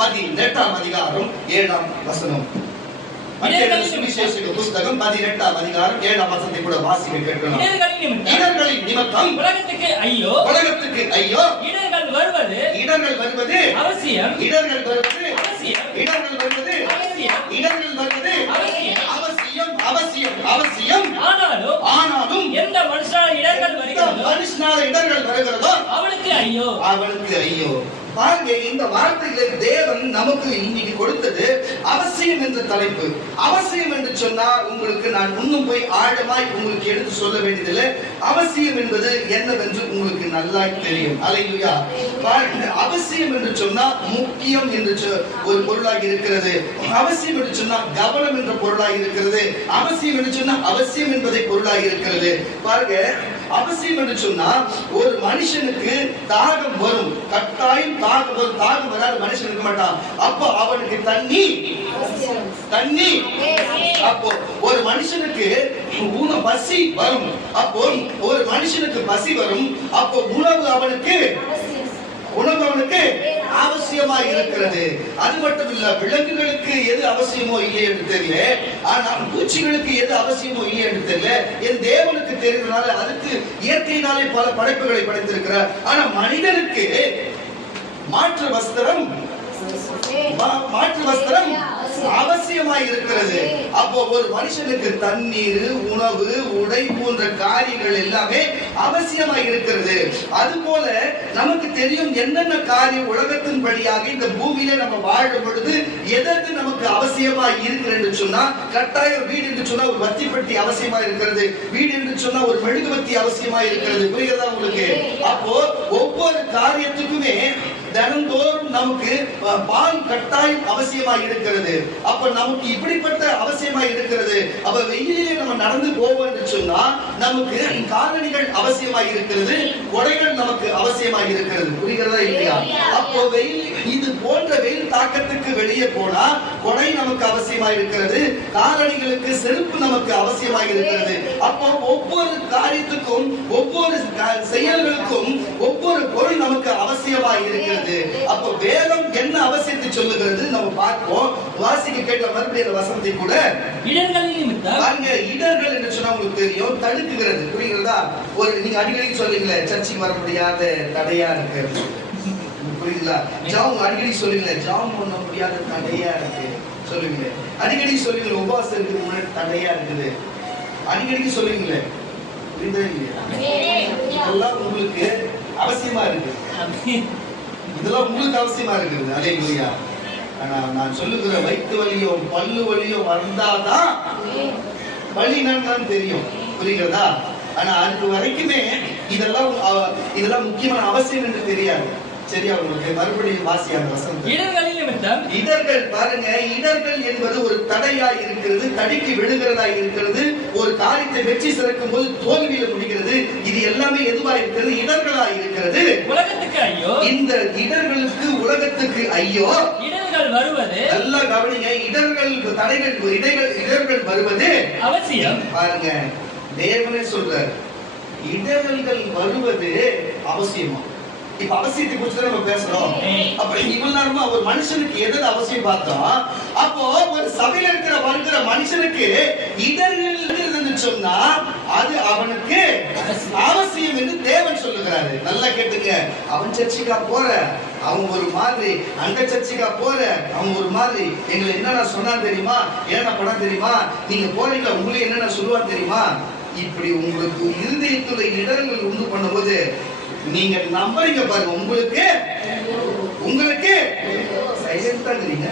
18ஆம் அதிகாரம் 7ஆம் வசனம். சுவிசேஷ புத்தகம் 18ஆம் அதிகாரம் 7ஆம் வசனத்தை கூட வாசிக்க கேட்கலாம். இடர்களின் நிமித்தம் உலகத்துக்கு ஐயோ, உலகத்துக்கு ஐயோ. இடர்கள் வருவது அவசியம். இடர்கள் வருவது அவசியம். இடர்கள் வருவது அவசியம். இடர்கள் வருவது அவசியம். அவசியம். அவசியம். அவசியம். ஆனாலும் எந்த மனுஷனால இடர்கள் வருகிறதோ அவனுக்கு ஐயோ, அவனுக்கு ஐயோ. பாருங்க, இந்த வார்த்தைகளை தேவன் நமக்கு இன்னைக்கு கொடுத்தது அவசியம் என்ற தலைப்பு. அவசியம் என்று சொன்னா உங்களுக்கு நான் இன்னும் போய் ஆழமாய் உங்களுக்கு எடுத்து சொல்ல வேண்டியதில்லை. அவசியம் என்பது என்னவென்று உங்களுக்கு நல்லா தெரியும். அல்லேலூயா. பாருங்க, அவசியம் என்று சொன்னா முக்கியம் என்று ஒரு பொருளாக இருக்கிறது. அவசியம் என்று சொன்னா கவனம் என்ற பொருளாக இருக்கிறது. அவசியம் என்று சொன்னா அவசியம் என்பதை பொருளாக இருக்கிறது. பாருங்க, அவசியம் என்று சொன்னா ஒரு மனுஷனுக்கு தாகம் வரும், கட்டாயம் தாகம் வரும். தாகம் வராத மனுஷன் இருக்க மாட்டான். அப்போ அவனுக்கு தண்ணி. அப்போ ஒரு மனுஷனுக்கு பசி வரும். அப்போ ஒரு மனுஷனுக்கு பசி வரும். அப்போ உணவு அவனுக்கு அவசியமாக இருக்கிறது. அது மட்டும் இல்ல, விலங்குகளுக்கு எது அவசியமோ இல்லை என்று தெரியல, ஆனால் பூச்சிகளுக்கு எது அவசியமோ இல்லை என்று தெரியல. என் தேவனுக்கு தெரிந்தனால அதுக்கு இயற்கையினாலே பல படைப்புகளை படைத்திருக்கிறார். ஆனா மனிதனுக்கு மாற்று வஸ்திரம் அவசியமாய் இருக்கிறது. அப்போ ஒரு மனுஷனுக்கு தண்ணீர், உணவு, உடை போன்ற காரியங்கள் எல்லாமே அவசியமாய் இருக்கிறது. அதுபோல நமக்கு தெரியும் என்னென்ன காரியம் உலகத்தின் படியாக இந்த பூமியில நம்ம வாழும் பொழுது எதற்கு நமக்கு அவசியமாய் இருக்கிறது சொன்னா, கட்டாயம் வீடு என்று சொன்னா ஒரு வத்திப்பட்டி அவசியமா இருக்கிறது. வீடு என்று சொன்னா ஒரு மெழுகுவத்தி அவசியமா இருக்கிறது. புரியுதா உங்களுக்கு? அப்போ ஒவ்வொரு காரியத்துக்குமே தினந்தோறும் நமக்கு பால் கட்டாயம் அவசியமாக இருக்கிறது. அப்ப நமக்கு இப்படிப்பட்ட அவசியமாக இருக்கிறது. அப்ப வெயிலிலே நம்ம நடந்து போவோம் என்று சொன்னா நமக்கு காலணிகள் அவசியமாக இருக்கிறது, கொடைகள் நமக்கு அவசியமாக இருக்கிறது. புரிகிறதா இல்லையா? அப்போ வெயில், இது போன்ற வெயில் தாக்கத்துக்கு வெளியே போனா கொடை நமக்கு அவசியமாக இருக்கிறது, காலணிகளுக்கு செருப்பு நமக்கு அவசியமாக இருக்கிறது. அப்போ ஒவ்வொரு காரியத்துக்கும், ஒவ்வொரு செயல்களுக்கும் ஒவ்வொரு பொருள் நமக்கு அவசியமாக இருக்கிறது. அப்ப வேதம் என்ன அவசியத்தை சொல்லுகிறது நம்ம பார்ப்போம். வாசிக்க கேட்கல மறுபடியும் வசனத்தை கூட. பாருங்க, இடர்கள் என்று சொன்னா உங்களுக்கு தெரியும், தடுக்குகிறது. புரியுறதா? ஒரு நீங்க அடிக்கடி சொல்லுங்களே, சர்ச்சுக்கு வர முடியாத தடையா இருக்கு. புரியுதுங்களா? ஜாம் அடிக்கடி சொல்லுங்களே, ஜாம் பண்ண முடியாத தடையா இருக்கு சொல்லுங்களே. அடிக்கடி சொல்லுங்களே, உபவாசம் இருக்கிறது முன்னாடி தடையா இருக்குது. அடிக்கடி சொல்லுங்களே. புரியுதா இல்லையா? இதெல்லாம் உங்களுக்கு அவசியமா இருக்கு. இதெல்லாம் உங்களுக்கு அவசியமா இருக்குது. அல்லேலூயா. ஆனா நான் சொல்லுகிற வயிற்று வலியோ பல்லு வலியோ வந்தாதான் வலி என்னன்னு தெரியும். புரிகிறதா? ஆனா அது வரைக்குமே இதெல்லாம் முக்கியமான அவசியம் என்று தெரியாது. சரியா? உங்களுக்கு மறுபடியும் வாசி அந்த வசனத்தை. இடர்கள் பாருங்க, இடர்கள் என்பது ஒரு தடையாய் இருக்கிறது, தடுக்கி விழுகிறதா இருக்கிறது. ஒரு காரியத்தை வெற்றி சிறக்கும் போது தோல்வியில முடிகிறது. இது எல்லாமே எதுவா இருக்கிறது? இடர்களாய் இருக்கிறது. உலகத்துக்கு ஐயோ. இந்த இடர்களுக்கு உலகத்துக்கு ஐயோ. இடர்கள் வருவது, நல்லா கவனிங்க, இடர்கள், தடைகள், இடர்கள் வருவது அவசியம். பாருங்க, தேவனே சொல்றார், இடர்கள் வருவது அவசியமா. இப்ப அவசியத்தை குறித்து நம்ம பேசுறோம். அப்ப இவ்வளவு நேரமா ஒரு மனுஷனுக்கு எது அவசியம் பார்த்தோம். அப்போ ஒரு சபையில வருகிற மனுஷனுக்கு இடர்கள் சொன்னா அது அவனுக்கு அவசியம் என்று தேவன் சொல்லுகிறாரு. நல்லா கேட்டுங்க. அவன் சர்ச்சுக்கா போற, அவங்க ஒரு மாதிரி, அந்த சர்ச்சுக்கா போற, அவங்க ஒரு மாதிரி. எங்களை என்னென்ன சொன்னா தெரியுமா? என்ன படம் தெரியுமா? நீங்க போறீங்களா, உங்களுக்கு என்னென்ன சொல்லுவா தெரியுமா? இப்படி உங்களுக்கு இருதயத்துல இடர்கள் உண்டு பண்ணும்போது நீங்க நம்புறீங்க பாருங்க, உங்களுக்கு சைலண்டா இருக்கீங்க.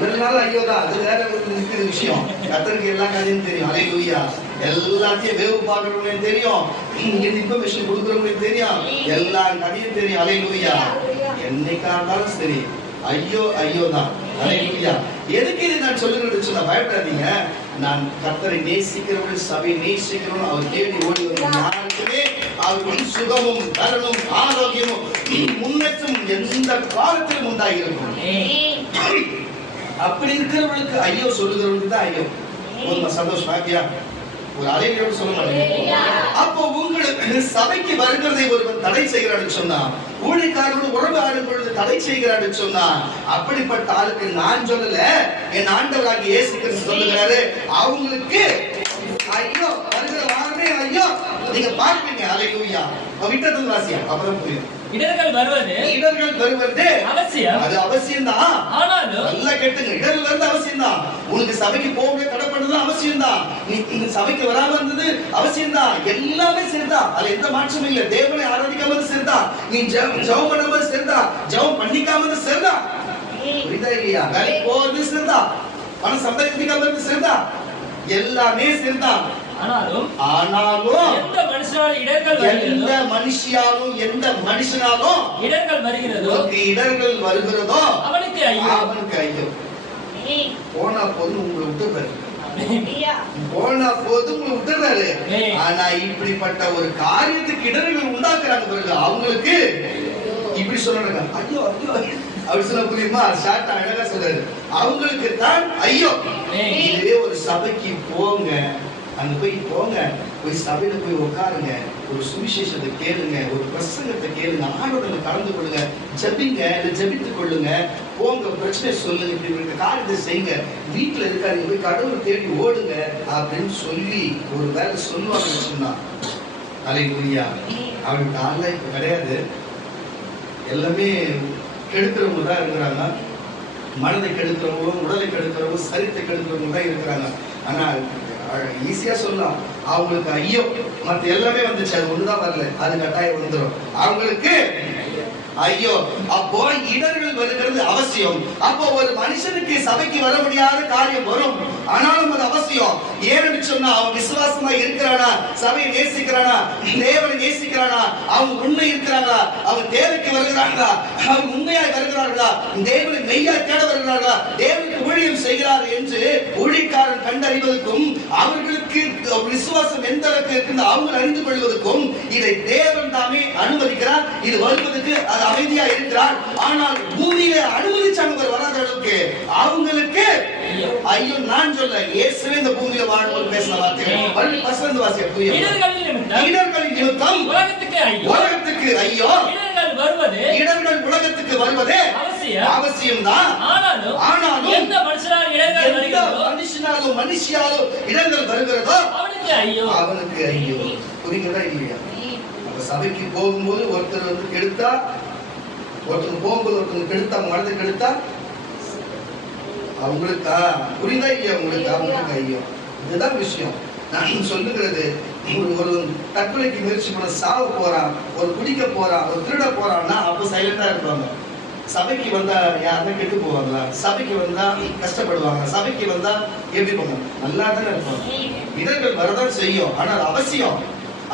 முதல்னால ஐயோதான், அது வேற இருக்கிற விஷயம். கர்த்தருக்கு எல்லா கதையும் தெரியும். அல்லேலூயா. எல்லாத்தையும் வேவு பார்க்கறவங்களுக்கு தெரியும், இன்ஃபர்மேஷன் கொடுக்கறவங்களுக்கு தெரியும், எல்லா கதையும் தெரியும். அல்லேலூயா. என்னைக்கா இருந்தாலும் சரி, ஐயோ ஐயோ தான். அல்லேலூயா. எதுக்கு இது நான் சொல்லுகிறது சொன்னா பயப்படாதீங்க. நான் கர்த்தரை நேசிக்கிறவர்கள், சபையை நேசிக்கிறவர்கள் அவர் தேடி ஓடி வந்து யாருக்குமே அவர்களுக்கு சுகமும் பலனும் ஆரோக்கியமும் முன்னேற்றம் எந்த காலத்திலும் உண்டாகிருக்கும். அப்படி இருக்கிறவர்களுக்கு ஐயோ சொல்லுகிறவர்களுக்கு தான் ஐயோ. ரொம்ப சந்தோஷம். ஒரு அலையோடு சொல்ல மாட்டேங்க. அப்போ உங்களுக்கு சபைக்கு வருகிறதை ஒருவன் தடை செய்கிறான்னு சொன்னா, ஊழியக்காரர்கள் உறவு ஆடும் பொழுது தடை செய்கிறான்னு சொன்னா, அப்படிப்பட்ட ஆளுக்கு நான் சொல்லல, என் ஆண்டவராகிய இயேசு கிறிஸ்து சொல்லுகிறாரு, அவங்களுக்கு ஐயோ வருகிற வாரமே ஐயோ. நீங்க பார்ப்பீங்க. அல்லேலூயா. விட்டதன் வாசியா அப்பதான் புரியும். இடர்கள் வருவது அவசியம். அது அவசியம் தான். ஆனாலும் நல்லா கேட்டுங்க, இடர்கள் வருது அவசியம் தான். உனக்கு சபைக்கு போக தடைப்பட்டது அவசியம் தான். நீ சபைக்கு வராம இருந்தது அவசியம் தான். எல்லாமே சரிதான், அது எந்த மாற்றமும் இல்ல. தேவனை ஆராதிக்காம சரிதான், நீ ஜெபம் பண்ணாம சரிதான், ஜெபம் பண்ணிக்காம சரிதான். புரியுதா இல்லையா? வேலைக்கு போறது சரிதான், பணம் சம்பாதிக்காம இருந்து சரிதான், எல்லாமே சரிதான். ஆனாலும் எந்த மனுஷனாலும் இடர்கள் வருகிறதோ அவனுக்கு ஐயோ. போனா போது உங்களை விட்டுறாரு. ஆனா இப்படிப்பட்ட ஒரு காரியத்துக்கு இடர்கள் உண்டாக்குறாங்க பாருங்க, அவங்களுக்கு இப்படி சொல்றாங்க ஐயோ ஐயோ அப்படி சொல்ல புரியுமா? ஷார்ட்டா அழகா சொல்றாரு, அவங்களுக்கு தான் ஐயோ. இதே ஒரு சபைக்கு போங்க, அங்க போங்க, போய் சபையில போய் உட்காருங்க, ஒரு சுவிசேஷத்தை கேளுங்க, ஒரு பிரசங்கத்தை கேளுங்க, ஆண்டவரை கலந்து கொள்ளுங்க, ஜெபிங்க, ஜெபித்துக் கொள்ளுங்க, போங்க, பிரச்சனை சொல்லுங்க, இப்படி ஒரு காரியத்தை செய்யுங்க, வீட்டுல இருக்காது போய் கடவுள் தேடி ஓடுங்க அப்படின்னு சொல்லி ஒரு வேலை சொல்லுவாங்கன்னு சொன்னா, அல்லேலூயா. அவனுக்கு ஆன்லைன் இப்ப கிடையாது, எல்லாமே கெடுக்கிறவங்க தான் இருக்கிறாங்க. மனதை கெடுக்கிறவங்களும் உடலை கெடுக்கிறவங்க சரீரத்தை கெடுக்கிறவங்க தான் இருக்கிறாங்க. ஆனா ஈஸியா சொல்லலாம், அவங்களுக்கு ஐயோ மத்த எல்லாமே வந்துச்சு, அது ஒண்ணுதான் வரல, அது கட்டாயம் வந்துடும் அவங்களுக்கு ஐயோ. அப்போ இடர்கள் வருகிறது அவசியம். அப்போ ஒரு மனுஷனுக்கு சபைக்கு வர முடியாத காரியம் வரும், ஆனாலும் அது அவசியம். ஏன்னு சொன்னா அவன் விசுவாசமா இருக்கிறானா, சபையை நேசிக்கிறானா, தேவனை நேசிக்கிறானா, அவங்க உண்மை இருக்கிறாங்களா, அவங்க தேவைக்கு வருகிறார்களா, அவங்க உண்மையாய் வருகிறார்களா, தேவனை மெய்யா தேட வருகிறார்களா, தேவனுக்கு ஊழியம் செய்கிறார்கள் என்று ஊழியக்காரன் கண்டறிவதற்கும் அவர்களுக்கு விசுவாசம் எந்த அளவுக்கு இருக்கு அவங்க அறிந்து கொள்வதற்கும் இதை தேவன் தாமே அனுமதிக்கிறார். இது வருவதற்கு அமைதியா இருக்கிறார். ஆனால் பூமியில அனுமதிச்சாங்க வராத அளவுக்கு அவங்களுக்கு ஐயோ. நான் சொல்ல இயேசுவே இந்த பூமியில வாழும்போது பேசின வார்த்தைகள் வசந்த வாசியா புரியும். இடர்களின் நிமித்தம் உலகத்துக்கு ஐயோ. இடர்கள் உலகத்துக்கு வருவது அவசியம் தான். ஆனாலும் எந்த மனுஷனாலும் இடர்கள் வருகிறதோ அவனுக்கு ஐயோ. புரிகிறதா இல்லையா? சபைக்கு போகும்போது ஒருத்தர் வந்து கெடுத்தா, ஒருத்தர் போகும்போது ஒருத்தர் கெடுத்தா, மனதை கெடுத்தா அவங்களுக்கா? புரியுதா இல்லையா? அவங்களுக்கு ஐயோ. இதுதான் விஷயம். நான் சொல்லுகிறது, ஒரு தற்கொலைக்கு முயற்சி பண்ண சாவ போறான், ஒரு குடிக்க போறான், ஒரு திருட போறான்னா அப்ப சைலண்டா இருப்பாங்க. சபைக்கு வந்தா யாருன்னா கெட்டு போவாங்களா? சபைக்கு வந்தா கஷ்டப்படுவாங்க, சபைக்கு வந்தா எப்படி போவாங்க? நல்லா தானே இருப்பாங்க. இடர்கள் வரதான் செய்யும், ஆனா அது அவசியம்.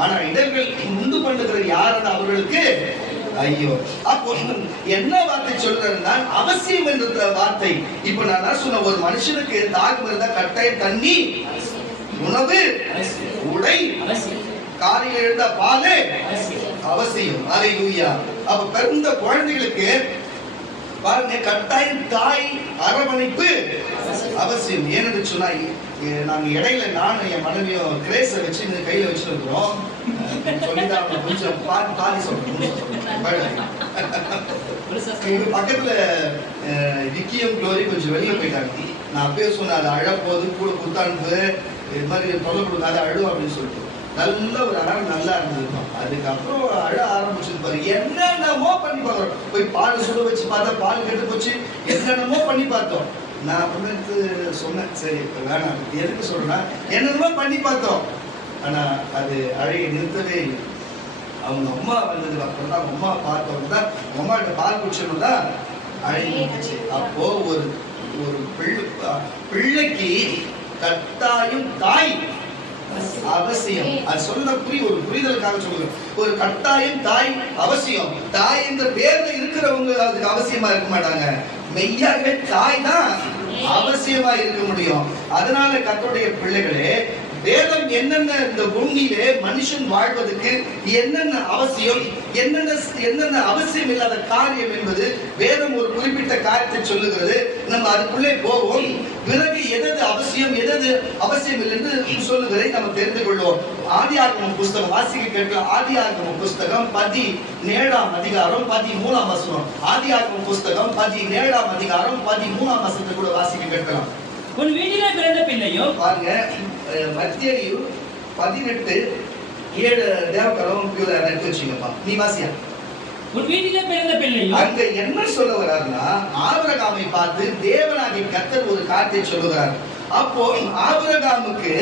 ஆனா இடர்கள் உண்டு பண்ணுகிறது யாருன்னு அவர்களுக்கு ஐயோ. அப்போ என்ன வார்த்தை சொல்றேன்னா அவசியம் என்ற வார்த்தை. இப்ப நான் சொன்ன ஒரு மனுஷனுக்கு தாகம் இருந்தா கட்டாயம் தண்ணி, உணவு, உடை, காலையில் எழுந்த பால் அவசியம். அல்லேலூயா. அப்ப பிறந்த குழந்தைகளுக்கு பாருங்க கட்டாயம் தாய் அரவணைப்பு அவசியம். ஏன்னு சொன்னா நாங்க இடையில நானும் என் மனைவியும் கிரேஸை வச்சு கையில வச்சிருக்கிறோம். சொல்லிதான் கொஞ்சம் பாதி சொல்றேன். பக்கத்துல விக்கியும் குளோரி கொஞ்சம் வெளியே போயிட்டாங்க. நான் அப்பயே சொன்னேன், அது அழ போது கூட புத்தாண்டு இது மாதிரி தொல்லை கொடுக்காத அழும் அப்படின்னு சொல்லிட்டு நல்ல ஒரு அறம் நல்லா இருந்திருக்கும். அதுக்கப்புறம் அழ ஆரம்பிச்சிருப்பாரு. என்னென்னமோ பண்ணி பார்த்தோம். போய் பால் சுட வச்சு பார்த்தா பால் கெட்டு போச்சு. என்னென்னமோ பண்ணி பார்த்தோம். நான் அப்புறமேட்டு சொன்னேன், சரி இப்ப வேணாம். எதுக்கு சொல்றேன்னா என்னென்னமோ பண்ணி பார்த்தோம், ஆனா அது அழகை நிறுத்தவே இல்லை. அவங்க அம்மா வந்ததுக்கு அப்புறம் தான் அம்மா பார்த்தவங்க தான் அம்மாட்ட பால் குடிச்சவங்க தான் அழகிச்சு. அப்போ ஒரு ஒரு பிள்ளைக்கு கட்டாயம் தாய் அவசியம். அது சொல்ல ஒரு புரிதலுக்காக சொல்லுங்க. ஒரு கட்டாயம் தாய் அவசியம். தாய் என்ற பேர்ல இருக்கிறவங்க அதுக்கு அவசியமா இருக்க மாட்டாங்க. மெய்யாகவே தாய் தான் அவசியமா இருக்க முடியும். அதனால கர்த்தருடைய பிள்ளைகளே, வேதம் என்னென்ன இந்த பூமியிலே மனுஷன் வாழ்வதற்கு என்னென்ன அவசியம், என்னென்ன அவசியம் இல்லாத காரியம் என்பது வேதம் ஒரு குறிப்பிட்ட குறித்த காரியத்தை சொல்லுகிறது. நம்ம அதுக்குள்ளே போவோம். பிறகு எது அவசியம் எது அவசியம் இல்லை என்று சொல்லுகிறதை நம்ம தெரிந்து கொள்வோம். ஆதியாகமம் புஸ்தகம் வாசிக்க கேட்கலாம். ஆதியாகமம் புஸ்தகம் 17ஆம் அதிகாரம் 13ஆம் வசனம். ஆதியாகமம் புஸ்தகம் 17ஆம் அதிகாரம் 13ஆம் வசனத்தை கூட வாசிக்க கேட்கலாம். உன் வீட்டிலே பிறந்த பிள்ளையும் பாருங்க, மத்தேயு 18:7 தேவகரம் பியூரா எடுத்து வச்சுங்கப்பா. நீ வாசியா. உன் வீட்டிலே பிறந்த பிள்ளையும் அங்க என்ன சொல்ல வர்றாருன்னா, ஆபிரகாமை பார்த்து தேவனாகிய கர்த்தர் ஒரு காரியத்தை சொல்லுகிறார். அப்போ ஆபிரகாமுக்கு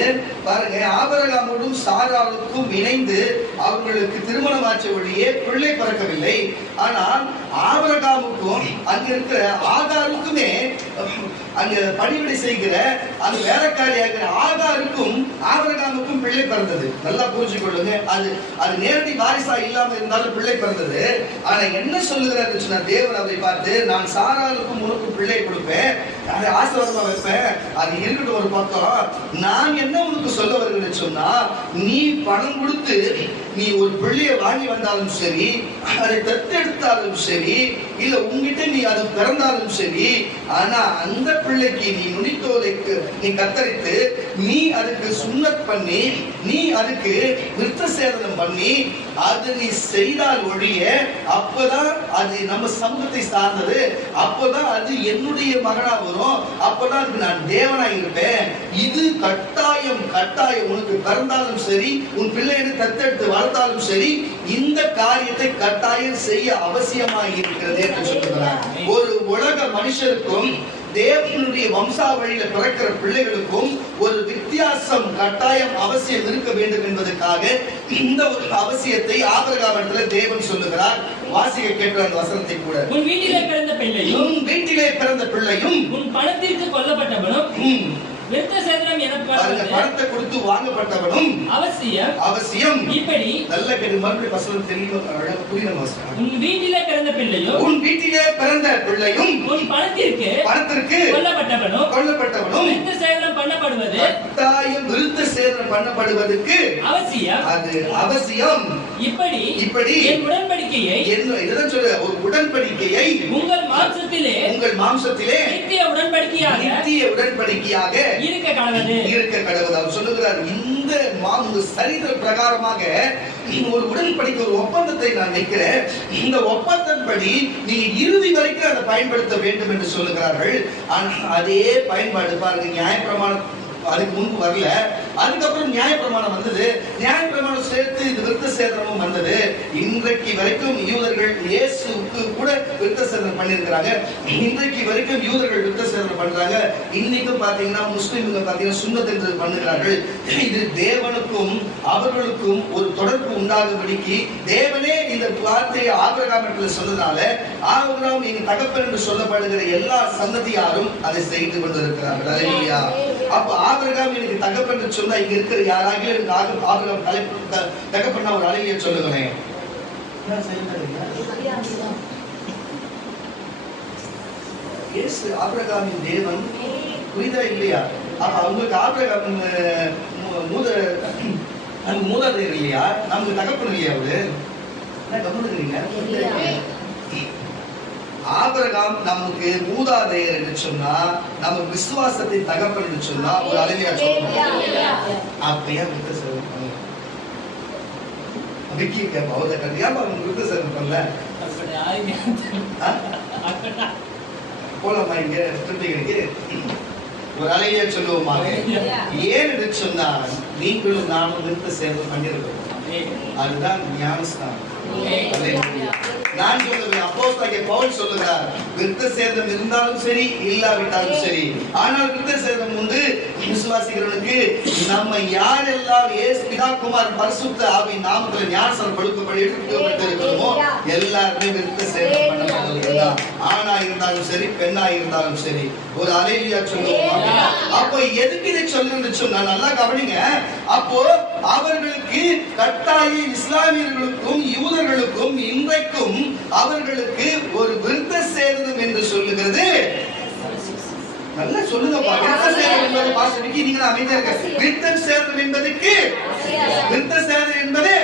பாருங்க, ஆபிரகாமோடும் சாராளுக்கும் இணைந்து அவங்களுக்கு திருமணமாச்ச ஒழியே பிள்ளை பிறக்கவில்லை. ஆனால் ஆபிரகாமுக்கும் அங்க இருக்கிற ஆகாருக்குமே, அங்க பணிவிடை செய்கிற அந்த வேலைக்காரியாகிற ஆகாருக்கும் ஆபிரகாமுக்கும் பிள்ளை பிறந்தது. நல்லா புரிஞ்சு கொள்ளுங்க. அது நேரடி வாரிசா இல்லாம இருந்தாலும் பிள்ளை பிறந்தது. ஆனா என்ன சொல்லுகிறாரு சொன்னா, தேவன் அவரை பார்த்து, நான் சாராளுக்கும் உனக்கும் பிள்ளை கொடுப்பேன், அதை ஆசீர்வாதமா வைப்பேன், அது இருக்கட்டும் ஒரு பக்கம். நான் என்ன உனக்கு சொல்ல வருகிறேன்னு சொன்னா, நீ பணம் கொடுத்து நீ ஒரு பிள்ளைய வாங்கி வந்தாலும் சரி, அதை தத்தெடுத்தாலும் சரி, இல்ல உங்ககிட்ட நீ அது பிறந்தாலும் சரி, ஆனா அந்த பிள்ளைக்கு நீ நுனித்தோலைக்கு நீ கத்தரித்து, நீ அதுக்கு சுன்னத் பண்ணி, நீ அதுக்கு விருத்த சேதனம் பண்ணி, அது நீ செய்தால் ஒழிய அப்பதான் அது நம்ம சமூகத்தை சார்ந்தது, அப்பதான் அது என்னுடைய மகனா வரும், அப்பதான் அதுக்கு நான் தேவனா இருப்பேன். இது கட்டாயம் கட்டாயம். உனக்கு பிறந்தாலும் சரி, உன் பிள்ளையை தத்தெடுத்து வளர்த்தாலும் சரி, இந்த காரியத்தை கட்டாயம் செய்ய அவசியமாக இருக்கிறது என்று சொல்லுகிறார். ஒரு உலக மனுஷருக்கும் தேவனுடைய வம்சாவழியில பிறக்கிற பிள்ளைகளுக்கும் ஒரு வித்தியாசம் கட்டாயம் அவசியம் இருக்க வேண்டும் என்பதற்காக இந்த ஒரு அவசியத்தை ஆபிரகாமிடத்தில் தேவன் சொல்லுகிறார். வாசிக்க கேட்கிற அந்த வசனத்தை கூட, உன் வீட்டிலே பிறந்த பிள்ளையும், உன் வீட்டிலே பிறந்த பிள்ளையும், உன் பணத்திற்கு கொல்லப்பட்டவனும், விருத்த சேதனம் எனப்படுவது பணத்தை கொடுத்து வாங்கப்பட்டவனும் அவசியம். இப்படி நல்ல கேட்டு மறுபடியும் வசனம் தெளிவாக புரியுற வசனம். உன் வீட்டிலே பிறந்த பிள்ளையும், உன் வீட்டிலே பிறந்த பிள்ளையும், உன் பணத்திற்கு கொல்லப்பட்டவனும் விருத்த சேதனம் பண்ணப்படுவது கட்டாயம் விருத்த சேதனம் பண்ணப்படுவதற்கு அவசியம். அது அவசியம். இப்படி என் உடன்படிக்கையை, இதுதான் சொல்ற, ஒரு உடன்படிக்கையை உங்கள் மாம்சத்திலே நித்திய உடன்படிக்கையாக இருக்க கடவுது. அவர் சொல்லுகிறார், இந்த சரித்திர பிரகாரமாக ஒரு உடன்படிக்கை, ஒரு ஒப்பந்தத்தை நான் வைக்கிறேன். இந்த ஒப்பந்தப்படி நீ இறுதி வரைக்கும் அதை பயன்படுத்த வேண்டும் என்று சொல்லுகிறார்கள். அதே பயன்பாடு பாருங்க, நியாயப்பிரமாணம் அதுக்கு முன்பு வரல, அதுக்கப்புறம் நியாயப்பிரமாணம் வந்தது. நியாயப்பிரமாணம் சேர்த்து இந்த விருத்த சேதனமும் வந்தது. இன்றைக்கு வரைக்கும் யூதர்கள் இயேசுக்கு கூட விருத்த சேதனம் பண்ணியிருக்கிறாங்க. இன்றைக்கு வரைக்கும் யூதர்கள் விருத்த சேதனம் பண்றாங்க. இன்னைக்கும் பாத்தீங்கன்னா முஸ்லிம்ங்க பாத்தீங்கன்னா சுன்னத் என்று பண்ணுகிறார்கள். இது தேவனுக்கும் அவர்களுக்கும் ஒரு தொடர்பு உண்டாகும்படிக்கு தேவனே இந்த வார்த்தையை ஆபிரகாமிடத்தில் சொன்னதால, ஆபிரகாம் என் தகப்பன் என்று சொல்லப்படுகிற எல்லா சந்ததியாரும் அதை செய்து கொண்டிருக்கிறார்கள். அல்லேலூயா. அப்ப ஆபிரகாம் எனக்கு தகப்பன் என்று சொன்னா, இங்க இருக்கிற யாராகிலும் எனக்கு ஆபிரகாம் தகப்பன்னா ஒரு அழகிய சொல்லுங்களேன். இயேசு ஆபிரகாமின் தேவன், புரியுதா இல்லையா? அப்ப அவங்களுக்கு ஆபிரகாம் மூதாதையர் இல்லையா? நமக்கு தகப்பன் இல்லையா? அவரு என்ன கவனிக்கிறீங்க? ஆபிரகாம் நமக்கு மூதாதையர் என்று சொன்னா, நம்ம விசுவாசத்தை தகப்பன் என்று சொன்னா ஒரு அழகியா சொல்லணும். அப்படியே விருத்த சேதனம் பண்ணல. விக்கி கேப்பா, அவரை கட்டியாம அவங்க விருத்த சேதனம் பண்ணல. போலாமா இங்க திருப்திகளுக்கு ஒரு அழகியா சொல்லுவோமாக. ஏன் என்று சொன்னா, நீங்களும் நானும் விருத்த சேதனம் பண்ணிருக்கோம். அதுதான் ஞானஸ்தானம். நான் சொல்லுவேன், அப்போஸ்தலனாகிய பவுல் சொல்லுகிறார், விருத்த சேதனம் இருந்தாலும் சரி, இல்லாவிட்டாலும் சரி, ஆனால் விருத்த சேதனம் உண்டு விசுவாசிக்கிறவனுக்கு. நம்ம யாரெல்லாம் இயேசு பிதா குமாரன் பரிசுத்த ஆவியின் நாமத்தில் ஞானஸ்நானம் கொடுக்கப்பட்டு எடுக்கப்பட்டிருக்கிறோமோ எல்லாருமே விருத்த சேதனம் பண்ணப்பட்டவர்கள். ஆணா இருந்தாலும் சரி, பெண்ணா இருந்தாலும் சரி. ஒரு அல்லேலூயா சொல்லுவோம். அப்போ எதுக்கு இதை சொல்லுன்னு சொன்னா நல்லா கவனிங்க. அப்போ அவர்களுக்கு கட்டாயம் இஸ்லாமியர்களுக்கும் யூதர்களுக்கும் இன்றைக்கும் அவர்களுக்கு ஒரு விருத்த சேதனம் என்று சொல்லுகிறது. நல்லா சொல்லுங்க. விருத்த சேதனம் என்பது பாஸ்டருக்கு நீங்க அமைதியா இருக்க. விருத்த சேதனம் என்பதுக்கு விருத்த சேதனம் என்பது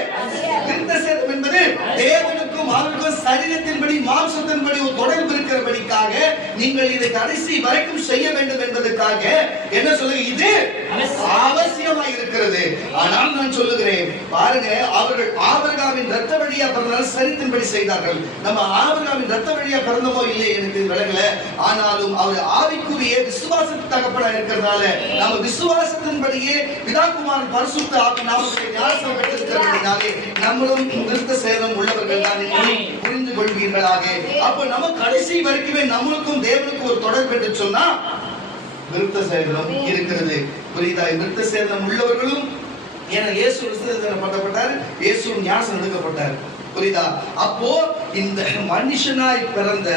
தேவனுக்கும் அவர்களுக்கும் சரீரத்தின்படி மாம்சத்தின்படி ஒரு தொடர்பு இருக்கிறபடிக்காக நீங்கள் இதை கடைசி வரைக்கும் செய்ய வேண்டும் என்பதற்காக என்ன சொல்லுங்க, இது அவசியமாய் இருக்கிறது. ஆனால் நான் சொல்லுகிறேன் பாருங்க, அவர்கள் ஆபிரகாமின் ரத்த வழியா பிறந்தாலும் சரித்தின்படி செய்தார்கள். நம்ம ஆபிரகாமின் ரத்த வழியா பிறந்தமோ இல்லையே எனக்கு விளங்கல. ஆனாலும் அவர் ஆவிக்குரிய விசுவாசத்துக்கு தகப்பனா இருக்கிறதுனால நம்ம விசுவாசத்தின்படியே பிதாகுமாரன் பரிசுத்த ஆவி நாமத்தை ஞானஸ்நானம் பெற்றிருக்கிறதுனாலே நம்மளும் விருத்த சேதம் உள்ளவர்கள் தான் என்பதை புரிந்து கொள்வீர்களாக. அப்ப நம்ம கடைசி வரைக்குமே நம்மளுக்கும் தேவனுக்கும் ஒரு தொடர்பு என்று சொன்னா விருத்த சேதனம் இருக்கிறது. புரியுதா? விருத்த சேதனம் உள்ளவர்களும் ஏன்னா இயேசு விசுவாசம் பண்ணப்பட்டார், இயேசு ஞானஸ்நானம் எடுக்கப்பட்டார். புரியுதா? அப்போ இந்த மனுஷனாய் பிறந்த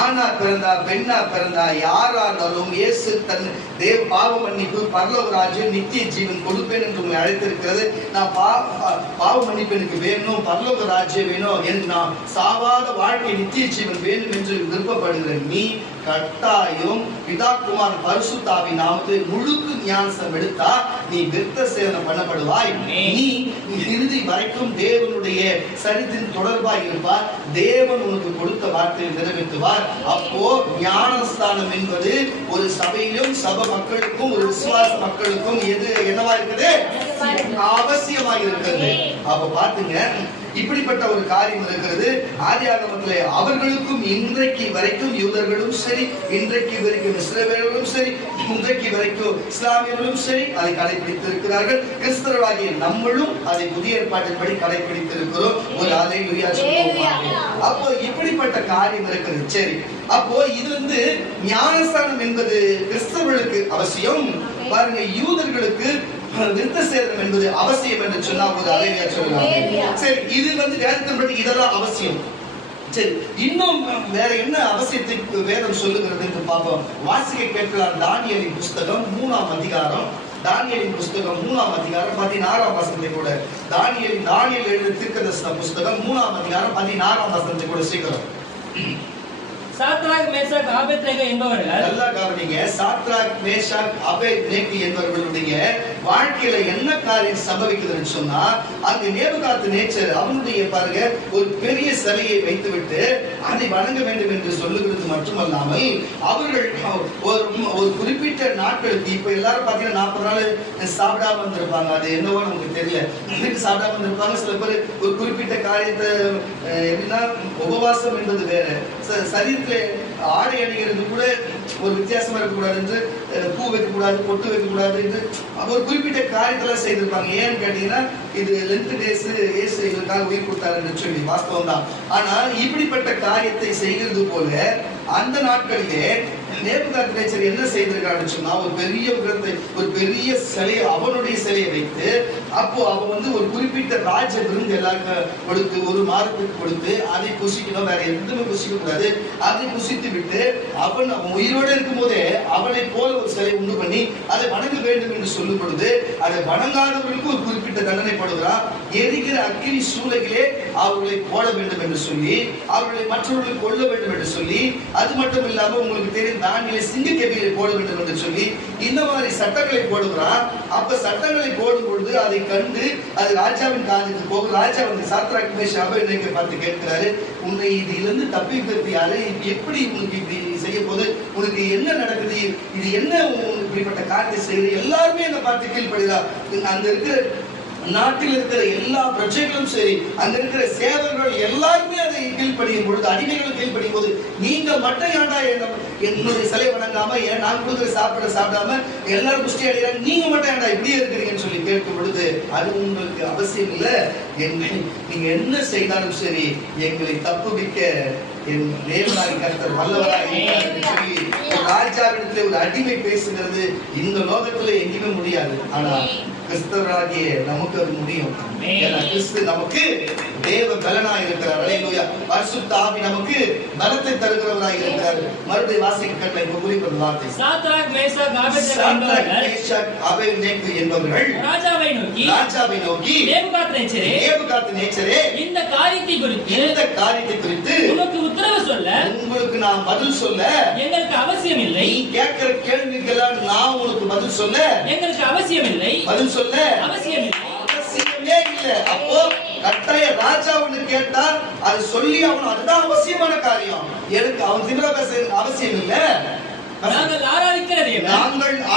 ஆணா பிறந்தா பெண்ணா பிறந்தா யாரா இருந்தாலும் இயேசு தன் தேவ பாவ மன்னிப்பு பரலோக ராஜ்யம் நித்திய ஜீவன் கொடுப்பேன் என்று உங்களை அழைத்திருக்கிறது. நான் பாவ மன்னிப்பு எனக்கு வேணும், பரலோக ராஜ்யம் வேணும், எனக்கு நான் சாவாத வாழ்க்கை நித்திய ஜீவன் வேணும் என்று விருப்பப்படுகிற நீ கட்டாயம் பிதாகுமாரன் பரிசுத்த ஆவி நாமத்தை முழுக்கு ஞானஸ்நானம் எடுத்தா நீ விருத்த சேதனம் பண்ணப்படுவாய். நீ இறுதி வரைக்கும் தேவனுடைய சரித்தின் தொடர்பாய் இருப்பார். தேவன் உனக்கு கொடுத்த வார்த்தையை நிறைவேற்றுவார். அப்போ ஞானஸ்தானம் என்பது ஒரு சபையிலும் சபை மக்களுக்கும் ஒரு விசுவாச மக்களுக்கும் எது என்னவா இருக்குது, அவசியமாக இருக்கிறது. அப்ப பாத்துங்க, இப்படிப்பட்ட ஒரு காரியம் இருக்கிறது. ஆதியாகமத்திலே அவர்களுக்கும் இன்றைக்கு வரைக்கும் யூதர்களும் சரி, இன்றைக்கு வரைக்கும் இஸ்ரவேலர்களும் சரி, இன்றைக்கு வரைக்கும் இஸ்லாமியர்களும் சரி அதை கடைபிடித்திருக்கிறார்கள். கிறிஸ்தவர்களாகிய நம்மளும் அதை புதிய ஏற்பாட்டின்படி கடைபிடித்திருக்கிறோம். ஒரு அல்லேலூயா சொல்லுவோம். அப்போ இப்படிப்பட்ட காரியம் இருக்கிறது. சரி, அப்போ இது ஞானஸ்நானம் என்பது கிறிஸ்தவர்களுக்கு அவசியம். பாருங்க, யூதர்களுக்கு விருத்த சேதனம் என்பது அவசியம் என்று சொன்னா ஒரு அல்லேலூயா சொல்லுவாங்க. சரி, இது வேதத்தின்படி இதெல்லாம் அவசியம். சரி, இன்னும் வேற என்ன அவசியத்தை வேதம் சொல்லுகிறது என்று பார்ப்போம். வாசிக்க கேட்கலாம். தானியேலின் புஸ்தகம் 3ஆம் அதிகாரம், தானியேலின் புஸ்தகம் 3ஆம் அதிகாரம் 16ஆம் வசனத்தை கூட, தானியேல் எழுதிய தீர்க்கதரிசன புஸ்தகம் 3ஆம் அதிகாரம் 16ஆம் வசனத்தை கூட சீக்கிரம். சாத்ராக் மேஷாக் ஆபேத்நேகோ என்பவர்கள், நல்லா கவனிங்க, சாத்ராக் மேஷாக் ஆபேத்நேகோ என்பவர்களுடைய வாழ்க்கையில என்ன காரியம் சம்பவிக்குதுன்னு சொன்னா, அங்க நேபுகாத்நேச்சர் அவனுடைய பாருங்க ஒரு பெரிய சிலையை வைத்துவிட்டு அதை வணங்க வேண்டும் என்று சொல்லுகிறது மட்டுமல்லாமல் அவர்கள் ஒரு குறிப்பிட்ட நாட்களுக்கு, இப்ப எல்லாரும் பாத்தீங்கன்னா 40 நாள் சாப்பிடாம வந்திருப்பாங்க. அது என்னவோ நமக்கு தெரியல, சாப்பிடாம வந்திருப்பாங்க. சில பேர் ஒரு குறிப்பிட்ட காரியத்தை எப்படின்னா உபவாசம் என்பது வேற, சரீரத்துல ஆடை அணிகிறது கூட ஒரு வித்தியாசமா இருக்கக்கூடாது என்று, பூ வைக்கக்கூடாது, பொட்டு வைக்கக்கூடாது என்று ஒரு குறிப்பிட்ட காரியத்தெல்லாம் செய்திருப்பாங்க. ஏன்னு கேட்டீங்கன்னா இது லென்த் டேஸ் இயேசு இதற்காக உயிர் கொடுத்தாரு என்று சொல்லி வாஸ்தவம் தான். ஆனால் இப்படிப்பட்ட காரியத்தை செய்கிறது போல அந்த நாட்களிலே நேபுகாத்நேச்சர் என்ன செய்திருக்கான்னு சொன்னா, ஒரு பெரிய விக்கிரகத்தை, ஒரு பெரிய சிலையை, அவனுடைய சிலையை வைத்து, அப்போ அவன் ஒரு குறிப்பிட்ட ராஜ விருந்து எல்லாருக்கும் கொடுத்து, ஒரு மாதத்துக்கு கொடுத்து அதை புசிக்கணும், வேற எதுவுமே புசிக்க கூடாது. அதை புசித்து விட்டு அவன் உயிரோடு இருக்கும் போதே அவனை போல ஒரு சிலை உண்டு பண்ணி அதை வணங்க வேண்டும் என்று சொல்லும் பொழுது, அதை வணங்காதவர்களுக்கு ஒரு குறிப்பிட்ட தண்டனை படுகிறான். எரிகிற அக்கினி சூளைகளே அவர்களை போட வேண்டும் என்று சொல்லி, அவர்களை மற்றவர்களை கொல்ல வேண்டும் என்று சொல்லி, அது மட்டும் இல்லாம உங்களுக்கு தெரியும் தானியேலை சிங்க கெபியிலே போட வேண்டும் என்று சொல்லி இந்த மாதிரி சட்டங்களை போடுகிறான். அப்ப சட்டங்களை போடும் பொழுது அதை கண்டு அது ராஜாவின் காதுக்கு போகும். ராஜா சாத்ராக் மேஷாக் ஆபேத்நேகோ பார்த்து கேட்கிறாரு, உன்னை இதிலிருந்து தப்பிக்கிறது யாரு, எப்படி உனக்கு இப்படி செய்ய போது, உனக்கு என்ன நடக்குது, இது என்ன இப்படிப்பட்ட காரியத்தை செய்யுது. எல்லாருமே அந்த பார்த்து கீழ்படுகிறா. அங்க இருக்கிற நாட்டில் இருக்கிற எல்லா பிரஜைகளும் சரி, அங்க இருக்கிற சேவர்கள் எல்லாருமே அதை கீழ்படியும் பொழுது, அடிமைகளும் கீழ்படியும் போது, நீங்க மட்டும் ஏன்டா என்னுடைய சிலை வணங்காம, ஏன் நான் கொடுக்குற சாப்பிடாம எல்லாரும் புஷ்டி அடைகிறாங்க, நீங்க மட்டும் ஏன்டா இப்படியே இருக்கிறீங்கன்னு சொல்லி கேட்கும் பொழுது, அது உங்களுக்கு அவசியம் இல்லை. நீங்க என்ன செய்தாலும் சரி எங்களை தப்புவிக்க என் தேவனாகிய கர்த்தர் வல்லவராக இருக்கிறார் சொல்லி ராஜாவிடத்திலே ஒரு அடிமை பேசுகிறது இந்த லோகத்துல எங்கேயுமே முடியாது. ஆனா கிறிஸ்தவராகிய நமக்கு அது முடியும். ஏன்னா கிறிஸ்து நமக்கு தேவ பலனாய் இருக்கிறார். அல்லேலூயா. பரிசுத்த ஆவி நமக்கு பலத்தை தருகிறவராய் இருக்கிறார். மறுபடியும் வாசிக்க கேட்கலாம். இப்ப குறிப்பிட்ட வார்த்தை, சாத்ராக் மேஷாக் ஆபேத்நேகோ என்பவர்கள் ராஜாவை நோக்கி நேபுகாத்நேச்சரே, இந்த காரியத்தை குறித்து உனக்கு உத்தரவு சொல்ல, உங்களுக்கு நான் பதில் சொல்ல எங்களுக்கு அவசியம் இல்லை. நீ கேட்கிற கேள்விக்கெல்லாம் நான் உனக்கு பதில் சொல்ல எங்களுக்கு அவசியம் இல்லை. பதில் சொல்ல அவசியம் இல்லை. அப்போ கட்டாய ராஜாவுன்னு கேட்டா அது சொல்லி அவன் அதுதான் அவசியமான காரியம். எனக்கு அவன் திமிரா பேச அவசியம் இல்ல. நாங்கள்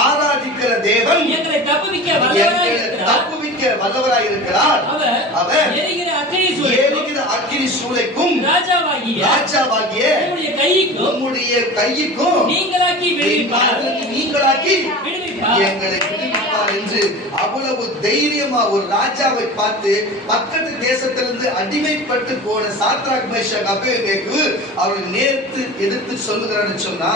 ஆராதிக்கிற தேவன் எங்களை தப்புவிக்க வல்லவராய் இருக்கிறார். அவர் எரிகிற அக்கினி சூளைக்கும் ராஜாவாகிய உம்முடைய கையிக்கும் நீங்களாக்கி எங்களை விடுவிப்பார் என்று அவ்வளவு தைரியமா ஒரு ராஜாவை பார்த்து பக்கத்து தேசத்திலிருந்து அடிமைப்பட்டு போன சாத்ராக் மேஷாக் அபேத்நேகோ அவர்கள் நேர்த்து எதிர்த்து சொல்லுகிறான்னு சொன்னா,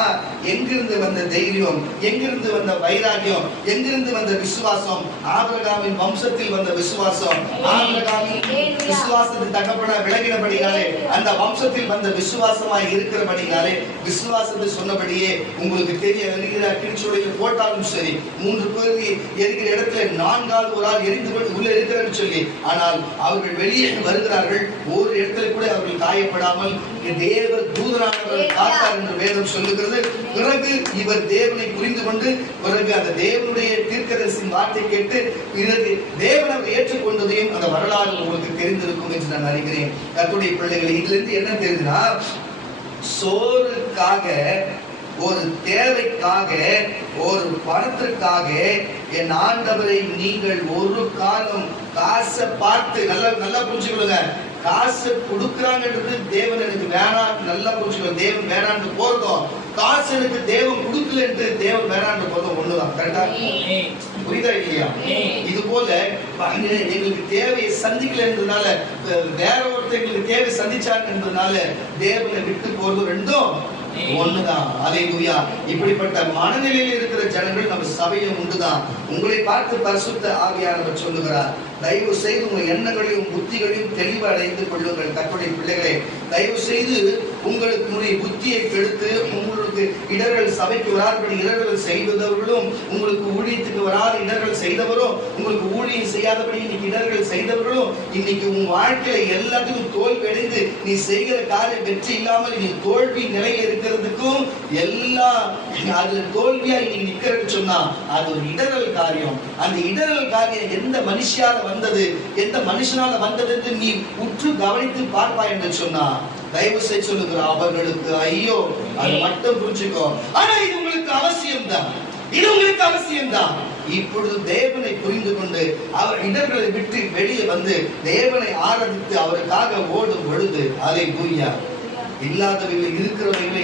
எங்கிருந்து வந்த தைரியம், எங்கிருந்து வந்த வைராகியம், எங்கிருந்து வந்த விசுவாசம்? ஆபிரகாமின் வம்சத்தில் வந்த விசுவாசம். ஆபிரகாமின் விசுவாசத்தின் தகப்பனா விளங்கினபடினாலே, அந்த வம்சத்தில் வந்த விசுவாசமாய் இருக்கிறபடினாலே, விசுவாசத்தை சொன்னபடியே உங்களுக்கு தெரிய வருகிற அக்கினிச்சூளையில் போட்டாலும் சரி, 3 பேர் எரிகிற இடத்துல 4வது ஒரு ஆள் எரிந்து உள்ள இருக்கிறான்னு சொல்லி, ஆனால் அவர்கள் வெளியே வருகிறார்கள். ஒரு இடத்துல கூட அவர்கள் காயப்படாமல் தேவ தூதனானவர் காத்தார் என்று வேதம் சொல்லுகிறது. பிறகு இவர் தேவனை புரிந்து கொண்டு பிறகு அந்த தேவனுடைய தீர்க்கதரிசியின் வார்த்தை கேட்டு பிறகு தேவனை ஏற்றுக்கொண்டதையும் அந்த வரலாறு உங்களுக்கு தெரிந்திருக்கும் என்று நான் அறிகிறேன். கர்த்தருடைய பிள்ளைகளை, இதுல இருந்து என்ன தெரியுதுன்னா, சோறுக்காக, ஒரு தேவைக்காக, ஒரு பணத்திற்காக என் ஆண்டவரை நீங்கள் ஒரு காலம் காசை பார்த்து நல்லா புரிஞ்சுக்கொள்ளுங்க. காசு கொடுக்கிறாங்கன்றது தேவன் எனக்கு வேணாம், நல்லா புரிஞ்சுக்கணும். தேவன் வேணான்னு போறதும், காசு எனக்கு தேவன் கொடுக்கல என்று தேவன் வேணான்னு போறதும் ஒண்ணுதான். கரெக்டா? புரியுதா இல்லையா? இது போல எங்களுக்கு தேவையை சந்திக்கல என்றதுனால, வேற ஒருத்தங்களுக்கு தேவை சந்திச்சாங்கன்றதுனால தேவனை விட்டு போறது ரெண்டும் ஒண்ணுதான். அல்லேலூயா. இப்படிப்பட்ட மனநிலையில் இருக்கிற ஜனங்கள் நம்ம சபையும் உண்டுதான். உங்களை பார்த்து பரிசுத்த ஆவியானவர் சொல்லுகிறார், தயவு செய்து உங்கள் எண்ணங்களையும் புத்திகளையும் தெளிவு அடைந்து கொள்ளுங்கள். கர்த்தருடைய பிள்ளைகளே, தயவு செய்து உங்களுக்கு புத்தியை கெடுத்து உங்களுக்கு இடர்கள், சபைக்கு வராதபடி இடர்கள் செய்தவர்களும், உங்களுக்கு ஊழியத்துக்கு வராத இடர்கள் செய்தவரும், உங்களுக்கு ஊழியம் செய்யாதபடி இன்னைக்கு இடர்கள் செய்தவர்களும், இன்னைக்கு உன் வாழ்க்கையில எல்லாத்துக்கும் தோல்வி அடைந்து நீ செய்கிற காரியம் வெற்றி இல்லாமல் நீ தோல்வி நிலையில் இருக்கிறதுக்கும் எல்லாம் அதுல தோல்வியா இன்னைக்கு நிக்கிறதுன்னு சொன்னா அது ஒரு இடரல் காரியம். அந்த இடரல் காரியம் எந்த மனுஷியால வந்தது, எந்த மனுஷனால வந்தது என்று நீ உற்று கவனித்து பார்ப்பாய் என்று சொன்னா, தயவு செய்து சொல்லுகிற அவர்களுக்கு ஐயோ. அது மட்டும் புரிஞ்சுக்கோ. ஆனா இது உங்களுக்கு அவசியம்தான், இது உங்களுக்கு அவசியம்தான். இப்பொழுது தேவனை புரிந்து கொண்டு அவர் இடர்களை விட்டு வெளியே வந்து தேவனை ஆராதித்து அவருக்காக ஓடும் பொழுது, அல்லேலூயா, இல்லாதவர்களை இருக்கிறவர்களை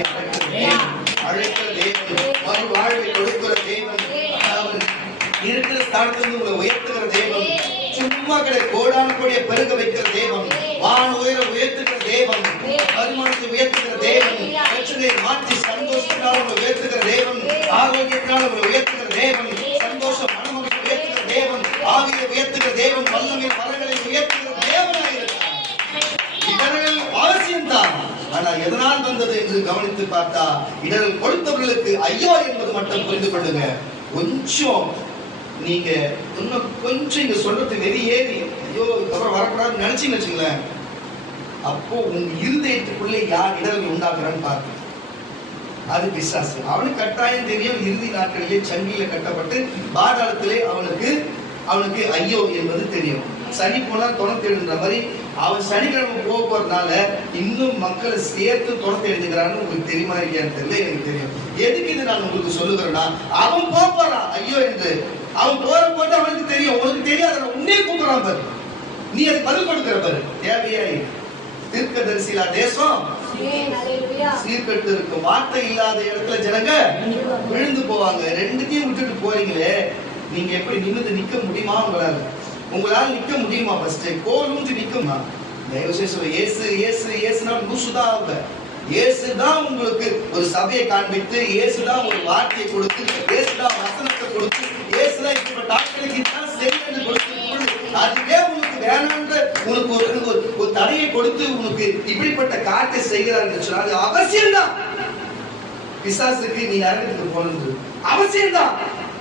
அழைக்கிற தேவன், மறு வாழ்வை கொடுக்கிற தேவன், இருக்கிற ஸ்தானத்திலிருந்து உங்களை உயர்த்துகிற தேவன், சும்மா கடை கோடான கோடிய பெருக வைக்கிற தேவன், வான் உயர உயர்த்துகிற தேவன், வருமானத்தை உயர்த்துகிற தேவன், பிரச்சனையை மாற்றி சந்தோஷத்தினால் உங்களை உயர்த்துகிற தேவன், ஆரோக்கியத்தினால் உங்களை உயர்த்துகிற தேவன், சந்தோஷம் மனமகிழ்ச்சி உயர்த்துகிற தேவன், ஆவியை உயர்த்துகிற தேவன், வல்லமை வரங்களை உயர்த்துகிற தேவனாக இருக்கிறார். இடர்கள் அவசியம்தான். ஆனா எதனால் வந்தது என்று கவனித்து பார்த்தா, இடர்கள் கொடுத்தவர்களுக்கு ஐயோ என்பது மட்டும் புரிந்து கொள்ளுங்க. கொஞ்சம் நீங்க இன்னும் கொஞ்சம் இங்க சொல்றது வெளியேறி ஐயோ அப்புறம் வரக்கூடாதுன்னு நினைச்சீங்கன்னு வச்சுங்களேன், அப்போ உங்க இருதயத்துக்குள்ளே யார் இடர்கள் உண்டாக்குறான்னு பார்க்க, அது பிசாசு. அவனுக்கு கட்டாயம் தெரியும், இறுதி நாட்களிலே சங்கில கட்டப்பட்டு பாதாளத்திலே அவனுக்கு ஐயோ என்பது தெரியும். சனி போனா துணை தேடுன்ற மாதிரி அவன் சனிக்கிழமை போக போறதுனால இன்னும் மக்களை சேர்த்து துணை தேடுகிறான்னு உங்களுக்கு தெரியுமா இல்லையான்னு தெரியல, எனக்கு தெரியும். எதுக்கு இது நான் உங்களுக்கு சொல்லுகிறேன்னா, அவன் போறான் ஐயோ என்று, அவன் போட்டு அவனுக்கு தெரியும், உனக்கு தெரியாத உன்னே கூப்பிடுறான் பாரு, நீ அதுக்கு பதில் கொடுக்கிற பாரு. தேவையாய் தீர்க்கதரிசிலா தேசம் சீர்கட்டு இருக்கும், வார்த்தை இல்லாத இடத்துல ஜனங்க விழுந்து போவாங்க. ரெண்டுத்தையும் விட்டுட்டு போறீங்களே, நீங்க எப்படி நிமிர்ந்து நிக்க முடியுமா? உங்களால நிக்க முடியுமா? ஃபர்ஸ்ட் கோல் ஊன்றி நிக்குமா? தயவு செய்து சொல்ல, இயேசு இயேசு இயேசுனா லூசுதான் ஆகுங்க. இயேசுதான் உங்களுக்கு ஒரு சபையை காண்பித்து, இயேசுதான் ஒரு வார்த்தையை கொடுத்து, இயேசுதான் வசனத்தை கொடுத்து, இயேசுதான் இப்படிப்பட்ட ஆட்களுக்கு இதுதான் சரி என்று கொடுத்து, அதுவே உங்களுக்கு வேணான்ற உனக்கு ஒரு தடையை கொடுத்து உனக்கு இப்படிப்பட்ட காட்டை செய்கிறார் என்று சொன்னால் அது அவசியம்தான். பிசாசுக்கு நீ நரகத்துக்கு போனது அவசியம்தான்,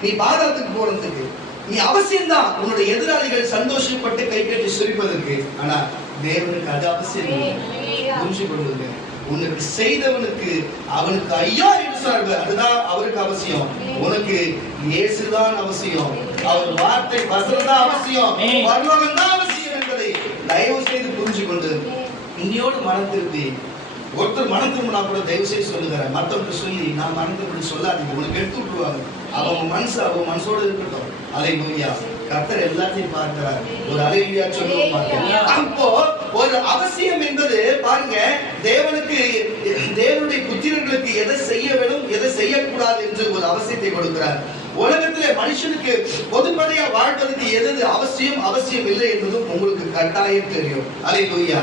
நீ பாதாளத்துக்கு போனதுக்கு நீ அவசியம்தான், உன்னுடைய எதிராளிகள் சந்தோஷப்பட்டு கை கட்டி சிரிப்பதற்கு. ஆனா தேவனுக்கு அது அவசியம். புரிஞ்சு கொள்ளுங்க, உனக்கு செய்தவனுக்கு அவனுக்கு ஐயா என்று சொன்னார்கள், அதுதான் அவருக்கு அவசியம். உனக்கு இயேசுதான் அவசியம், அவர் வார்த்தை வசனம் தான் அவசியம், பரலோகம் தான் அவசியம் என்பதை தயவு செய்து புரிஞ்சு கொண்டு இன்னையோடு மனம் திருப்பி ஒருத்தர் மனம் திரும்பினா கூட தயவு செய்து சொல்லுகிறேன். மற்றவங்க சொல்லி நான் மனம் திரும்பி சொல்லாதீங்க, உனக்கு எடுத்து விட்டுருவாங்க. அவங்க மனசோடு இருக்கட்டும். அல்லேலூயா. கர்த்தர் எல்லாத்தையும் பார்க்கிறார். ஒரு அல்லேலூயா சொல்லுவோம். அப்போ ஒரு அவசியம் என்பது பாருங்க, தேவனுடைய புத்திரர்களுக்கு எதை செய்ய வேண்டும் எதை செய்யக்கூடாது என்று ஒரு அவசியத்தை கொடுக்கிறார். உலகத்திலே மனுஷனுக்கு பொதுப்படையா வாழ்வதற்கு எது அவசியம் இல்லை என்பதும் உங்களுக்கு கட்டாயம் தெரியும். அல்லேலூயா.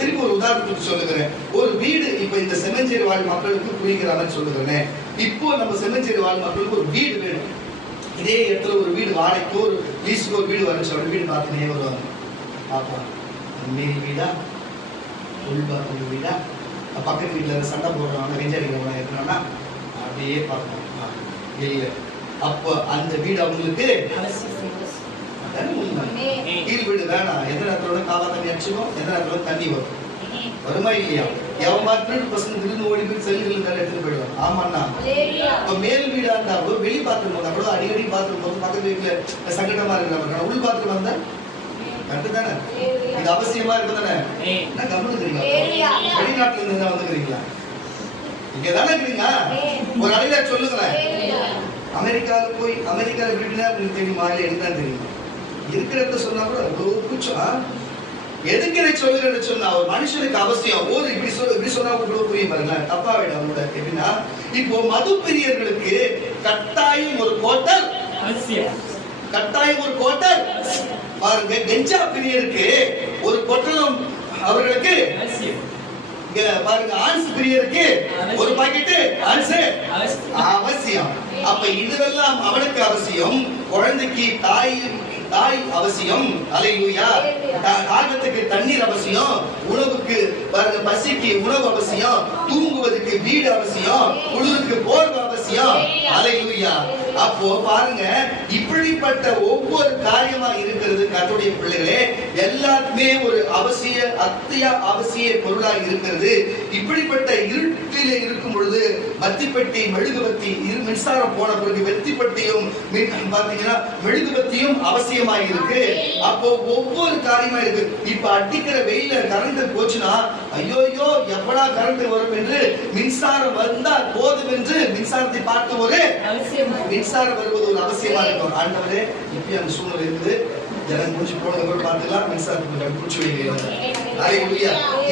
திருப்பி ஒரு உதாரணத்துக்கு சொல்லுகிறேன். ஒரு வீடு, இப்ப இந்த செம்மஞ்சேரி வாழ் மக்களுக்கு புரிகிற மாதிரி சொல்லுகிறேன். இப்போ நம்ம செம்மஞ்சேரி வாழ் மக்களுக்கு ஒரு வீடு வேணும். இதே இடத்துல ஒரு வீடு வாடகைக்கு ஒரு லீஸுக்கு ஒரு வீடு வர சொல்ற வீடு பார்த்துனே வருவாங்க. பாப்பா மேல் வீடா உள்பாக்க வீடா, பக்கத்து வீட்டுல சண்டை போடுறவங்க வெஞ்சடிக்கிறவங்க இருக்கிறாங்கன்னா அப்படியே பார்ப்போம். இல்ல அப்போ அந்த வீடு அவங்களுக்கு கீழ் வீடு வேணாம். எந்த நேரத்துல காவா தண்ணி அடிச்சுக்கும், எந்த நேரத்துல தண்ணி வரும், வருமா இல்லையா? எவன் பார்த்து பசங்க திடீர்னு ஓடி போய் செல்லுகள் மேல எடுத்துட்டு போயிடுவான். ஆமாண்ணா. இப்ப மேல் வீடா இருந்தா வெளி பாத்ரூம் போதா கூட அடிக்கடி பாத்ரூம் போது பக்கத்து வீட்டுல சங்கடமா இருக்கிறாங்க. உள் பாத்ரூம் வந்தா கரெக்ட் தானே? இது அவசியமா இருக்கு தானே? என்ன கவனிக்கிறீங்க? வெளிநாட்டுல இருந்து தான் வந்துக்கிறீங்களா? இங்க தானே இருக்கிறீங்க. ஒரு அடையில சொல்லுங்களேன். அமெரிக்காவுக்கு போய் அமெரிக்காவில் எப்படின்னா உங்களுக்கு தெரியுமா? இல்லை என்ன தெரியும்? இருக்கிறத சொன்னா கூட அவ்வளோ கூச்சம். எதுக்கு இதை சொல்லுகிறேன்னு சொன்னா, ஒரு மனுஷனுக்கு அவசியம். இப்படி சொன்னா கூட புரியும் பாருங்களேன். தப்பா வேணும் அவங்களோட. எப்படின்னா, இப்போ மது பிரியர்களுக்கு கட்டாயம் ஒரு கோட்டர் அவசியம். கட்டாயம் ஒரு கோட்டர் பாருங்க. கெஞ்சா பிரியருக்கு ஒரு கொட்டலம் அவர்களுக்கு பாருங்க. ஆன்ஸ் பிரியருக்கு ஒரு பாக்கெட்டு ஆன்ஸ் அவசியம். அப்ப இதுவெல்லாம் அவனுக்கு அவசியம். குழந்தைக்கு தாய் அவசியம். அல்லேலூயா. தாகத்துக்கு தண்ணீர் அவசியம். உணவுக்கு பாருங்க, பசிக்கு உணவு அவசியம். தூங்குவதற்கு வீடு அவசியம். குளிருக்கு போர்வை அவசியம். அல்லேலூயா. அப்போ பாருங்க, இப்படிப்பட்ட ஒவ்வொரு காரியமா இருக்கிறது கர்த்தருடைய பிள்ளைகளே. எல்லாருமே ஒரு அவசிய பொருளா இருக்கிறது. இப்படிப்பட்ட இருட்டிலே இருக்கும் பொழுது பத்திப்பட்டி மெழுகுபத்தி மின்சாரம் போன பிறகு வெத்திப்பட்டியும் பாத்தீங்கன்னா மெழுகுபத்தியும் அவசியமாக இருக்கு. அப்போ ஒவ்வொரு காரியமா இருக்கு. இப்ப அடிக்கிற வெயில கரண்ட் போச்சுன்னா ஐயோயோ எப்படா கரண்ட் வரும் என்று மின்சாரம் வந்தால் போதும் என்று மின்சாரத்தை பார்த்து ஒரு மின்சாரம் வருவது ஒரு அவசியமா இருக்கும். ஆண்டவரே இப்ப அந்த சூழ்நிலை இருக்குது, ஜனம் முடிச்சு போனதை கூட பார்த்துக்கலாம், மின்சாரத்துக்கு பூச்சி வைக்க.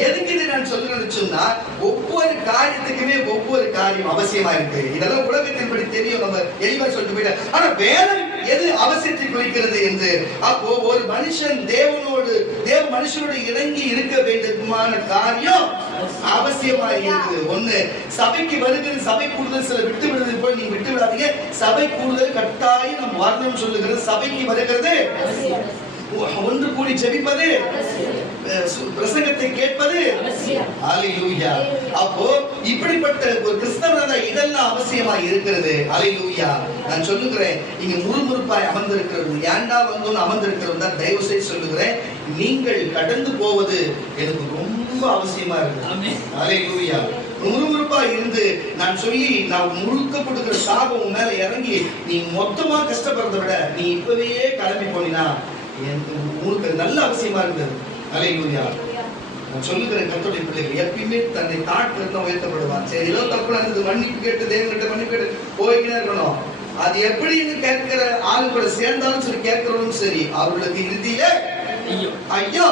எதுக்கு இதை நான் சொல்றேன்னு சொன்னா, ஒவ்வொரு காரியத்துக்குமே ஒவ்வொரு காரியம் அவசியமா இருக்கு. இதெல்லாம் உலகத்தின்படி தெரியும், நம்ம எளிவா சொல்லிட்டு போயிட்டேன். ஆனா வேதம் எது அவசியத்தை குறிக்கிறது என்று. அப்போ ஒரு மனுஷன் தேவ மனுஷனோடு இணங்கி இருக்க வேண்டுமான காரியம் அவசியமா இருக்குது. ஒண்ணு, சபைக்கு வருகிறது, சபை கூடுதல் சில விட்டு விடுறது போய் நீங்க விட்டு விடாதீங்க. சபை கூடுதல் கட்டாயம் நம் வரணும் சொல்லுகிறது. சபைக்கு வருகிறது, ஒன்று கூடி ஜெபிப்பது, பிரசங்கத்தை கேட்பது. அல்லேலூயா. அப்போ இப்படிப்பட்ட ஒரு கிறிஸ்தவனாக இதெல்லாம் அவசியமா இருக்கிறது. அல்லேலூயா. நான் சொல்லுகிறேன், நீங்க முறுமுறுப்பாய் அமர்ந்திருக்கிறது, ஏண்டா வந்தோன்னு அமர்ந்திருக்கிறது தான் தயவு செய்து சொல்லுகிறேன், நீங்கள் கடந்து போவது எனக்கு ரொம்ப அவசியமா இருக்கு. அல்லேலூயா. முறுமுறுப்பா இருந்து நான் முழுக்க கொடுக்கிற சாபம் மேல இறங்கி நீ மொத்தமா கஷ்டப்படுறதை விட நீ இப்பவே கிளம்பி போனீங்கன்னா உங்களுக்கு நல்ல அவசியமா இருந்தது. அல்லேலூயா. நான் சொல்லுகிறேன், கர்த்தருடைய பிள்ளைகள் எப்பயுமே தன்னை தாழ்த்தி உயர்த்தப்படுவான். சரி, ஏதோ தப்பு நடந்தது, மன்னிப்பு கேட்டு தேவன்கிட்ட மன்னிப்பு கேட்டு போய்கிட்டே இருக்கணும். அது எப்படின்னு கேட்கிற ஆளு கூட சேர்ந்தாலும் சரி, கேட்கிறவனும் சரி, அவர்களுக்கு இறுதியில ஐயோ.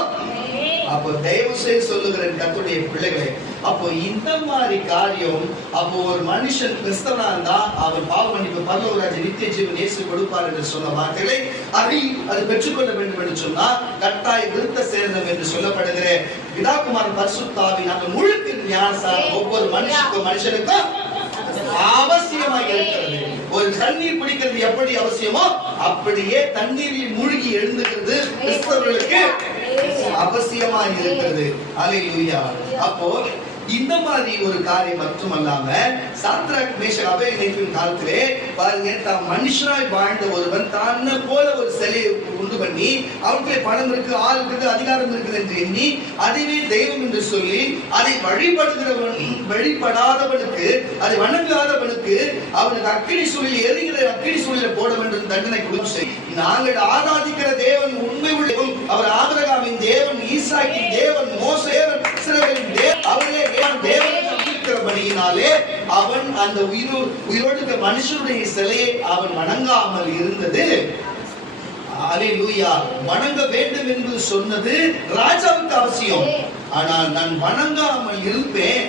அப்போ தயவு செய்து சொல்லுகிறேன் கர்த்தருடைய பிள்ளைகளே, அப்போ இந்த மாதிரி காரியம், அப்போ ஒரு மனுஷன் கிறிஸ்தவனா இருந்தா அவன் பாவ மன்னிப்பு பரலோகராஜ்ய நித்திய ஜீவன் இயேசு கொடுப்பார் என்று சொன்ன வார்த்தைகளை அது பெற்றுக்கொள்ள வேண்டும் என்று சொன்னா கட்டாய விருத்த சேதனம் என்று சொல்லப்படுகிற பிதாகுமாரன் பரிசுத்த ஆவியினால முழுக்க ஞானசாரம் ஒவ்வொரு மனுஷனுக்கும் அவசியமாக இருக்கிறது. ஒரு தண்ணீர் பிடிக்கிறது எப்படி அவசியமோ அப்படியே தண்ணீரில் மூழ்கி எழுந்துகிறது கிறிஸ்தவர்களுக்கு அவசியமா இருக்கிறது. அல்லேலூயா. அப்போ இந்த மாதிரி ஒரு காரியம் மட்டுமல்லாம சாத்ராக் மேஷக் அபேத்நேகோவின் காலத்திலே பாருங்க, தான் மனுஷனாய் வாழ்ந்த ஒருவன் தான போல ஒரு சிலையை உண்டு பண்ணி அவனுக்கு பணம் இருக்கு, ஆள் இருக்கு, அதிகாரம் இருக்குது என்று எண்ணி அதுவே தெய்வம் என்று சொல்லி அதை வழிபடாதவனுக்கு, அதை வணங்காதவனுக்கு செய்தவனுக்கு அவனுக்கு அக்கினி சூழலில் எரிகிற அக்கினி சூழலில் போட வேண்டும் தண்டனை கொடுக்கும். நாங்கள் ஆராதிக்கிற தேவன் உண்மை உள்ளவன். அவர் ஆபிரகாமின் தேவன், ஈசாக்கின் தேவன், மோசே தேவன், இஸ்ரவேலின் தேவன். அவரே தேவன் இருக்கிறபடியினாலே அவன் அந்த உயிரோடு மனுஷனுடைய சிலையை அவன் வணங்காமல் இருந்தது. அல்லேலூயா. வணங்க வேண்டும் என்று சொன்னது ராஜாவுக்கு அவசியம். ஆனால் நான் வணங்காமல் இருப்பேன்,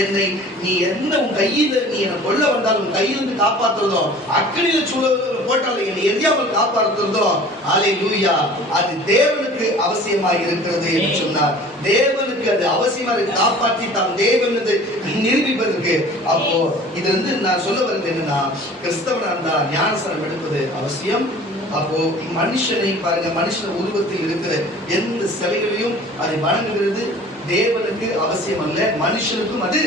என்னை நீ என்ன உன் கையில நீ என்ன கொல்ல வந்தாலும் உன் கையிலிருந்து காப்பாற்றுறதோ, அக்கினியில போட்டாலும் என்னை எரியாமல் காப்பாற்றுறதோ, அல்லேலூயா, அது தேவனுக்கு அவசியமாய் இருக்கிறது என்று சொன்னார். தேவனுக்கு அது அவசியமாக காப்பாற்றி தாம் தேவன் நிரூபிப்பதற்கு. அப்போ இது நான் சொல்ல வருது என்னன்னா, கிறிஸ்தவனா இருந்தா ஞானஸ்நானம் எடுப்பது அவசியம். அப்போ மனுஷனை பாருங்க, மனுஷன் உருவத்தில் இருக்கிற எந்த சிலைகளையும் அதை வணங்குகிறது தேவனுக்கு அவசியம் அல்ல, மனுஷனுக்கும் அது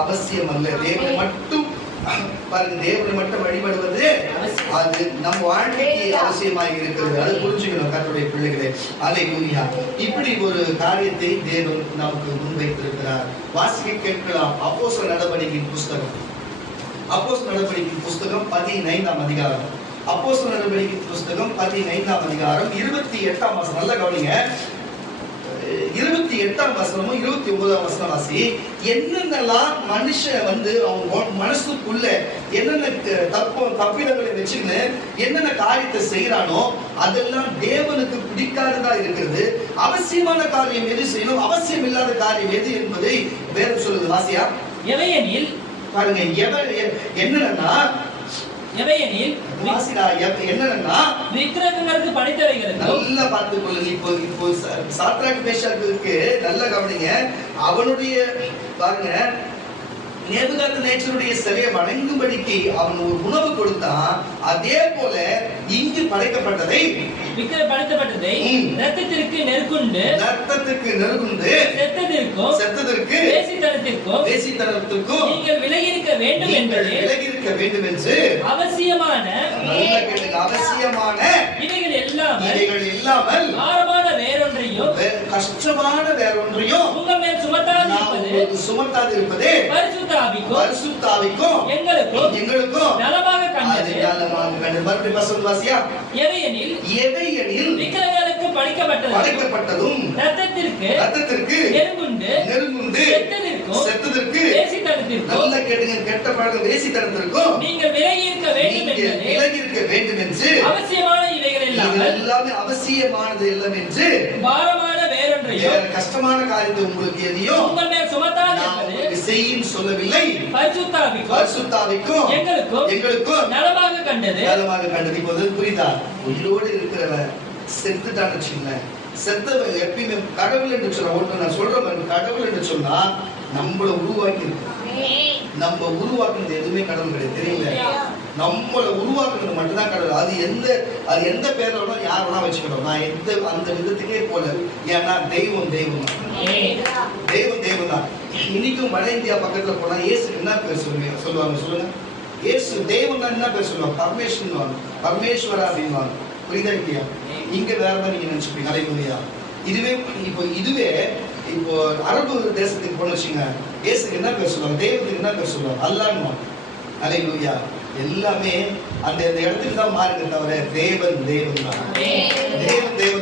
அவசியம் அல்ல. தேவனை மட்டும் பாருங்க, தேவனை மட்டும் வழிபடுவது அது நம் வாழ்க்கைக்கு அவசியமாக இருக்கிறது. அதை புரிஞ்சுக்கணும் கர்த்தருடைய பிள்ளைகளே. அல்லேலூயா. இப்படி ஒரு காரியத்தை தேவன் நமக்கு முன்வைத்திருக்கிறார். வாசிக்க கேட்கலாம். அப்போஸ்தலர் நடவடிக்கையின் புஸ்தகம், அப்போஸ்தலர் நடவடிக்கையின் புஸ்தகம் 15ஆம் அதிகாரம். அப்போஸ்தலர் நடவடிக்கையின் புஸ்தகம் 15ஆம் அதிகாரம் 28ஆம் வசனம். நல்லா கவனிங்க. 28ஆம் வசனமும் 29ஆம் வசனம் வாசி. என்னென்னலாம் மனுஷன் அவங்க மனசுக்குள்ள என்னென்ன தப்பிதங்களை வச்சுக்கின்னு என்னென்ன காரியத்தை செய்யறானோ அதெல்லாம் தேவனுக்கு பிடிக்காததா இருக்கிறது. அவசியமான காரியம் எது செய்யணும், அவசியம் இல்லாத காரியம் எது என்பதை வேதம் சொல்லுது. வாசியா. எவையெனில் பாருங்க, என்னன்னா என்னன்னா விக்கிரகங்களுக்கு படைத்தவைகளுக்கு நல்லா பார்த்து கொள்ளுங்க. இப்போ சாத்ராக் மேஷாக்குக்கு நல்லா கவனிங்க. அவனுடைய பாருங்க, நேபுகாத்நேச்சருடைய சிலையை வணங்கும்படிக்கு அவன் ஒரு உணவு கொடுத்தான். அதே போல இங்கு படைக்கப்பட்டதை ரத்தத்திற்கு நெருக்குண்டு செத்ததற்கு வேசித்தனத்திற்கும் நீங்கள் விலகி இருக்க வேண்டும் என்று அவசியமான இவைகள் இல்லாமல் பாரமான வேறொன்றையும் கஷ்டமான வேறொன்றையும் உங்கள் மேல் சுமத்தாது இருப்பதே பரிசுத்த ஆவிக்கும் எங்களுக்கும் நலமாக கண்டது. மறுபடியும் வசனம் வாசியா. எவையெனில் விக்கிரகங்களுக்கு படைக்கப்பட்டதும் ரத்தத்திற்கு நெருங்குண்டு செத்ததற்கு வேசித்தனத்திற்கும் நல்ல கேட்டுங்க, கெட்ட பழக்கம் வேசித்தனத்திற்கும் நீங்கள் விலகி இருக்க வேண்டும் என்று அவசியமான இவைகள் எல்லாமே அவசியமானது எல்லாம் என்று பாரமான வேறொன்றையும் கஷ்டமான காரியத்தை உங்களுக்கு எதையும் உங்கள் மேல் சுமத்தாது செய்யும் சொல்லவில்லை. பரிசுத்த ஆவிக்கும் எங்களுக்கும் நலமாக கண்டது. இப்போது புரியுதா? உயிரோடு இருக்கிறவன் செத்துட்டான்னு வச்சுங்களேன். செத்தவன் எப்பயுமே கடவுள் என்று சொல்ல நான் சொல்றேன். கடவுள் என்று சொன்னா நம்மள உருவாக்கி இருக்கு. நம்ம உருவாக்குனது எதுவுமே கடவுள் கிடையாது, தெரியல. நம்மள உருவாக்குறது மட்டும்தான் கடவுள். அது எந்த பேர்ல வேணா யார் வேணா வச்சுக்கணும். நான் அந்த விதத்துக்கே போல. ஏன்னா தெய்வம் தான். இன்னைக்கும் வட இந்தியா பக்கத்துல போனா இயேசு என்ன பேர் சொல்லுவாங்க சொல்லுங்க. இயேசு தெய்வம் என்ன பேர் சொல்லுவாங்க? பரமேஸ்வரா அப்படின்வாங்க. புரியுதா இல்லையா? இங்க வேற மாதிரி நீங்க நினைச்சுப்பீங்க. அல்லேலூயா. இதுவே இப்போ அரபு தேசத்துக்கு போன வச்சுங்க, இயேசுக்கு என்ன பேர் சொல்லுவாங்க? தெய்வத்துக்கு என்ன பேர் சொல்லுவாங்க? அல்லாஹ்னு. அல்லேலூயா. எல்லாமே அந்த இடத்துக்கு தான் மாறுங்க, தவிர தேவன்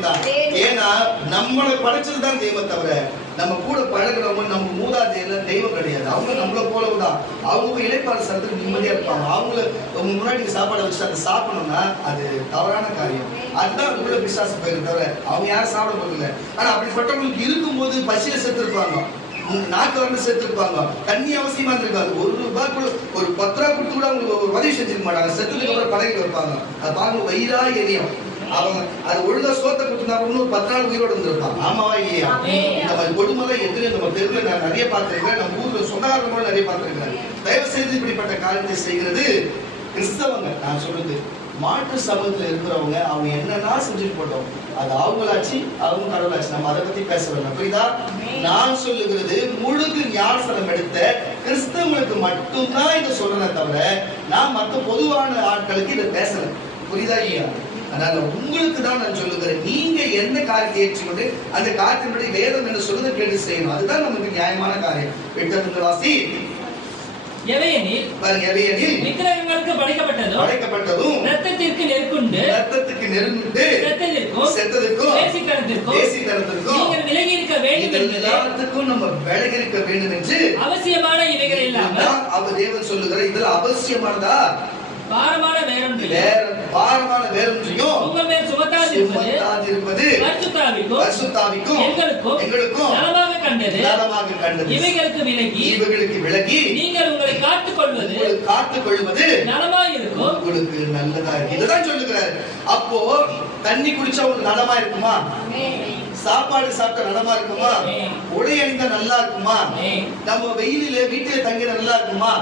தான். ஏன்னா நம்மளை படைச்சதுதான் தெய்வம், தவிர நம்ம கூட பழகிறவங்க நம்ம மூதாதையெல்லாம் தெய்வம் கிடையாது. அவங்க நம்மள போலவுதான். அவங்க இளைப்பாறு சரத்துக்கு நிம்மதியா இருப்பாங்க. அவங்கள உங்க முன்னாடி சாப்பாடு வச்சு அதை சாப்பிடணும்னா அது தவறான காரியம். அதுதான் உள்ள விசுவாசம் போயிருக்கு, தவிர அவங்க யாரும் சாப்பிட போறதில்லை. ஆனா அப்படிப்பட்டவங்களுக்கு இருக்கும்போது பசியில செத்து இருப்பாங்க, நாக்கு வந்து செத்துருப்பாங்க, தண்ணி அவசியமா இருக்காது. ₹1 ஒரு 10 ரூபா கொடுத்து கூட அவங்க ஒரு உதவி செஞ்சிருக்க மாட்டாங்க. செத்துக்கு அப்புறம் பழகி வைப்பாங்க. அதை பார்க்க வயிறா எரியும். அவங்க அது ஒழுங்கா சோத்தை கொடுத்துருந்தா இன்னும் 10 நாள் உயிரோடு இருந்திருப்பாங்க. ஆமாவா இல்லையா? இந்த மாதிரி கொடுமைலாம் எதிரே நம்ம தெருவில் நான் நிறைய பார்த்திருக்கிறேன். நம்ம ஊர்ல சொந்தக்காரங்க கூட நிறைய பார்த்திருக்கிறேன். தயவு செய்து இப்படிப்பட்ட காரியத்தை செய்கிறது கிறிஸ்தவங்க. நான் சொல்றது மாற்று சமூகத்தில் இருக்கிறவங்க அவங்க என்னன்னா செஞ்சுட்டு போட்டோம், அது அவங்களாச்சு, அவங்க கடவுளாச்சு. நம்ம அதை பத்தி பேச வேண்டாம், புரியுதா? நான் சொல்லுகிறது முழுக்கு ஞானஸ்நானம் எடுத்த கிறிஸ்தவங்களுக்கு மட்டும்தான் இதை சொல்றேன், தவிர நான் மற்ற பொதுவான ஆட்களுக்கு இதை பேசல. புரியுதா இல்லையா? அதனால உங்களுக்கு தான் நான் சொல்லுகிறேன், நீங்க என்ன காரியத்தை ஏற்றுக்கொண்டு அந்த காரியத்தின்படி வேதம் என்று சொல்லுதை கேட்டு செய்யணும். அதுதான் நமக்கு நியாயமான காரியம். 8 வாசி. எவையெனில் விக்கிரகங்களுக்கு படைக்கப்பட்டதும் இரத்தத்திற்கு நெருக்குண்டு செத்ததற்கும் தேசித்தனத்திற்கும் நீங்கள் விலகி இருக்க வேண்டும் எல்லாத்துக்கும் நம்ம விலகி இருக்க வேண்டும் என்று அவசியமான இவைகள் இல்லாமல் அவர் தேவன் சொல்லுகிறார். இதுல அவசியமானதா பாரமான வேறொன்றையும் உங்கள் மேல் சுமத்தாதிருப்பது பரிசுத்தாவிக்கும் எங்களுக்கும் நலமாக கண்டது. இவைகளுக்கு விலகி நீங்கள் உங்களை காத்துக் கொள்வது நலமாக இருக்கும், உங்களுக்கு நல்லதா இருக்கு. இதுதான் சொல்லுகிறாரு. அப்போ தண்ணி குடிச்சா உங்களுக்கு நலமா இருக்குமா? சாப்பாடு சாப்பிட்டா நலமா இருக்குமா? உடை அணிந்தா நல்லா இருக்குமா? நம்ம வெயிலில வீட்டுல தங்கி நல்லா இருக்குமா?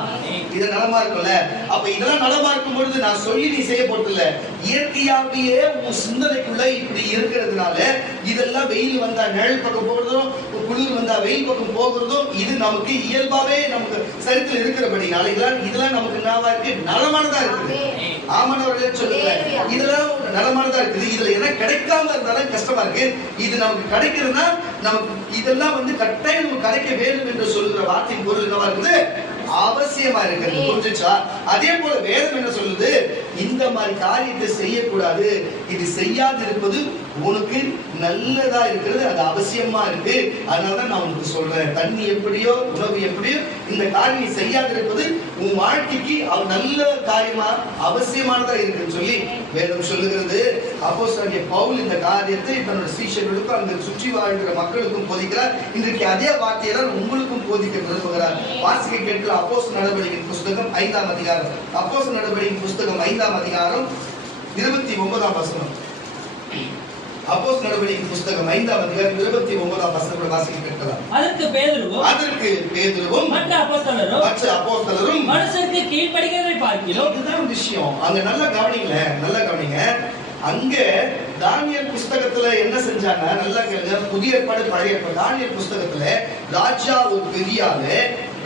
இது நலமா இருக்கும்ல. அப்ப இதெல்லாம் நலமா இருக்கும் பொழுது நான் சொல்லி நீ செய்ய போறதில்ல, இயற்கையாகவே உன் சிந்தனைக்குள்ள இப்படி இருக்கிறதுனால இதெல்லாம் வெயில் வந்தா நிழல் பக்கம் போகிறதும், குளிர் வந்தா வெயில் பக்கம் போகிறதும் இது நமக்கு இயல்பாவே நமக்கு சரித்துல இருக்கிறபடினால இதெல்லாம் நமக்கு என்னவா இருக்கு? நலமானதா இருக்குது. ஆமானவர்களே சொல்லுங்க, இதெல்லாம் நலமானதா இருக்குது. இதுல என்ன கிடைக்காம இருந்தாலும் கஷ்டமா இருக்கு. இது நமக்கு கிடைக்கிறதுனா நமக்கு இதெல்லாம் கட்டாயம் நமக்கு கிடைக்க வேண்டும் என்று சொல்லுகிற வார்த்தையின் பொருள் என்னவா இருக்குது? அவசியமா இருக்கிறது. புரிஞ்சுச்சா? அதே போல வேதம் என்ன சொல்லுது? இந்த மாதிரி காரியத்தை செய்யக்கூடாது, இது செய்யாது இருப்பது உனக்கு நல்லதா இருக்கிறது, அது அவசியமா இருக்கு. அதனாலதான் நான் உனக்கு சொல்றேன், தண்ணி எப்படியோ உணவு எப்படியோ இந்த காரியம் செய்யாது இருப்பது உன் வாழ்க்கைக்கு நல்ல காரியமா அவசியமானதா இருக்குன்னு சொல்லி வேதம் சொல்லுகிறது. அப்போஸ்தலனாகிய பவுல் இந்த காரியத்தை தன்னோட சீஷர்களுக்கும் அங்க சுற்றி வாழ்கிற மக்களுக்கும் போதிக்கிறார். இன்றைக்கு அதே வார்த்தையை தான் உங்களுக்கும் போதிக்க விரும்புகிறார். வாசிக்க கேட்கிற அப்போஸ்தலர் நடவடிக்கையின் புஸ்தகம் 5ஆம் அதிகாரம், அப்போஸ்தலர் நடவடிக்கையின் புஸ்தகம் 5ஆம் அதிகாரம் 29ஆம் வசனம். அப்போஸ்தலர் நடவடிக்கையின் புஸ்தகம் 5ஆம் அதிகாரம் 29ஆம் வசனத்தை வாசிக்க கேட்கலாம். அதற்கு பேதுருவும் மற்ற அப்போஸ்தலரும் மனுஷருக்கு கீழ்ப்படிகிறதை பார்க்கிறோம். இதுதான் விஷயம். அங்க நல்லா கவனிங்க. அங்க தானியேல் புஸ்தகத்துல என்ன செஞ்சாங்க? நல்லா கேளுங்க. புதிய ஏற்பாடு பழைய ஏற்பாடு. தானியேல் புஸ்தகத்துல ராஜா ஒரு பெரிய ஆளு,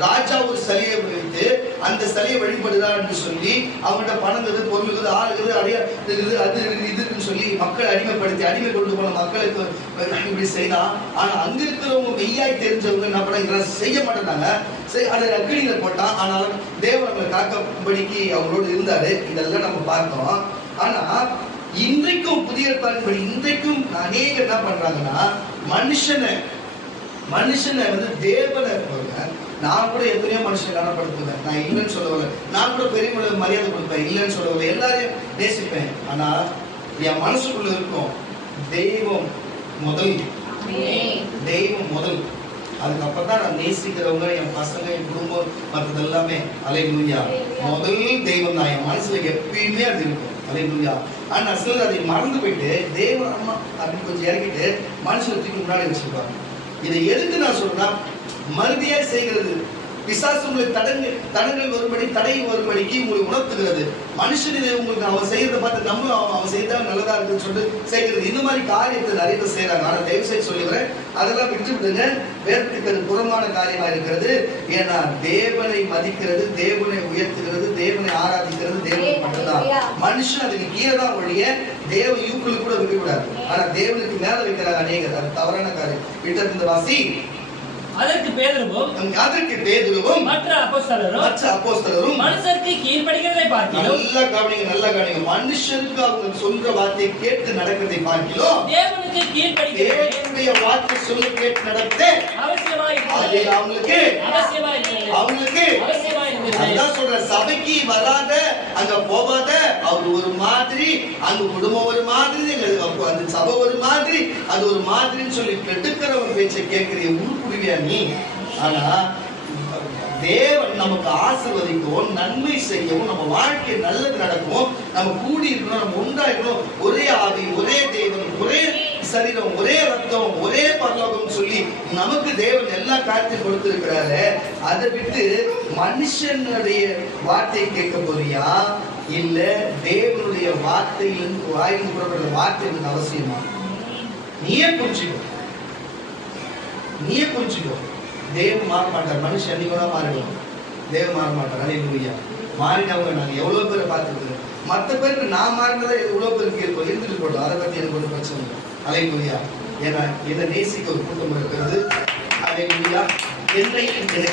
ராஜா ஒரு சிலையை வைத்து அந்த சிலையை வழிபடுறார் என்று சொல்லி அவங்கள்ட்ட பணங்குது, பொருளுக்குது, ஆளுகுது, அடியாது அது இதுன்னு சொல்லி மக்களை அடிமை கொண்டு போன மக்களுக்கு இப்படி செய்தான். ஆனா அங்க இருக்கிறவங்க மெய்யாய் தெரிஞ்சவங்க என்ன பண்ண செய்ய மாட்டேன்னாங்க. அதை அக்னியில போட்டான். ஆனாலும் தேவன் அவங்களை காக்கும்படிக்கு அவங்களோடு இருந்தாரு. இதெல்லாம் நம்ம பார்த்தோம். ஆனா இன்றைக்கும் புதிய ஏற்பாடு இன்றைக்கும் அநேக என்ன பண்றாங்கன்னா மனுஷனை தேவனை, நான் கூட எத்தனையோ மனுஷன் கனப்படுத்துவேன், நான் இல்லைன்னு சொல்லவில்லை. நான் கூட பெரியவங்களுக்கு மரியாதை கொடுப்பேன், இல்லைன்னு சொல்லவில்லை. எல்லாரையும் நேசிப்பேன். ஆனா என் மனசுக்குள்ள இருக்கும் தெய்வம் முதல். அதுக்கப்புறம் தான் நான் நேசிக்கிறவங்க, என் பசங்க, என் குடும்பம், மற்றது எல்லாமே. அல்லேலூயா. முதல் தெய்வம் தான் என் மனசுல எப்பயுமே அது இருக்கும். அல்லேலூயா. ஆனா சிலர் அதை மறந்து போயிட்டு தேவன் அம்மா அப்படின்னு கொஞ்சம் இறக்கிட்டு மனுஷத்துக்கு முன்னாடி வச்சிருப்பாங்க. இதை எதுக்கு நான் சொல்றேன்னா, மறுதியா செய்கிறது. பிசாசு உங்களுக்கு தடங்கள் வரும்படி, தடை வரும்படிக்கு உங்களை உணர்த்துகிறது. மனுஷன் இதை உங்களுக்கு அவன் செய்யறதை பார்த்து நம்ம அவன் செய்தா நல்லதா இருக்குன்னு சொல்லிட்டு செய்கிறது. இந்த மாதிரி காரியத்தை நிறைய பேர் செய்யறாங்க. ஆனா தயவு செய்து சொல்லுகிறேன், அதெல்லாம் விட்டு விடுங்க. வேதத்துக்கு அது புறமான காரியமா இருக்கிறது. ஏன்னா தேவனை மதிக்கிறது, தேவனை உயர்த்துகிறது, தேவனை ஆராதிக்கிறது தேவனை மட்டும்தான். மனுஷன் அதுக்கு கீழே தான் ஒழிய தேவ யூக்களுக்கு கூட விடக்கூடாது. ஆனா தேவனுக்கு மேல வைக்கிறாங்க அநேகர். அது தவறான காரியம். விட்டு வாசி. அதற்கு பேதுருவும் மற்ற அப்போஸ்தலரும் மனுஷருக்கு கீழ்ப்படிகிறதை பார்க்கிறோம். நல்லா கவனிங்க. மனுஷருக்கு அவங்க சொல்ற வார்த்தையை கேட்டு நடக்கிறதை பார்க்கிறோம். தேவனுக்கு கீழ்ப்படிகிறது, தேவனுடைய வார்த்தை சொல்ல கேட்டு நடப்பதே அவசியமாய் இருக்கிறது. அதான் சொல்ற, சபைக்கு வராத, அங்க போகாத, அவர் ஒரு மாதிரி, அங்க குடும்பம் ஒரு மாதிரி, அந்த சபை ஒரு மாதிரி, அது ஒரு மாதிரின்னு சொல்லி கெடுக்கிறவங்க பேச்சை கேட்கிற உருப்புடுவியா நீ? ஆனா தேவன் நமக்கு ஆசீர்வதிக்கவும் நன்மை செய்யவும் நம்ம வாழ்க்கை நல்லது நடக்கும், நம்ம கூடி இருக்கணும், நம்ம உண்டாஇருக்கணும், ஒரே ஆவி, ஒரே தேவன், ஒரே சரீரம், ஒரே ரத்தம், ஒரே பரலோகம் சொல்லி நமக்கு தேவன் எல்லா காரியத்தையும் கொடுத்திருக்கிறாரு. அதை விட்டு மனுஷனுடைய வார்த்தையை கேட்க போறியா, இல்ல தேவனுடைய வார்த்தையிலிருந்து வாயிலிருந்து புறப்படுற வார்த்தை எனக்கு அவசியமா? நீயே புரிஞ்சுக்கோ. தேவன் மாற மாட்டார். மனுஷன் அன்னைக்கு மாறிடுவோம், தேவன் மாற மாட்டார். அல்லேலூயா. மாறினவங்க நாங்க எவ்வளவு பேரை பார்த்துருக்கோம். மற்ற பேருக்கு நான் மாறினதா எவ்வளவு பேருக்கு இருக்கும், இருந்துட்டு போட்டோம். அதை பத்தி எனக்கு ஒரு பிரச்சனை இல்லை. அல்லேலூயா. ஏன்னா என்னை நேசிக்க ஒரு கூட்டம் இருக்கிறது. அல்லேலூயா. என்னை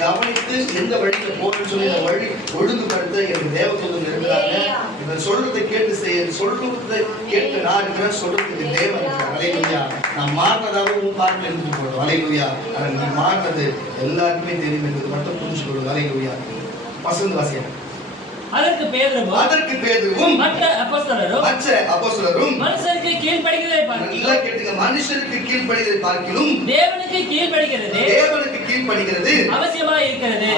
கவனித்து எந்த வழியில போகணும்னு சொல்லி அந்த வழி ஒழுங்குபடுத்த எனக்கு தேவதூதன் இருக்கிறாங்க. இவன் சொல்றதை கேட்டு சொல்றதை கேட்டு நான் இருக்கிறேன், சொல்றதுக்கு தேவன் இருக்கிறார். அல்லேலூயா. நான் மாறினதாகவும் பார்க்க இருந்து போடுறோம். அல்லேலூயா. ஆனால் நீ மாறினது எல்லாருக்குமே தெரியும் என்பது மட்டும் புரிஞ்சுக்கொள்ளும். அல்லேலூயா. வசந்த வாசியம். அதற்கு பேதுருவும் மற்ற அப்போஸ்தலரும் மனுஷருக்கு கீழ்ப்படிகிறதை பார்க்கிலும், நல்லா கேட்டுங்க, மனுஷருக்கு கீழ்ப்படிகிறதை பார்க்கிலும் தேவனுக்கு கீழ்ப்படிகிறது அவசியமா இருக்கிறது.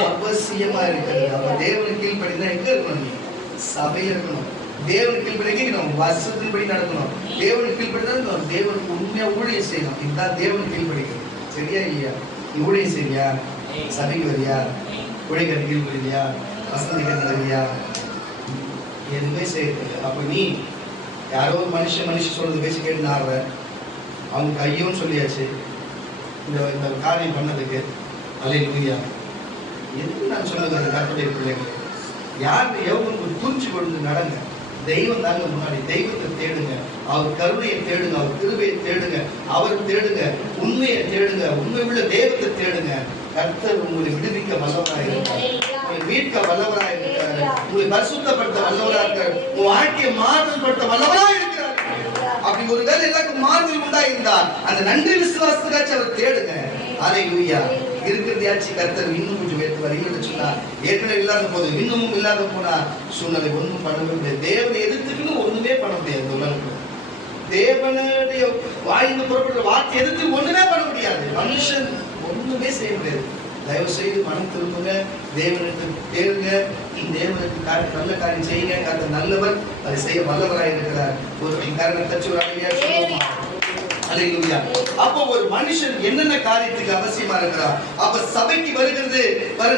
அப்ப தேவனுக்கு கீழ்ப்படினா எங்க இருக்கணும்? சபையில இருக்கணும். தேவனுக்கு கீழ்ப்படிக்கணும், வசனத்தின்படி நடக்கணும். தேவனுக்கு கீழ்ப்படினா தேவனுக்கு உண்மையா ஊழியம் செய்யணும். இதுதான் தேவனுக்கு கீழ்ப்படிக்கிறது. சரியா இல்லையா? நீ ஊழியம் செய்யா, சபைக்கு வரியா, ஊழியக்காரருக்கு கீழ்ப்படியா, வசனத்துக்கு நடக்கியா, எதுவுமே செய்யறது. அப்ப நீ யாரோ ஒரு மனுஷன் சொல்றது பேசி கேட்டு நாடுற, அவங்க கையும் சொல்லியாச்சு இந்த காரியம் பண்ணதுக்கு. அல்லேலூயா. எதுக்கு நான் சொன்னது? அந்த கர்த்தருடைய பிள்ளைகள் யாரு எவ்வளவு துணிச்சு கொண்டு நடங்க. தெய்வம் தாங்க முன்னாடி. தெய்வத்தை தேடுங்க, அவர் கருணையை தேடுங்க, அவர் கிருபையை தேடுங்க, அவர் தேடுங்க, உண்மையை தேடுங்க, உண்மை உள்ள தெய்வத்தை தேடுங்க. கர்த்தர் உங்களை விடுவிக்க வல்லவராக இருக்கிறார், உங்களை மீட்க வல்லவராக இருக்கிறார், உங்களை பரிசுத்தப்படுத்த வல்லவராக இருக்கிறார், உங்க வாழ்க்கையை மாறுதல் படுத்த வல்லவராக இருக்கிறார். அப்படி ஒரு வேலை எல்லாருக்கும் மாறுதல் உண்டாயிருந்தால் அந்த நன்றி விசுவாசத்துக்காச்சும் அவர் தேடுங்க. அல்லேலூயா. இருக்கிறதையாச்சு கர்த்தர் இன்னும் கொஞ்சம் உயர்த்துவார். இல்லைன்னு சொன்னா ஏற்கனவே இல்லாத போது இன்னமும் இல்லாத போனா சூழ்நிலை ஒன்றும் பண்ணவே முடியாது. தேவனை எதிர்த்துக்குன்னு ஒண்ணுமே பண்ண முடியாது. உலகத்துல தேவனுடைய வாயிலிருந்து புறப்படுற வார்த்தை எதிர்த்து ஒண்ணுமே பண்ண முடியாது. மனுஷன் ஒண்ணுமே செய்ய முடியாது. தயவு செய்து மனம் திரும்புங்க, தேவனுக்கு தேடுங்க, தேவனுக்கு நல்ல காரியம் செய்யுங்க. கர்த்தர் நல்லவர், அதை செய்ய வல்லவராக இருக்கிறார். ஒரு காரணம் தச்சு ஒரு அழகியா. அல்லேலூயா. அப்போ ஒரு மனுஷன் என்னென்ன காரியத்துக்கு அவசியமா இருக்கிறார்? அப்ப சபைக்கு வருகிறது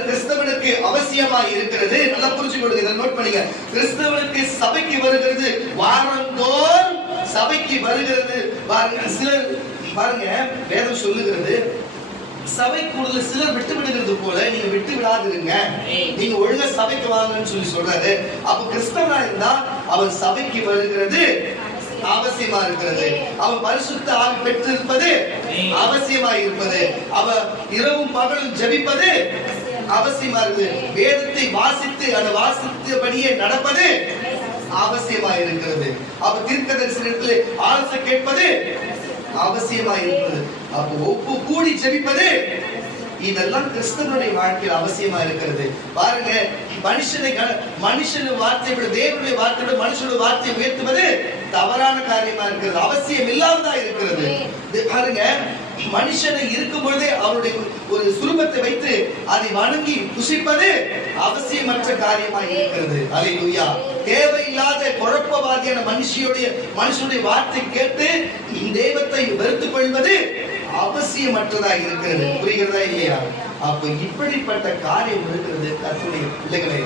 கிறிஸ்தவனுக்கு அவசியமா இருக்கிறது. நல்லா புரிஞ்சு கொடுங்க, இதை நோட் பண்ணுங்க. கிறிஸ்தவனுக்கு சபைக்கு வருகிறது, வாரந்தோறும் சபைக்கு வருகிறது. சிலர் பாருங்க, வேதம் சொல்லுகிறது சபைக்குள்ள சிலர் விட்டு விடுகிறது போல நீங்க விட்டு விடாதிருங்க, நீங்க ஒழுங்கா சபைக்கு வாங்கன்னு சொல்லி சொல்றாரு. அப்ப கிறிஸ்தவனா இருந்தா அவன் சபைக்கு வருகிறது அவசியமா இருக்கிறது. அவன் பரிசுத்த ஆவி பெற்றிருப்பது அவசியமா இருப்பது. அவன் இரவும் பகலும் ஜெபிப்பது அவசியமா இருக்குது. வேதத்தை வாசித்து அந்த வாசித்தபடியே நடப்பது அவசியமா இருக்கிறது. அப்ப தீர்க்கதரிசனத்திலே ஆலோசனை கேட்பது அவசியமா இருப்பது. அப்ப ஒப்பு கூடி ஜெபிப்பது, இதெல்லாம் கிறிஸ்தவனுடைய வாழ்க்கையில் அவசியமா இருக்கிறது. பாருங்க, மனுஷனுடைய வார்த்தையை விட தேவனுடைய வார்த்தையை விட மனுஷனுடைய வார்த்தையை உயர்த்துவது தவறான காரியமா இருக்கிறது, அவசியம் இல்லாததா இருக்கிறது. பாருங்க, மனுஷனை இருக்கும் பொழுதே அவருடைய ஒரு சுரூபத்தை வைத்து அதை வணங்கி புசிப்பது அவசியமற்ற காரியமா இருக்கிறது. அல்லேலூயா. தேவையில்லாத குழப்பவாதியான மனுஷனுடைய வார்த்தை கேட்டு தெய்வத்தை வெறுத்துக் கொள்வது அவசியமற்றதாக இருக்கிறது. புரிகிறதா இல்லையா? அப்ப இப்படிப்பட்ட காரியம் இருக்கிறது. கர்த்தருடைய பிள்ளைகளை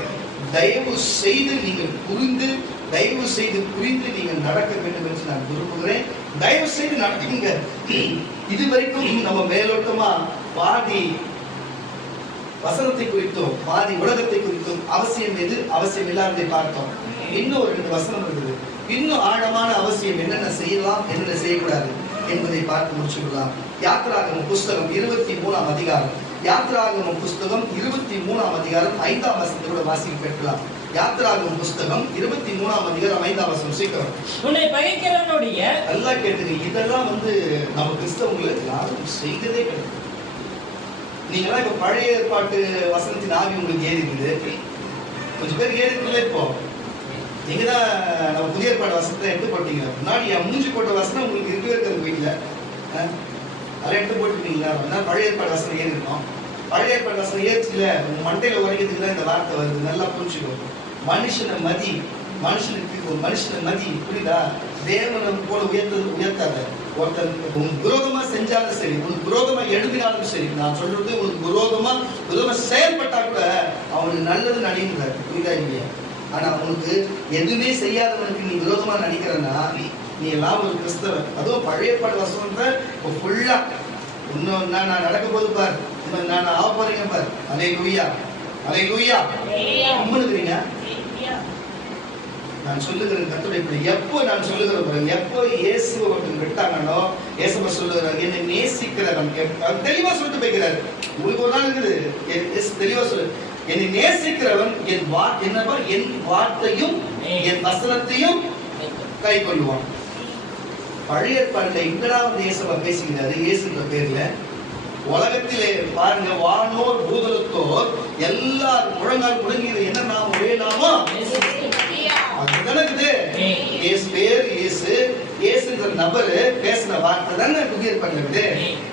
தயவு செய்து நீங்கள் புரிந்து நீங்கள் நடக்க வேண்டும் என்று நான் விரும்புகிறேன். தயவு செய்து நடக்குங்க. இதுவரைக்கும் நம்ம மேலோட்டமா பாதி வசனத்தை குறித்தும் பாதி உலகத்தை குறித்தும் அவசியம் எது அவசியம் இல்லாததை பார்த்தோம். இன்னும் ஒரு 2 வசனம் இருக்குது. இன்னும் ஆழமான அவசியம் என்னென்ன செய்யலாம் என்னென்ன செய்யக்கூடாது என்பதை பார்த்து முடிச்சுக்கலாம். யாத்திராகமம் புஸ்தகம் 23ஆம் அதிகாரம், யாத்திராகமம் புஸ்தகம் 23ஆம் அதிகாரம் 5ஆம் வசனத்தோட வாசிக்க பெற்றலாம். யாத்திராகமம் புஸ்தகம் 23ஆம் அதிகாரம் 5ஆம் வசனம். சீக்கிரம். உன்னை பகைக்கிறவனுடைய நல்லா கேட்டுங்க. இதெல்லாம் நம்ம கிறிஸ்தவங்களுக்கு யாரும் செய்ததே கிடையாது. நீங்களாம் இப்ப பழைய ஏற்பாட்டு வசனத்தின் ஆவி உங்களுக்கு ஏறி இருக்குது. கொஞ்சம் பேர் ஏறி இருக்குல்ல. இப்போ நீங்க தான் நம்ம புதிய ஏற்பாடு வசனத்தை எடுத்து போட்டீங்க. முன்னாடி மூஞ்சி போட்ட வசனம் உங்களுக்கு இருக்கவே இருக்காது வீட்டுல. அதை எடுத்து போட்டுட்டீங்களா? பழைய ஏற்பாடு வசனம் ஏறி இருக்கும். பழைய ஏற்பாடு வசனம் ஏறிச்சுல உங்க மண்டையில உரைக்கிறதுக்கு தான் இந்த வார்த்தை வருது. நல்லா புரிஞ்சுக்கோ. மனுஷனை மதி, மனுஷனை மதி. புரியுதா? தேவனை போல உயர்த்தாத. ஒருத்தன் உனக்கு விரோதமா செஞ்சாலும் சரி, உனக்கு விரோதமா எழுதினாலும் சரி, நான் சொல்றது உனக்கு விரோதமா செயல்பட்டா கூட அவனுக்கு நல்லது நடிக்கிறார். புரியுதா இல்லையா? ஆனா அவனுக்கு எதுவுமே செய்யாதவனுக்கு நீ விரோதமா நடிக்கிறன்னா நீ எல்லாம் ஒரு கிறிஸ்தவன். அதுவும் பழைய ஏற்பாடு வசனத்தை ஃபுல்லா இன்னும் நான் நடக்க போது பார், நான் ஆக போறீங்க பார். அல்லேலூயா, அல்லேலூயா. கும்பிடுறீங்க. நான் சொல்லுகிற கர்த்தருடைய பிள்ளை, எப்போ நான் சொல்லுகிற பாருங்க, எப்போ இயேசுவை ஒருத்தர் விட்டாங்கன்னோ இயேசுவை சொல்லுகிறார், என்னை நேசிக்கிறவன். தெளிவா சொல்லிட்டு போய்க்கிறார். உங்களுக்கு ஒரு நாள் இருக்குது, தெளிவா சொல்லு, என்னை நேசிக்கிறவன் என் வார்த்தையும் என் வசனத்தையும் கை கொள்ளுவான். பழைய ஏற்பாட்டில் இங்கடா வந்து இயேசுவா பேசுகிறாரு. இயேசுன்ற பேர்ல உலகத்திலே பாருங்க, வானோர் பூதலத்தோர் எல்லாரும் முழங்கால் முழங்கிறது என்ன நாமம்? ஒரே நாமம் இயேசுன்ற நபரு பேசின வார்த்தை தானே புதிய ஏற்பாட்டுல.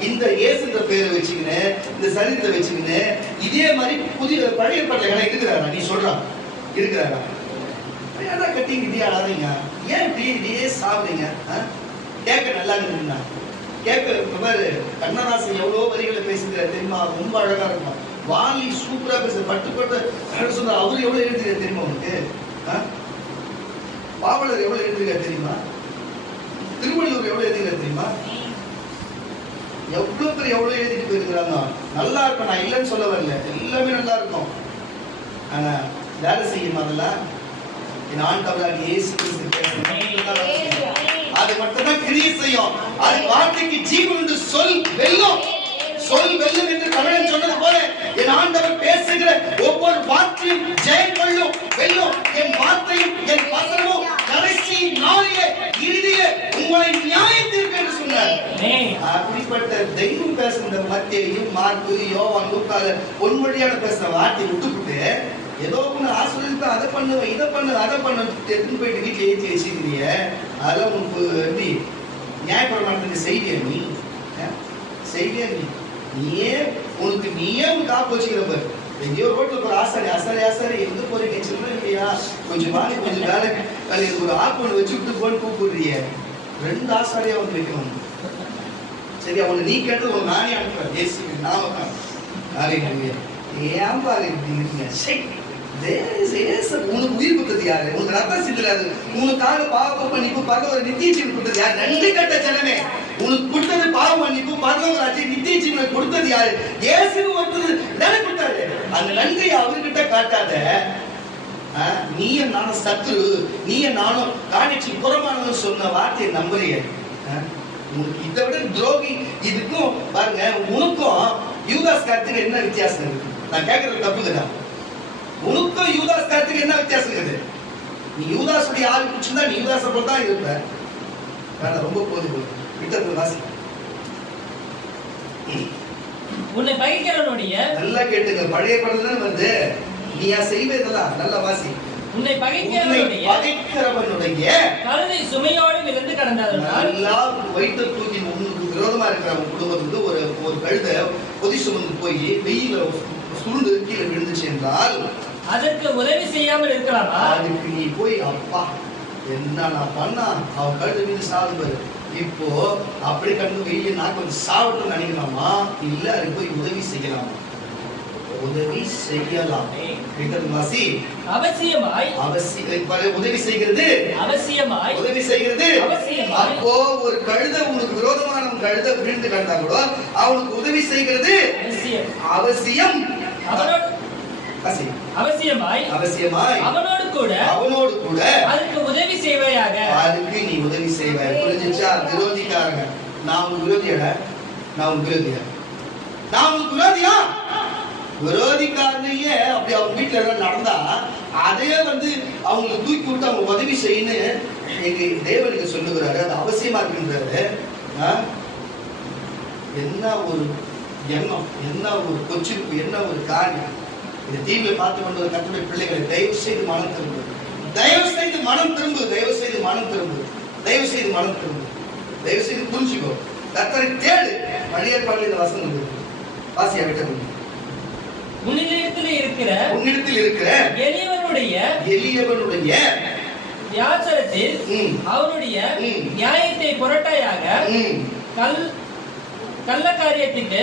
இந்த இயேசுன்ற பேரை வச்சுக்கின்னு, இந்த சரித்திரத்தை வச்சுக்கின்னு, இதே மாதிரி புதிய பழைய ஏற்பாட்டுல இருக்கிறாரா? நீ சொல்றான் இருக்கிறாரா? ஏன்னா கட்டிங்க இதே ஆடாதீங்க, ஏன் இப்படி இதே சாப்பிடுங்க? கேட்க நல்லா இருக்குதுன்னா கேட்க பாரு. கண்ணதாசன் எவ்வளவு வரிகளை பேசுகிறார் தெரியுமா? ரொம்ப அழகா இருக்கும். வாலி சூப்பரா பேச பட்டு சொல்ற. அவரு எவ்வளவு எழுதுகிறார் தெரியுமா? உனக்கு பாவலர் எவ்வளவு எழுதுகிறார் தெரியுமா? திருவள்ளுவர் எவ்வளவு எழுதுகிறார் தெரியுமா? எவ்வளவு பேர் எவ்வளவு எழுதிட்டு போயிருக்கிறாங்க. நல்லா இருக்கும், நான் இல்லைன்னு சொல்ல வரல, எல்லாமே நல்லா இருக்கும். ஆனா வேலை செய்யும் அதெல்லாம் என் ஆண்டவராக இயேசு கிறிஸ்து பேசுறாங்க. அது மட்டும்தான் கிரியை செய்யும். அது வார்த்தைக்கு ஜீவன் என்று சொல் வெல்லும். சொல் வெல்லும் என்று தமிழன் சொன்னது போல என் ஆண்டவர் பேசுகிற ஒவ்வொரு வார்த்தையும் ஜெயம் கொள்ளும், வெல்லும். என் வார்த்தையும் என் வசனமும் கடைசி நாளிலே இறுதியிலே உங்களை நியாயத்திற்கு என்று சொன்னார். அப்படிப்பட்ட தெய்வம் பேசுகிற மத்தேயும் மார்க்கு யோவான் லூக்கால பொன்மொழியான பேசுற வார்த்தையை விட்டுவிட்டு ஏதோ ஒண்ணு ஆசிரியர் அதை பண்ணுவேன் இதை பண்ணு அதை பண்ணு எடுத்துன்னு போயிட்டு வீட்டுல ஏற்றி வச்சுக்கிறீங்க. அதெல்லாம் உனக்கு எப்படி நியாயப்பிரமாணத்துக்கு செய்தியா? நீ செய்தியா? நீயே உனக்கு காப்பு வச்சுக்கிறப்ப எங்கேயோ ரோட்ல ஒரு ஆசாரி எங்க போறீங்க சொல்ல இல்லையா? கொஞ்சம் வாங்கி கொஞ்சம் வேலை ஒரு ஆப்பு ஒன்று வச்சு விட்டு போன்னு கூப்பிடுறிய. 2 ஆசாரியா வந்து வைக்கணும். சரி, அவனை நீ கேட்டது உன் நானே அனுப்புறேன். ஏசி நாம ஏன் பாரு உனக்கு உயிர் கொடுத்தது யாரு? உனக்கு ரத்தம் சிந்தலாது. உனக்காக பாவ மன்னிப்பு பரலோக நித்திய ஜீவன் கொடுத்தது யாரு? நன்றி கட்ட ஜனமே, உனக்கு கொடுத்தது பாவ மன்னிப்பு பரலோக ராஜ்யம் நித்திய ஜீவன் கொடுத்தது யாரு? இயேசு ஒருத்தது தானே கொடுத்தாரு. அந்த நன்றியை அவர்கிட்ட காட்டாத. நீயும் நானும் சத்துரு, நீயும் நானும் காணிச்சு புறமானவன் சொன்ன வார்த்தையை நம்புறிய. உனக்கு இதை விட துரோகி இதுக்கும் பாருங்க. உனக்கும் யூதாஸ் காரத்துக்கு என்ன வித்தியாசம் இருக்கு? நான் கேட்கறது தப்பு தான். உனக்கும் யூதாஸ் காரத்துக்கு என்ன வித்தியாசம் இருக்குது? நீ யூதாசுடைய ஆள் பிடிச்சிருந்தா நீ யூதாசை போல தான் இருப்ப. ரொம்ப போது விட்டது வாசி. உன்னை பகைக்கிறவனுடைய நல்லா கேட்டுங்க. பழைய படத்துல வந்து நீயா செய்வதெல்லாம் நல்ல வாசி. உன்னை பகைக்கிறவனுடைய கழுதை சுமையோடு விழுந்து கடந்ததனால் நல்லா வைத்த தூக்கி உனக்கு விரோதமா இருக்கிற குடும்பத்துக்கு ஒரு கழுதை பொதி சுமந்து போய் வெயில சுருண்டு கீழே விழுந்துச்சு என்றால் அதற்கு உதவி செய்யாமல் இருக்கலாமா? அதுக்கு நீ போய் அப்பா என்ன நான் பண்ணா அவன் கழுதை மீது சாதுபாரு. இப்போ அப்படி கண்டு வெயில் நான் கொஞ்சம் சாப்பிட்டு நினைக்கலாமா? இல்ல அதுக்கு போய் உதவி செய்யலாமா? உதவி செய்யலாம். அவசியமாய் உதவி செய்கிறது அவசியமாய் உதவி செய்கிறது அவசியமாய். அப்போ ஒரு கழுதை உனக்கு விரோதமான கழுதை விழுந்து கிடந்தா கூட அவனுக்கு உதவி செய்கிறது அவசியம். அவசியமாய் அவனோடு கூட அதுக்கு உதவி செய்வாயாக. அதுக்கு நீ உதவி செய்வாய். புரிஞ்சுச்சா? விரோதிக்காரங்க நான் உனக்கு விரோதியா? நான் உனக்கு விரோதியா? விரோதிக்காரனையே அப்படி அவங்க வீட்டுல எல்லாம் நடந்தா அதையே வந்து அவங்களுக்கு தூக்கி விட்டு அவங்க உதவி செய்யணும் எங்க தேவனுக்கு சொல்லுகிறாரு. அது அவசியமா இருக்குன்றாரு. என்ன ஒரு எண்ணம், என்ன ஒரு கொச்சிருப்பு, என்ன ஒரு காரியம். இந்த தீவிர பார்த்து கொண்டு ஒரு கர்த்தருடைய பிள்ளைகளை தயவு செய்து மனம் திரும்பு, தயவு செய்து மனம் திரும்பு, தயவு செய்து மனம் திரும்பு, தயவு செய்து மனம் திரும்பு, தயவு செய்து புரிஞ்சுக்கோ. கர்த்தரை தேடு. பழைய ஏற்பாட்டில் இந்த வசனம் இருக்கு. வாசியா விட்டு உன்னிடத்தில் இருக்கிற எளியவனுடைய வியாசரத்தில் அவனுடைய நியாயத்தை புரட்டாயாக கள்ள காரியத்துக்கு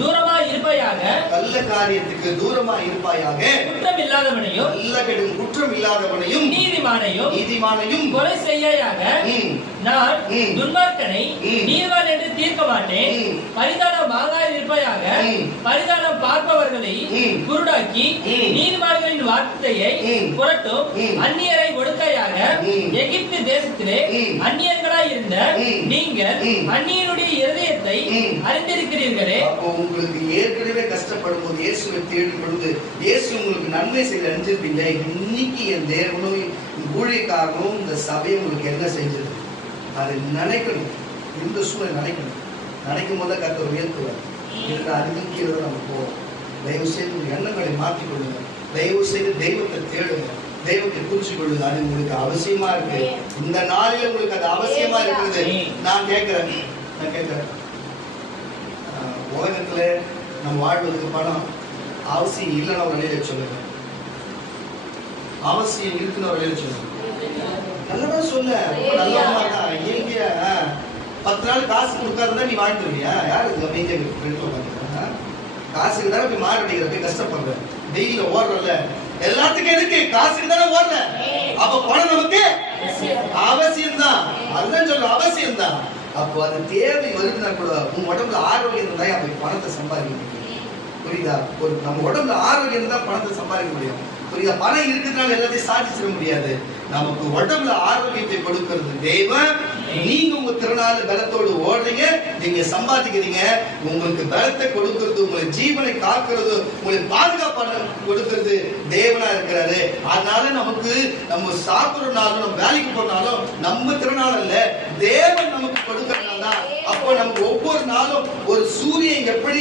தூரமா இருப்பாயாக. கள்ள காரியத்துக்கு தூரமா இருப்பாயாக. குற்றம் இல்லாதவனையும் குற்றம் இல்லாதவனையும் நீதிமானையும் கொலை செய்யாயாக. நான் துன்மார்க்கனை நீதிமான் என்று தீர்க்க மாட்டேன். பரிதானம் வாங்காது இருப்பாயாக. பரிதானம் பார்ப்பவர்களை குருடாக்கி நீதிமான்களின் வார்த்தையை புரட்டும் அந்நியரை ஒடுக்கையாக. எகிப்து தேசத்திலே அந்நியர்களாய் இருந்த நீங்கள் அந்நியனுடைய இருதயத்தை அறிந்திருக்கிறீர்களே. அப்போ உங்களுக்கு ஏற்கனவே கஷ்டப்படும் போது இயேசுவை தேடும் பொழுது இயேசு உங்களுக்கு நன்மை செய்து அறிஞ்சிருப்பீங்க. இன்னைக்கு என் தேவனும் ஊழியக்காரனும் இந்த சபையை உங்களுக்கு என்ன செஞ்சது அதை நினைக்கணும். இந்த சூழலை நினைக்கும் போது கர்த்தர் உயர்த்துவார். இதுக்கு அறிவிக்கிறத நம்ம போவோம். தயவு செய்து உங்க எண்ணங்களை மாற்றிக் கொள்ளுங்க. தயவு செய்து தெய்வத்தை தேடுங்க. தெய்வத்தை குறிச்சு கொள்ளுங்க. அது உங்களுக்கு அவசியமா இருக்கு. இந்த நாளில உங்களுக்கு அது அவசியமா இருக்கிறது. நான் கேட்கிறேன் உலகத்துல நம்ம வாழ்வதற்கு பணம் அவசியம் இல்லைன்னு ஒரு நிலையில சொல்லுங்க. அவசியம் இருக்குன்னு ஒரு நிலையில சொல்லுங்க. நல்லதா சொல்ல நல்லதான் இயற்கையா 10 நாள் காசு கொடுக்காதா நீ வாழ்ந்துருவியா? யாருக்கு அமைதியா காசுக்கு தானே போய் மாரடிக்கிற போய் கஷ்டப்படுற வெயில ஓடுறல எல்லாத்துக்கும் எதுக்கு காசுக்கு தானே ஓடுற. அப்ப பணம் நமக்கு அவசியம் தான். அதுதான் சொல்ற அவசியம் தான். அப்போ அது தேவை வருதுன்னா கூட உங்க உடம்புல ஆரோக்கியம் இருந்தா அப்படி பணத்தை சம்பாதிக்க முடியும். புரியுதா? ஒரு நம்ம உடம்புல ஆரோக்கியம் இருந்தா பணத்தை சம்பாதிக்க முடியும். புரியுதா? பணம் இருக்கிறதுனால எல்லாத்தையும் சாதிச்சிட முடியாது. நமக்கு உடம்புல ஆரோக்கியத்தை கொடுக்கிறது தெய்வம். நீங்க உங்க திருநாள் பலத்தோடு ஓடுறீங்க, நீங்க சம்பாதிக்கிறீங்க. உங்களுக்கு பலத்தை கொடுக்கிறது, உங்களை ஜீவனை காக்கிறது, உங்களுக்கு பாதுகாப்பு கொடுக்கிறது தேவனா இருக்கிறாரு. அதனால நமக்கு நம்ம சாப்பிடுறனாலும் நம்ம வேலைக்கு போனாலும் நம்ம திருநாள் அல்ல, தேவன் நமக்கு கொடுக்கறதுனால. அப்போ நமக்கு ஒவ்வொரு நாளும் ஒரு சூரியன் எப்படி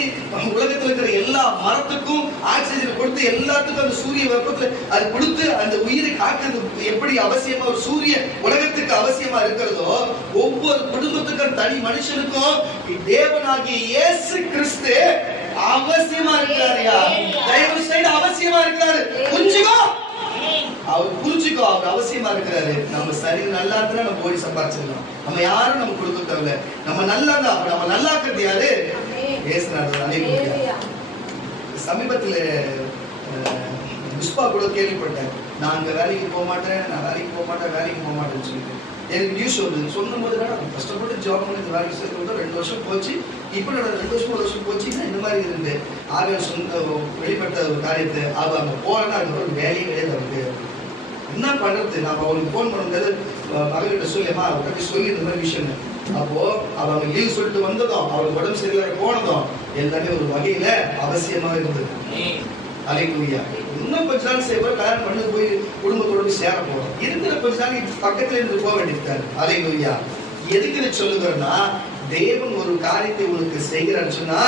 உலகத்தில் இருக்கிற எல்லா மரத்துக்கும் ஆக்சிஜன் கொடுத்து எல்லாத்துக்கும் அந்த சூரிய வெப்பத்துல அது கொடுத்து அந்த உயிரை காக்கிறது எப்படி அவசியமா ஒரு சூரிய உலகத்துக்கு அவசியமா இருக்கிறதோ ஒவ்வொரு குடும்பத்துக்கும் தனி மனுஷனுக்கும் தேவனாகிய இயேசு கிறிஸ்து அவசியமா இருக்கிறாரியா? தயவு செய்து அவசியமா இருக்கிறாரு. புரிஞ்சுக்கோ, அவர் புரிஞ்சுக்கோ, அவர் அவசியமா இருக்கிறாரு. நம்ம சரி நல்லா இருந்தா நம்ம போய் சம்பாதிச்சிடலாம். நம்ம யாரும் நம்ம கொடுக்க தேவையில்ல. நம்ம நல்லா இருந்தா நம்ம நல்லா இருக்கிறது யாரு? ஏசுநாதர். சமீபத்துல புஷ்பா கூட கேள்விப்பட்டேன். நான் அங்க வேலைக்கு போக மாட்டேன், வேலைக்கு போக மாட்டேன்னு சொல்லிட்டு எனக்கு நியூஸ் வந்து சொன்னும் போது கஷ்டப்பட்டு ஜாப் பண்ணி வேலைக்கு சேர்த்து 2 வருஷம் போச்சு. இப்ப 2 வருஷம் போச்சுன்னா இந்த மாதிரி இருந்து ஆக சொந்த வெளிப்பட்ட ஒரு காரியத்தை அவங்க போலன்னா அது ஒரு வேலையே கிடையாது. அவருக்கு என்ன பண்றது? நம்ம அவங்களுக்கு போன் பண்ணும்போது மகளிர்கிட்ட சொல்லியமா அவர்கிட்ட சொல்லி இந்த மாதிரி விஷயம். அப்போ அவங்க லீவ் சொல்லிட்டு வந்ததும் அவருக்கு உடம்பு சரியில்லை போனதும் எல்லாமே ஒரு வகையில அவசியமா இருந்தது. அல்லேலூயா. இன்னும் கொஞ்ச நாள் செய்வார், கல்யாணம் பண்ணி போய் குடும்பத்தோடு சேர போறோம். இருக்கிற கொஞ்ச நாள் பக்கத்துல இருந்து போக வேண்டியிருக்காரு. அல்லேலூயா. எதுக்கு சொல்லுகிறேன்னா தேவன் ஒரு காரியத்தை உங்களுக்கு செய்கிறான்னு சொன்னா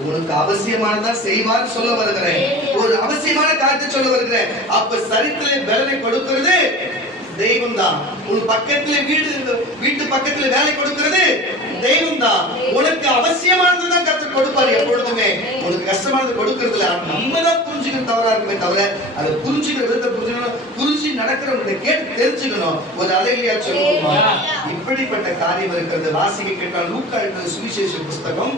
உங்களுக்கு அவசியமானதா செய்வான்னு சொல்ல வருகிறேன். ஒரு அவசியமான காரியத்தை சொல்ல வருகிறேன். அப்ப சரித்திலே பலனை கொடுக்கிறது தெய்வம் தான். உன் பக்கத்துல வீட்டு பக்கத்துல வேலை கொடுக்கிறது தெய்வம் தான். உனக்கு அவசியமானதுதான் கர்த்தர் கொடுப்பாரு எப்பொழுதுமே. உனக்கு கஷ்டமானது கொடுக்கறது இல்ல. நம்ம தான் புரிஞ்சுக்கணும் தவறா இருக்குமே தவிர அதை புரிஞ்சுக்கிற விதத்தை புரிஞ்சுக்கணும். புரிஞ்சு நடக்கிறவங்க கேட்டு தெரிஞ்சுக்கணும். ஒரு அலையிலையா சொல்லுவோமா? இப்படிப்பட்ட காரியம் இருக்கிறது. வாசிக்க கேட்டால் லூக்கா எழுதின சுவிசேஷ புஸ்தகம்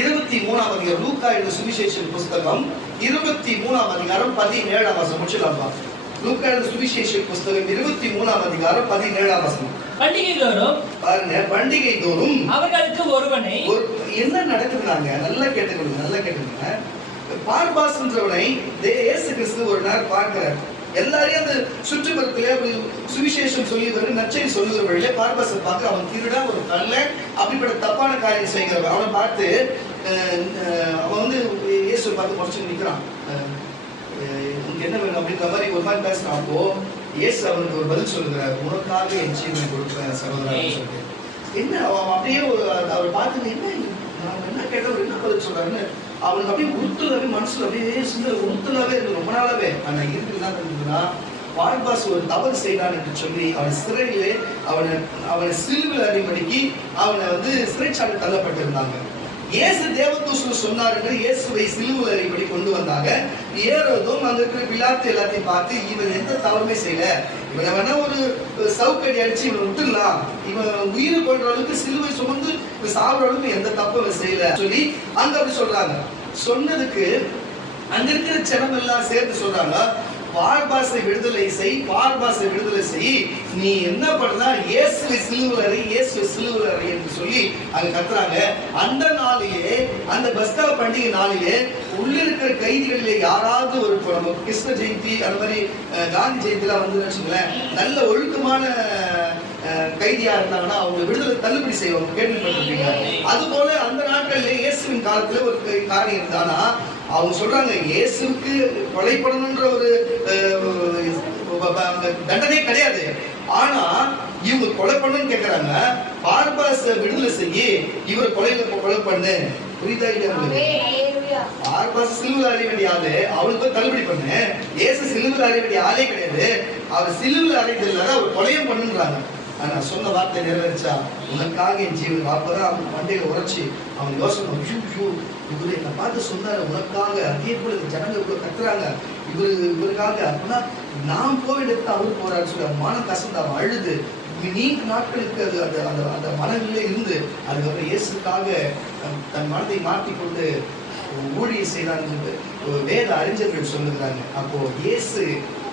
23ஆம் அதிகாரம். லூக்கா எழுதின சுவிசேஷ புஸ்தகம் 23ஆம் அதிகாரம் 17ஆம் வசனம் முடிச்சலாமா? லூக்கா எழுதின சுவிசேஷ புஸ்தகம் 23ஆம் அதிகாரம் 17ஆம் வசனம். பண்டிகை தோறும் பாருங்க, பண்டிகை தோறும் அவர்களுக்கு ஒருவனை என்ன நடக்குதுனாங்க நல்லா கேட்டுக்கொள்ளுங்க. பார்பாஸ்ன்றவனை இயேசு கிறிஸ்து ஒரு நாள் பார்க்கிறார். எல்லாரையும் அந்த சுற்றுப்புறத்திலே சுவிசேஷம் சொல்லி வர நற்செய்தி சொல்லுகிறவர்களே பார்பாசை பார்க்க அவன் திருடா ஒரு கல்ல அப்படிப்பட்ட தப்பான காரியம் செய்கிறவன். அவனை பார்த்து அவன் வந்து இயேசு பார்த்து முடிச்சு நிற்கிறான். உனக்கு என்ன வேணும் அப்படின்ற மாதிரி ஒரு மாதிரி பேசுறான். அப்போ இயேசு அவனுக்கு ஒரு பதில் சொல்லுகிறார். உனக்காக என் ஜீவனை கொடுப்பேன் சகோதரன் சொல்லிட்டு. என்ன அவன் அப்படியே அவர் பார்த்து என்ன கேட்டவர் என்ன பதில் சொல்றாருன்னு அவனுக்கு அப்படியே உறுத்தலாவே மனசுல அப்படியே சின்ன உறுத்தலாவே இருக்கு ரொம்ப நாளாவே. ஆனா இருக்கு என்ன இருந்ததுன்னா பார்பாஸ் ஒரு தவறு செய்தான் என்று சொல்லி அவன் சிறையிலே அவனை சிலுவையில் அடிபடிக்கு அவனை வந்து சிறைச்சாலை தள்ளப்பட்டிருந்தாங்க. இயேசு தேவதூஷணம் சொன்னார் என்று இயேசுவை சிலுவையில் அடிபடி கொண்டு வந்தாங்க. ஏரோதும் அங்க இருக்கிற பிலாத்து எல்லாத்தையும் பார்த்து இவன் எந்த தவறுமே செய்யல, இவனை வேணா ஒரு சவுக்கடி அடிச்சு இவனை விட்டுடலாம், இவன் உயிரை கொள்ற அளவுக்கு சிலுவை சுமந்து இவன் சாப்பிடுற அளவுக்கு எந்த தப்பும் செய்யல சொல்லி அங்க அப்படி சொல்றாங்க. சொன்னதுக்கு அங்க இருக்கிற ஜனம் எல்லாம் சேர்ந்து சொல்றாங்க, பார்பாசை விடுதலை செய், பார்பாசை விடுதலை செய், நீ என்ன பண்றா இயேசுவை சிலுவையில் அறை, இயேசுவை சிலுவையில் அறை என்று சொல்லி அங்க கத்துறாங்க. அந்த நாளிலே, அந்த பஸ்கா பண்டிகை நாளிலே உள்ள இருக்கிற கைதிகளிலே யாராவது ஒரு நம்ம கிருஷ்ண ஜெயந்தி அந்த மாதிரி காந்தி ஜெயந்திலாம் வந்து வச்சுங்களேன், நல்ல ஒழுக்கமான கைதியா இருந்தாங்கன்னா அவங்க விடுதலை தள்ளுபடி செய்வாங்க, கேள்விப்பட்டிருப்பீங்க. அது போல அந்த நாட்களிலே இயேசுவின் காலத்துல ஒரு காரியம் இருந்தானா அவங்க சொல்றாங்க, இயேசுக்கு கொலை பண்ணணும்ன்ற ஒரு தண்டனை கிடையாது, ஆனா இவங்க கொலை பண்ணணும்னு கேக்குறாங்க. பார்பாஸ் விடுதலை செய்ய, இவர் கொலை பண்ணு, புரியுதா இல்லையா? பார்பாஸ் சிலுவையில் அறைய வேண்டிய ஆளு, அவளுக்கு தள்ளுபடி பண்ணு. இயேசு சிலுவையில் அறைய வேண்டிய ஆளே கிடையாது, அவர் சிலுவையில் அறையது இல்லாத அவர் கொலையும் பண்ணுன்றாங்க. ஆனா சொன்ன வார்த்தை நிறைவேறிச்சா, உனக்காக என் ஜீவன். அப்பதான் அவன் மண்டையில உரைச்சி அவன் யோசனை, இவரு என்னை பார்த்து சொன்னாரு உனக்காக, அதே போல ஜனங்க இவ்வளவு கத்துறாங்க இவருக்காக, அப்படின்னா நான் போக வேண்டியது அவரு போறாரு சொல்லி அவன் மனம் கசந்து அவன் அழுது நீண்ட நாட்களுக்கு அது அந்த அந்த அந்த மனநிலை இருந்து அதுக்கப்புறம் இயேசுக்காக தன் மனதை மாற்றிக்கொண்டு ஊழியம் செய்தாங்க வேத அறிஞர்கள் சொல்லுகிறாங்க. அப்போ இயேசு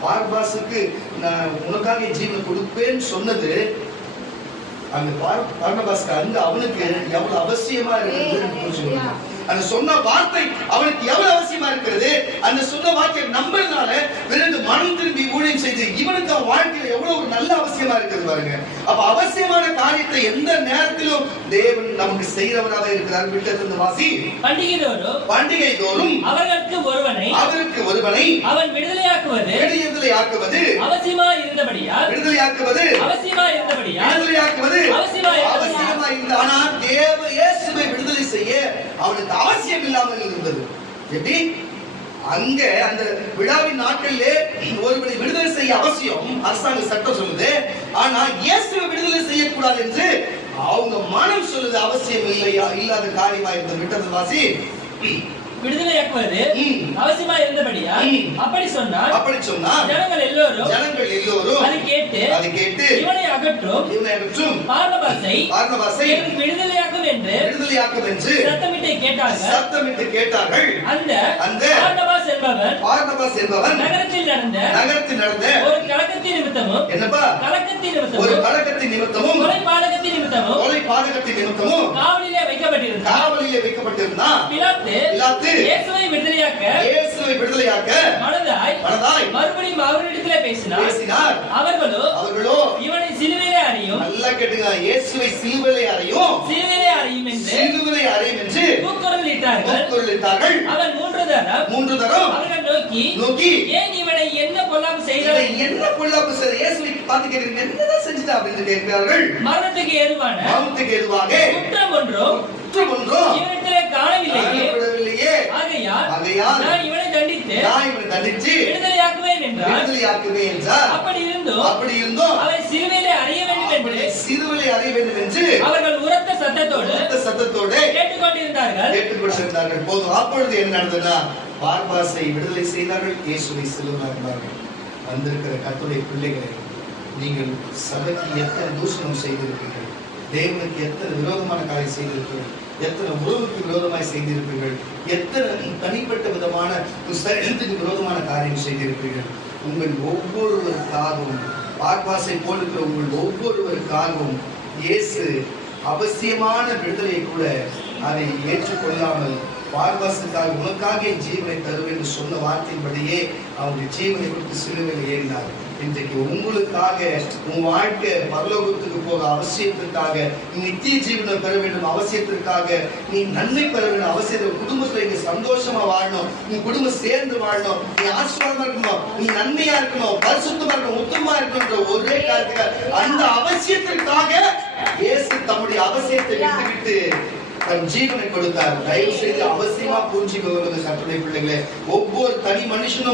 பார்பாசுக்கு நான் உனக்காக என் ஜீவனை கொடுப்பேன்னு சொன்னது அந்த பார்னபாஸ்க்கு அங்க அவனுக்கு எவ்வளவு அவசியமா இருக்கிறது. அந்த சொன்ன வார்த்தை அவனுக்கு எவ்வளவு அவசியமா இருக்கிறது. அந்த சொன்ன வார்த்தையை நம்பறதுனால பிறகு மனம் திரும்பி ஊழியம் செய்து இவனுக்கு அவன் வாழ்க்கையில எவ்வளவு ஒரு நல்ல அவசியமா இருக்கிறது பாருங்க. அப்ப அவசியமான காரியத்தை எந்த நேரத்திலும் தேவன் நமக்கு செய்கிறவராக இருக்கிறார். விட்டத்திலிருந்து வாசி. பண்டிகை தோறும் அவருக்கு ஒருவனை அவன் விடுதலையாக்குவது அவசியமா இருந்தபடியால் அவசியமா இருந்தது. ஆனா தேவ இயேசுவை விடுதலை செய்ய அவனுக்கு அவசியம் இல்லாமல் இருந்தது. எப்படி அங்க அந்த விழாவின் நாட்களிலே ஒருவனை விடுதலை செய்ய அவசியம், அரசாங்க சட்டம் சொல்லுது. ஆனா இயேசுவை விடுதலை செய்யக்கூடாது என்று அவங்க மனம் சொல்லுது. அவசியம் இல்லையா இல்லாத காரியமா இருந்தது. விட்டது வாசி. விடுதலையாக்குவது அவசியமா இருந்தபடியா அப்படி சொன்னார். ஜனங்கள் எல்லோரும் அதை கேட்டு இவனை அகற்றும் பார்னபாசை விடுதலையாக்கும் என்று சத்தமிட்டு கேட்டார்கள். அந்த பார்னபாஸ் என்பவன் நகரத்தில் நடந்த ஒரு கலக்கத்தின் நிமித்தமும் கொலை பாதகத்தின் நிமித்தமும் காவலிலே வைக்கப்பட்டிருந்தான். பிலாத்து இயேசுவை விடுதலையாக்க மனதாய் மறுபடியும் அவரிடத்திலே பேசினார். அவர்களோ இவனை சிலுவையிலே அறையும், நல்லா கேட்டுங்க, இயேசுவை சிலுவையிலே அறையும் என்று கூக்குரல் இட்டார்கள். அவன் மூன்று தரம் அவர்கள் நோக்கி ஏன் இவனை என்ன பொல்லாப்பு செய்தார், இயேசுவை பார்த்து கேட்கிறீங்க, என்னதான் செஞ்சுட்டா அப்படின்னு கேட்கிறார்கள். மரணத்துக்கு ஏதுவாக குற்றம் ஒன்றும் இவனிடத்திலே காணவில்லையே, ஆகையால் நான் இவனை தண்டித்து விடுதலையாக்குவேன் என்றார். அப்படி இருந்தும் அவரை சிலுவையிலே அறைய வேண்டும் என்று அவர்கள் உரத்த சத்தத்தோடு கேட்டுக்கொண்டிருந்தார்கள். போதும். அப்பொழுது என்ன நடந்ததுன்னா பார்பாசை விடுதலை செய்தார்கள், இயேசுவை சிலுவையாக்கினார்கள். வந்திருக்கிற கர்த்தருடைய பிள்ளைகளை, நீங்கள் சபைக்கு எத்தனை தூஷணம் செய்திருப்பீர்கள், தேவனுக்கு எத்தனை விரோதமான காரியம் செய்திருப்பீர்கள், எத்தனை உறவுக்கு விரோதமாய் செய்திருப்பீர்கள், எத்தனை தனிப்பட்ட விதமான விரோதமான காரியம் செய்திருப்பீர்கள். உங்கள் ஒவ்வொருவருக்காகவும், பார்பாசை போலுக்கிற உங்கள் ஒவ்வொருவருக்காகவும் இயேசு அவசியமான விடுதலையை கூட அதை ஏற்றுக்கொள்ளாமல் பார்பாசுக்காக உனக்காக என் ஜீவனை தருவேன் என்று சொன்ன வார்த்தையின்படியே அவருடைய ஜீவனை கொடுத்து சிலுவையில் ஏறினார். இன்றைக்கு உங்களுக்காக உன் வாழ்க்கை பரலோகத்துக்கு போக அவசியத்திற்காக, நித்திய ஜீவனை பெற வேண்டும் அவசியத்திற்காக, நீ நன்மை பெற வேண்டும் அவசியம், குடும்பத்துல நீங்க சந்தோஷமா வாழணும், உன் குடும்பம் சேர்ந்து வாழணும், நீ ஆசீர்வாதமா இருக்கணும், நீ நன்மையா இருக்கணும், பரிசுத்தமா இருக்கணும், உத்தமமா இருக்கணும், ஒரே காரியத்துக்காக, அந்த அவசியத்திற்காக இயேசு தம்முடைய அவசியத்தை விட்டுவிட்டு தன் ஜீவனை கொடுத்தார். தயவு செய்து அவசியமா புரிஞ்சுக்கொள்வது கர்த்தருடைய பிள்ளைகளே. ஒவ்வொரு தனி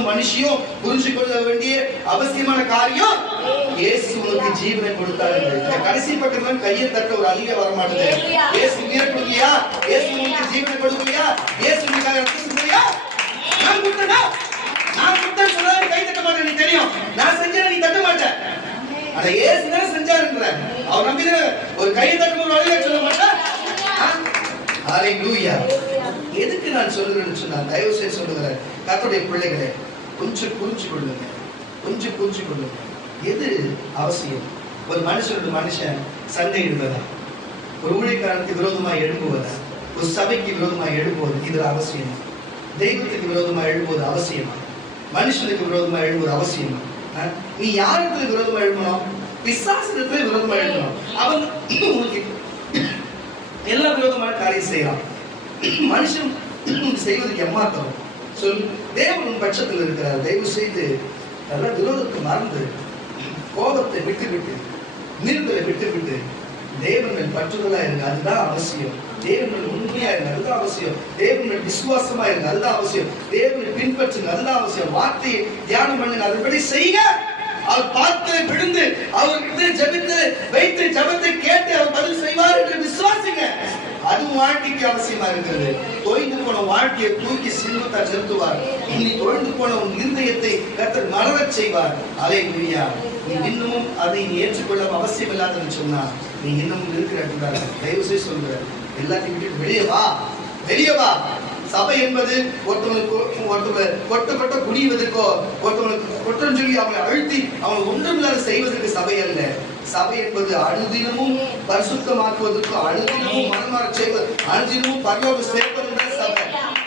மனுஷியும் புரிஞ்சு கொள்ள வேண்டிய அவசியமான காரியம், இயேசு உனக்கு ஜீவனை கொடுத்தார். கடைசி பக்கத்துல கையை தட்ட ஒரு அழிய வர மாட்டேது. இயேசு உயிரை கொடுக்கலையா, இயேசு உனக்கு ஜீவனை கொடுக்கலையா, இயேசு உனக்காக ரத்தம் சிந்தலையா, நான் கொடுத்தேனா, நான் குத்தம் சொன்னா கை தட்ட மாட்டேன், நீ தெரியும். நான் செஞ்சா நீ தட்ட மாட்டேன். அட இயேசு தான் செஞ்சாருன்ற அவர் நம்பின ஒரு கையை தட்டும் ஒரு வழியை சொல்ல மாட்டேன். ஹalleluya. எதுக்கு நான் சொல்றேன்னு சொன்னா, தயவு செய்து சொல்லுகிறேன், கர்த்தருடைய பிள்ளைகளே, கொஞ்சம் புரிஞ்சு கொள்ளுங்க, கொஞ்சம் புரிஞ்சு கொள்ளுங்க. எது அவசியம்? ஒரு மனுஷன் சண்டை இடுவதா, ஒரு ஊழியக்காரனுக்கு விரோதமாக எழுப்புவதா, ஒரு சபைக்கு விரோதமாக எழுப்புவது இது அவசியமா? தெய்வத்துக்கு விரோதமாக எழுப்புவது அவசியமா? மனுஷனுக்கு விரோதமாக எழுப்புவது அவசியமா? நீ யாருக்கு விரோதமாக எழுப்பணும்? பிசாசுக்கு விரோதமாக எழுப்பணும். அவன் உங்களுக்கு எல்லா விரோதமான காரியம் செய்யறான். மனுஷன் செய்வதற்கு எம்மாத்திரம் சொல். தேவன் உன் பட்சத்தில் இருக்கிறார். தயவு செய்து நல்ல விரோதத்தை மறந்து கோபத்தை விட்டு நிறுத்தலை விட்டு தேவன் பற்றுதலா இருங்க. அதுதான் அவசியம். தேவன் உண்மையா இருங்க, அதுதான் அவசியம். தேவன் விசுவாசமா இருங்க, அதுதான் அவசியம். தேவனை பின்பற்றுங்க, அதுதான் அவசியம். வார்த்தையை தியானம் பண்ணுங்க, அதுபடி செய்ய. அவர் பார்த்து விழுந்து அவர்கிட்ட ஜெபித்து வைத்து ஜெபத்தை கேட்டு அவர் பதில் செய்வார் என்று விசுவாசிங்க. அது வாழ்க்கைக்கு அவசியமா இருக்கிறது. தொய்ந்து போன வாழ்க்கையை தூக்கி சிலுவையில் செலுத்துவார். இனி தொய்ந்து போன உன் இருதயத்தை கர்த்தர் மலரச் செய்வார். அல்லேலூயா. நீ இன்னமும் அதை ஏற்றுக்கொள்ள அவசியம் இல்லாதன்னு சொன்னா நீ இன்னமும் இருக்கிற தயவு செய்து சொல்ற எல்லாத்தையும் விட்டு வெளியே வா. சபை என்பது ஒருத்தவங்க குடிவதற்கோ ஒருத்தவங்களுக்கு குற்றம் சொல்லி அவங்களை அழுத்தி அவங்க ஒன்றுமில்லாத செய்வதற்கு சபை அல்ல. சபை என்பது அனுதினமும் பரிசுத்தமாக்குவதற்கும் அனுதினமும் மனமாற செய்வது, அனுதினமும் பரலோக சேர்ப்பதுதான் சபை.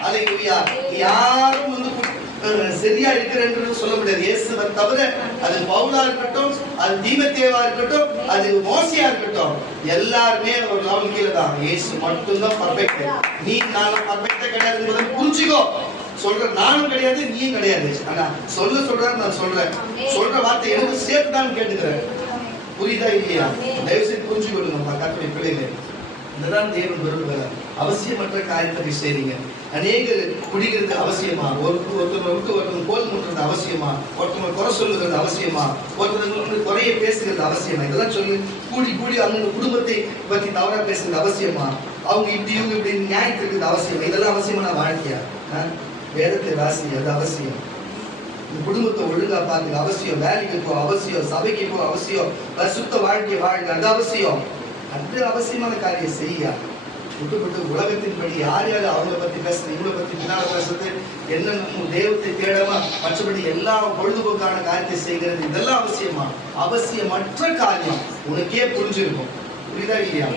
அல்லேலூயா. யாரும் வந்து சரியா இருக்கிறேன்னு சொல்ல முடியாது. இயேசுவை தவிர அது பவுலா இருக்கட்டும், அது தீமோத்தேயுவா இருக்கட்டும், அது மோசேயா இருக்கட்டும், எல்லாருமே ஒரு லெவல் கீழ தான். இயேசு மட்டும்தான் பர்ஃபெக்ட். நீ நானும் பர்ஃபெக்ட்டா கிடையாதுன்றதை புரிஞ்சுக்கோ. சொல்ற நானும் கிடையாது, நீயும் கிடையாது. ஆனா சொல்றேன், நான் சொல்ற வார்த்தை எனக்கு சேர்த்துதான் கேட்டுக்கிறேன். புரியுதா இல்லையா? தயவு செய்து புரிஞ்சுக்கொள்ளுங்க கர்த்தருடைய பிள்ளைகளே. இதுதான் தேவன் விரும்புகிறார். அவசியமற்ற காரியத்தை செய்றீங்க. அநேக குடிக்கிறது அவசியமா? ஒருத்தர் கோல் முட்டுறது அவசியமா? ஒருத்தர் குறை சொல்லுகிறது அவசியமா? ஒருத்தர் குறைய பேசுகிறது அவசியமா? இதெல்லாம் சொல்லி கூடி அவங்க குடும்பத்தை பத்தி தவறா பேசுறது அவசியமா? அவங்க இப்படி நியாயத்திற்கு அவசியமா? இதெல்லாம் அவசியமான வாழ்க்கையா? வேதத்தை வாசி, அது அவசியம். குடும்பத்தை ஒழுங்கா பார்த்து அவசியம். வேலைக்கு போ அவசியம், சபைக்கு போ அவசியம், பரிசுத்த வாழ்க்கை வாழ்க்கை அது அவசியம். அது அவசியமான காரியம் செய்யா. விட்டு உலகத்தின்படி யார் அவங்கள பத்தி பேசுறது, இவங்களை பத்தி பின்னால பேசுறது, என்ன தெய்வத்தை தேடமா மற்றபடி எல்லா பொழுதுபோக்கான காரியத்தை செய்கிறது, இதெல்லாம் அவசியமா? அவசியமற்ற காரியம். உனக்கே புரிஞ்சிருக்கும். புரியுதா இல்லையா?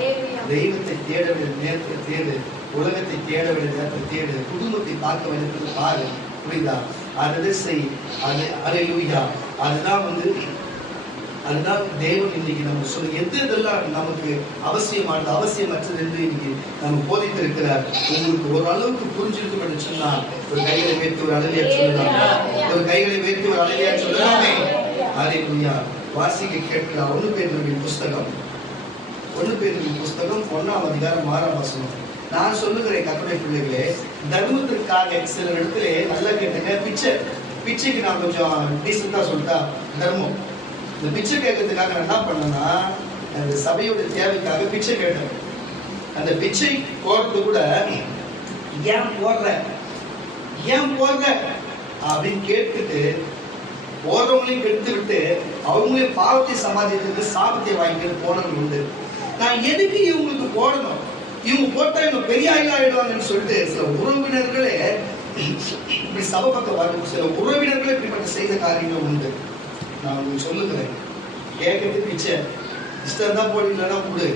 தெய்வத்தை தேட வேண்டிய நேரத்தை தேடு, உலகத்தை தேட வேண்டிய நேரத்தை தேடு, குடும்பத்தை பார்க்க வேண்டியது பாரு. புரியுதா? அதை செய். அல்லேலூயா. அதுதான் தேவன் இன்னைக்கு நம்ம சொல்ல எதெல்லாம் நமக்கு அவசியமானது அவசியமற்றது என்று இன்னைக்கு நம்ம போதித்திருக்கிறார். உங்களுக்கு ஓரளவுக்கு புரிஞ்சிருக்கும் என்று சொன்னால் ஒரு கைகளை வைத்து ஒரு அழகியா சொல்லலாம். ஒரு கைகளை வைத்து ஒரு அழகியா சொல்லலாமே. அல்லேலூயா. வாசிக்க கேட்கலாம். 1 பேதுருவின் புஸ்தகம் 1ஆம் அதிகாரம் 6ஆம் வசனம். நான் சொல்லுகிறேன் கர்த்தருடைய பிள்ளைகளே, தர்மத்திற்காக சில இடத்துல நல்லா கேட்டுங்க. பிச்சைக்கு நான் கொஞ்சம் டீசெண்டா சொல்லிட்டா, தர்மம் இந்த பிச்சை கேட்கறதுக்காக நான் என்ன பண்ணேன்னா, அந்த சபையோட தேவைக்காக பிச்சை கேட்டேன். அந்த பிச்சை போறது கூட ஏன் போடுற அப்படின்னு கேட்டுட்டு போறவங்களையும் கெடுத்து விட்டு அவங்களே பாவத்தை சமாளித்து சாபத்தை வாங்கிட்டு போனது உண்டு. நான் எதுக்கு இவங்களுக்கு போடணும், இவங்க போட்டா இவங்க பெரிய ஆயிடுவாங்கன்னு சொல்லிட்டு சில உறவினர்களே இப்படி சபை பக்கம் வரும். சில உறவினர்களே இப்படிப்பட்ட செய்த காரியங்கள் உண்டு. நான் உங்களுக்கு சொல்லுகிறேன், கேட்கறது பிச்சை இஷ்டம் தான் போடு, இல்லைன்னா கொடு.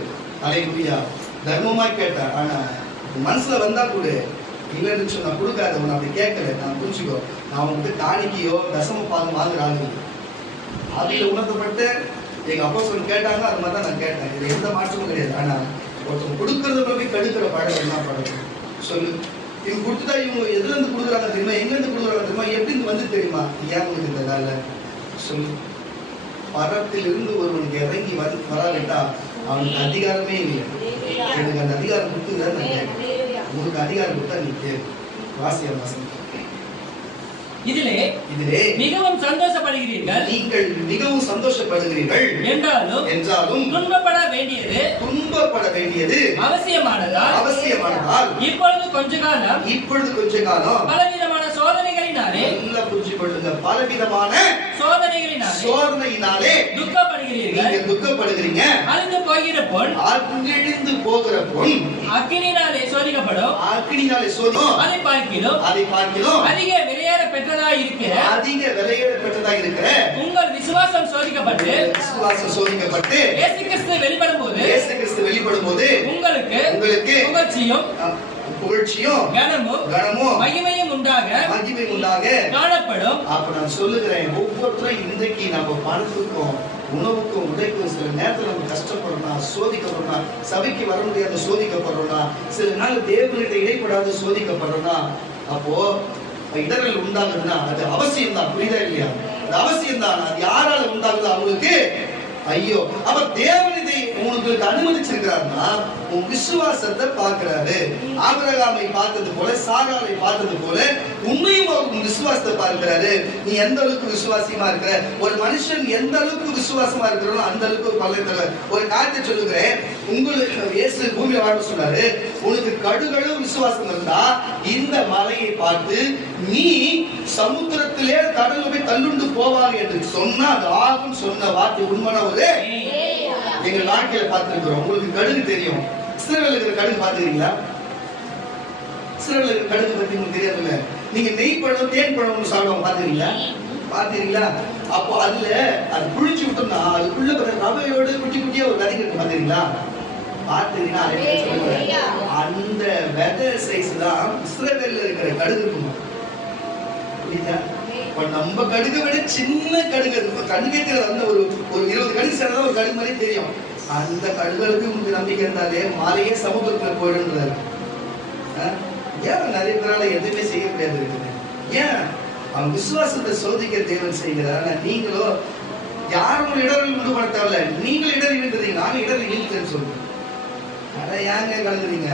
அல்லேலூயா. தர்மமாய் கேட்டேன். ஆனா மனசுல வந்தா கொடு, இல்லைன்னு சொன்னா கொடுக்காத. உன்னை அப்படி கேட்கல. நான் புரிஞ்சுக்கோ, நான் உங்ககிட்ட காணிக்கையோ தசம பாகம் வாங்குறாங்க. அதில் உணர்த்தப்பட்டு எங்க அப்பா சொல்லி கேட்டாங்க, அது மாதிரி தான் நான் கேட்டேன். இது எந்த மாற்றமும் கிடையாது. ஆனா ஒருத்தவங்க கொடுக்கறத போய் கெடுக்கிற பழம் என்ன பழம் சொல்லு. இவங்க கொடுத்துட்டா இவங்க எதுல இருந்து கொடுக்குறாங்க தெரியுமா, எங்க இருந்து கொடுக்குறாங்க தெரியுமா, எப்படி இருந்து வந்து தெரியுமா? ஏன் உங்களுக்கு இந்த வேலை சொல்லு. பரத்திலிருந்து ஒருவனுக்கு இறங்கி வராவிட்டா அவனுக்கு அதிகாரமே இல்லை. எனக்கு அந்த அதிகாரம் கொடுத்துதான் நான் கேட்கிறேன். உங்களுக்கு அதிகாரம் கொடுத்தா நீ கேளு. வாசியம் வாசம். இதிலே மிகவும் சந்தோஷப்படுகிறீர்கள், நீங்கள் மிகவும் சந்தோஷப்படுகிறீர்கள் என்றாலும் துன்பப்பட வேண்டியது அவசியமானதால் இப்பொழுது கொஞ்ச காலம் பலவிதமான சோதனைகளினாலே, நல்லா புரிஞ்சுக்கோ, கொள்ளுங்க. பலவிதமான சோதனையினாலே துக்கப்படுகிறீங்க. அழிந்து போகிற பொன் அக்கினியினாலே சோதிக்கப்படும். அதை பார்க்கிறோம் அதிக விலையேற பெற்றதாய் இருக்கிற உங்கள் விசுவாசம் சோதிக்கப்பட்டு இயேசு கிறிஸ்து வெளிப்படும் போது உங்களுக்கு புகழ்ச்சியும் கனமும் மகிமையும் உண்டாக காணப்படும். அப்ப நான் சொல்லுகிறேன், ஒவ்வொருத்தரும் இன்றைக்கு நம்ம பணத்துக்கும் உணவுக்கும் உடைக்கும் சில நேரத்தில் நம்ம கஷ்டப்படுறோம், சோதிக்கப்படுறோம், சபைக்கு வர முடியாத சோதிக்கப்படுறோம், சில நாள் தேவனிட இடைப்படாத சோதிக்கப்படுறோம். அப்போ இடர்கள் உண்டாகுதுன்னா அது அவசியம் தான். புரியுதா இல்லையா? அது அவசியம் தான். அது யாரால உண்டாகுது அவங்களுக்கு ஐயோ. அப்ப தேவன் இதை உங்களுக்கு அனுமதிச்சிருக்கிறாருன்னா உன் விசுவாசத்தை பார்க்கிறாரு. ஆபிரகாமை பார்த்தது போல, சாராளை பார்த்தது போல உண்மையும் அவர் விசுவாசத்தை பார்க்கிறாரு. நீ எந்த அளவுக்கு விசுவாசியமா இருக்கிற, ஒரு மனுஷன் எந்த அளவுக்கு விசுவாசமா இருக்கிறோம் அந்த அளவுக்கு ஒரு பலன் தருவார். ஒரு காரியத்தை சொல்லுகிறேன், உங்களுக்கு இயேசு பூமியில வாழ்ந்து சொன்னாரு, உனக்கு கடுகளும் விசுவாசம் இருந்தா இந்த மலையை பார்த்து நீ சமுத்திரத்திலே கடல் போய் தள்ளுண்டு போவார் என்று சொன்னா அது ஆகும். சொன்ன வார்த்தை உண்மையான ஒரு எங்க வாழ்க்கையில பார்த்திருக்கிறோம். உங்களுக்கு கடுகு தெரியும். இஸ்ரவேல்ல இருக்கிற கடுகு பார்த்துக்கிறீங்களா? இஸ்ரவேல்ல இருக்கிற கடுகு பத்தி உங்களுக்கு தெரியாதுல்ல. நீங்க நெய் பழம் தேன் பழம் சாப்பிடுவோம் பாத்தீங்களா? அப்போ அதுல அது புழிச்சு விட்டோம்னா அதுக்குள்ள ரவையோட குட்டி குட்டியா ஒரு கடுகு இருக்கு. பாத்தீங்களா? அந்த வெதை சைஸ் தான் இஸ்ரவேல்ல இருக்கிற கடுகு இருக்கும். புரியுதா? நம்ம கடுகு விட சின்ன கடுகு கண்ணுக்கே தெரியாது. அந்த ஒரு 20 கடுகு சேர்ந்தா ஒரு கடுகு மாதிரி தெரியும். அந்த கடுகளுக்கு உங்களுக்கு நம்பிக்கை இருந்தாலே மாலையே சமூகத்துல போயிடுன்றாரு. ஏன் நிறைய பேரால எதுவுமே செய்ய முடியாது இருக்குது? ஏன்? அவன் விசுவாசத்தை சோதிக்க தேவன் செய்கிறார். நீங்களோ யாரும் இடரில் உண்டு பண்ண தேவையில்ல. நீங்களும் இடர் இழுக்கிறீங்க, நாங்க இடர் இழுக்கிறேன்னு சொல்றோம். ஆனா ஏங்க கலங்குறீங்க?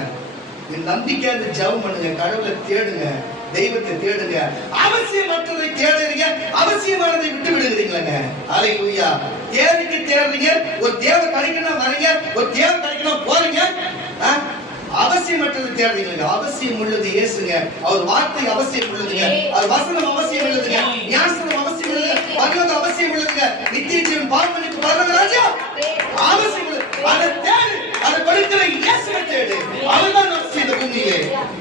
நம்பிக்கை அந்த ஜெபம் பண்ணுங்க, கடவுளை தேடுங்க, தெய்வத்தை தேடுங்க. அவசியமற்றதை தேடுறீங்க, அவசியமானதை விட்டு விடுகிறீங்களங்க. அல்லேலூயா. தேவைக்கு தேடுறீங்க, ஒரு தேவை கிடைக்கணும் வரீங்க, ஒரு தேவை கிடைக்கணும் போறீங்க. அவசியமற்றது தேடுறீங்க. அவசியம் உள்ளது இயேசுங்க. அவர் வார்த்தை அவசியம் உள்ளதுங்க, அவர் வசனம் அவசியம் உள்ளதுங்க, ஞானஸ்நானம் அவசியம் உள்ளது, பரலோகம் அவசியம் உள்ளதுங்க, நித்திய ஜீவன் பாவமன்னிப்பு பரலோக ராஜ்யம் அவசியம் உள்ளது. அதை தேடு, அதை கொடுக்கிற இயேசுவை தேடு. அவர்தான் அவசியம். இந்த பூமியிலே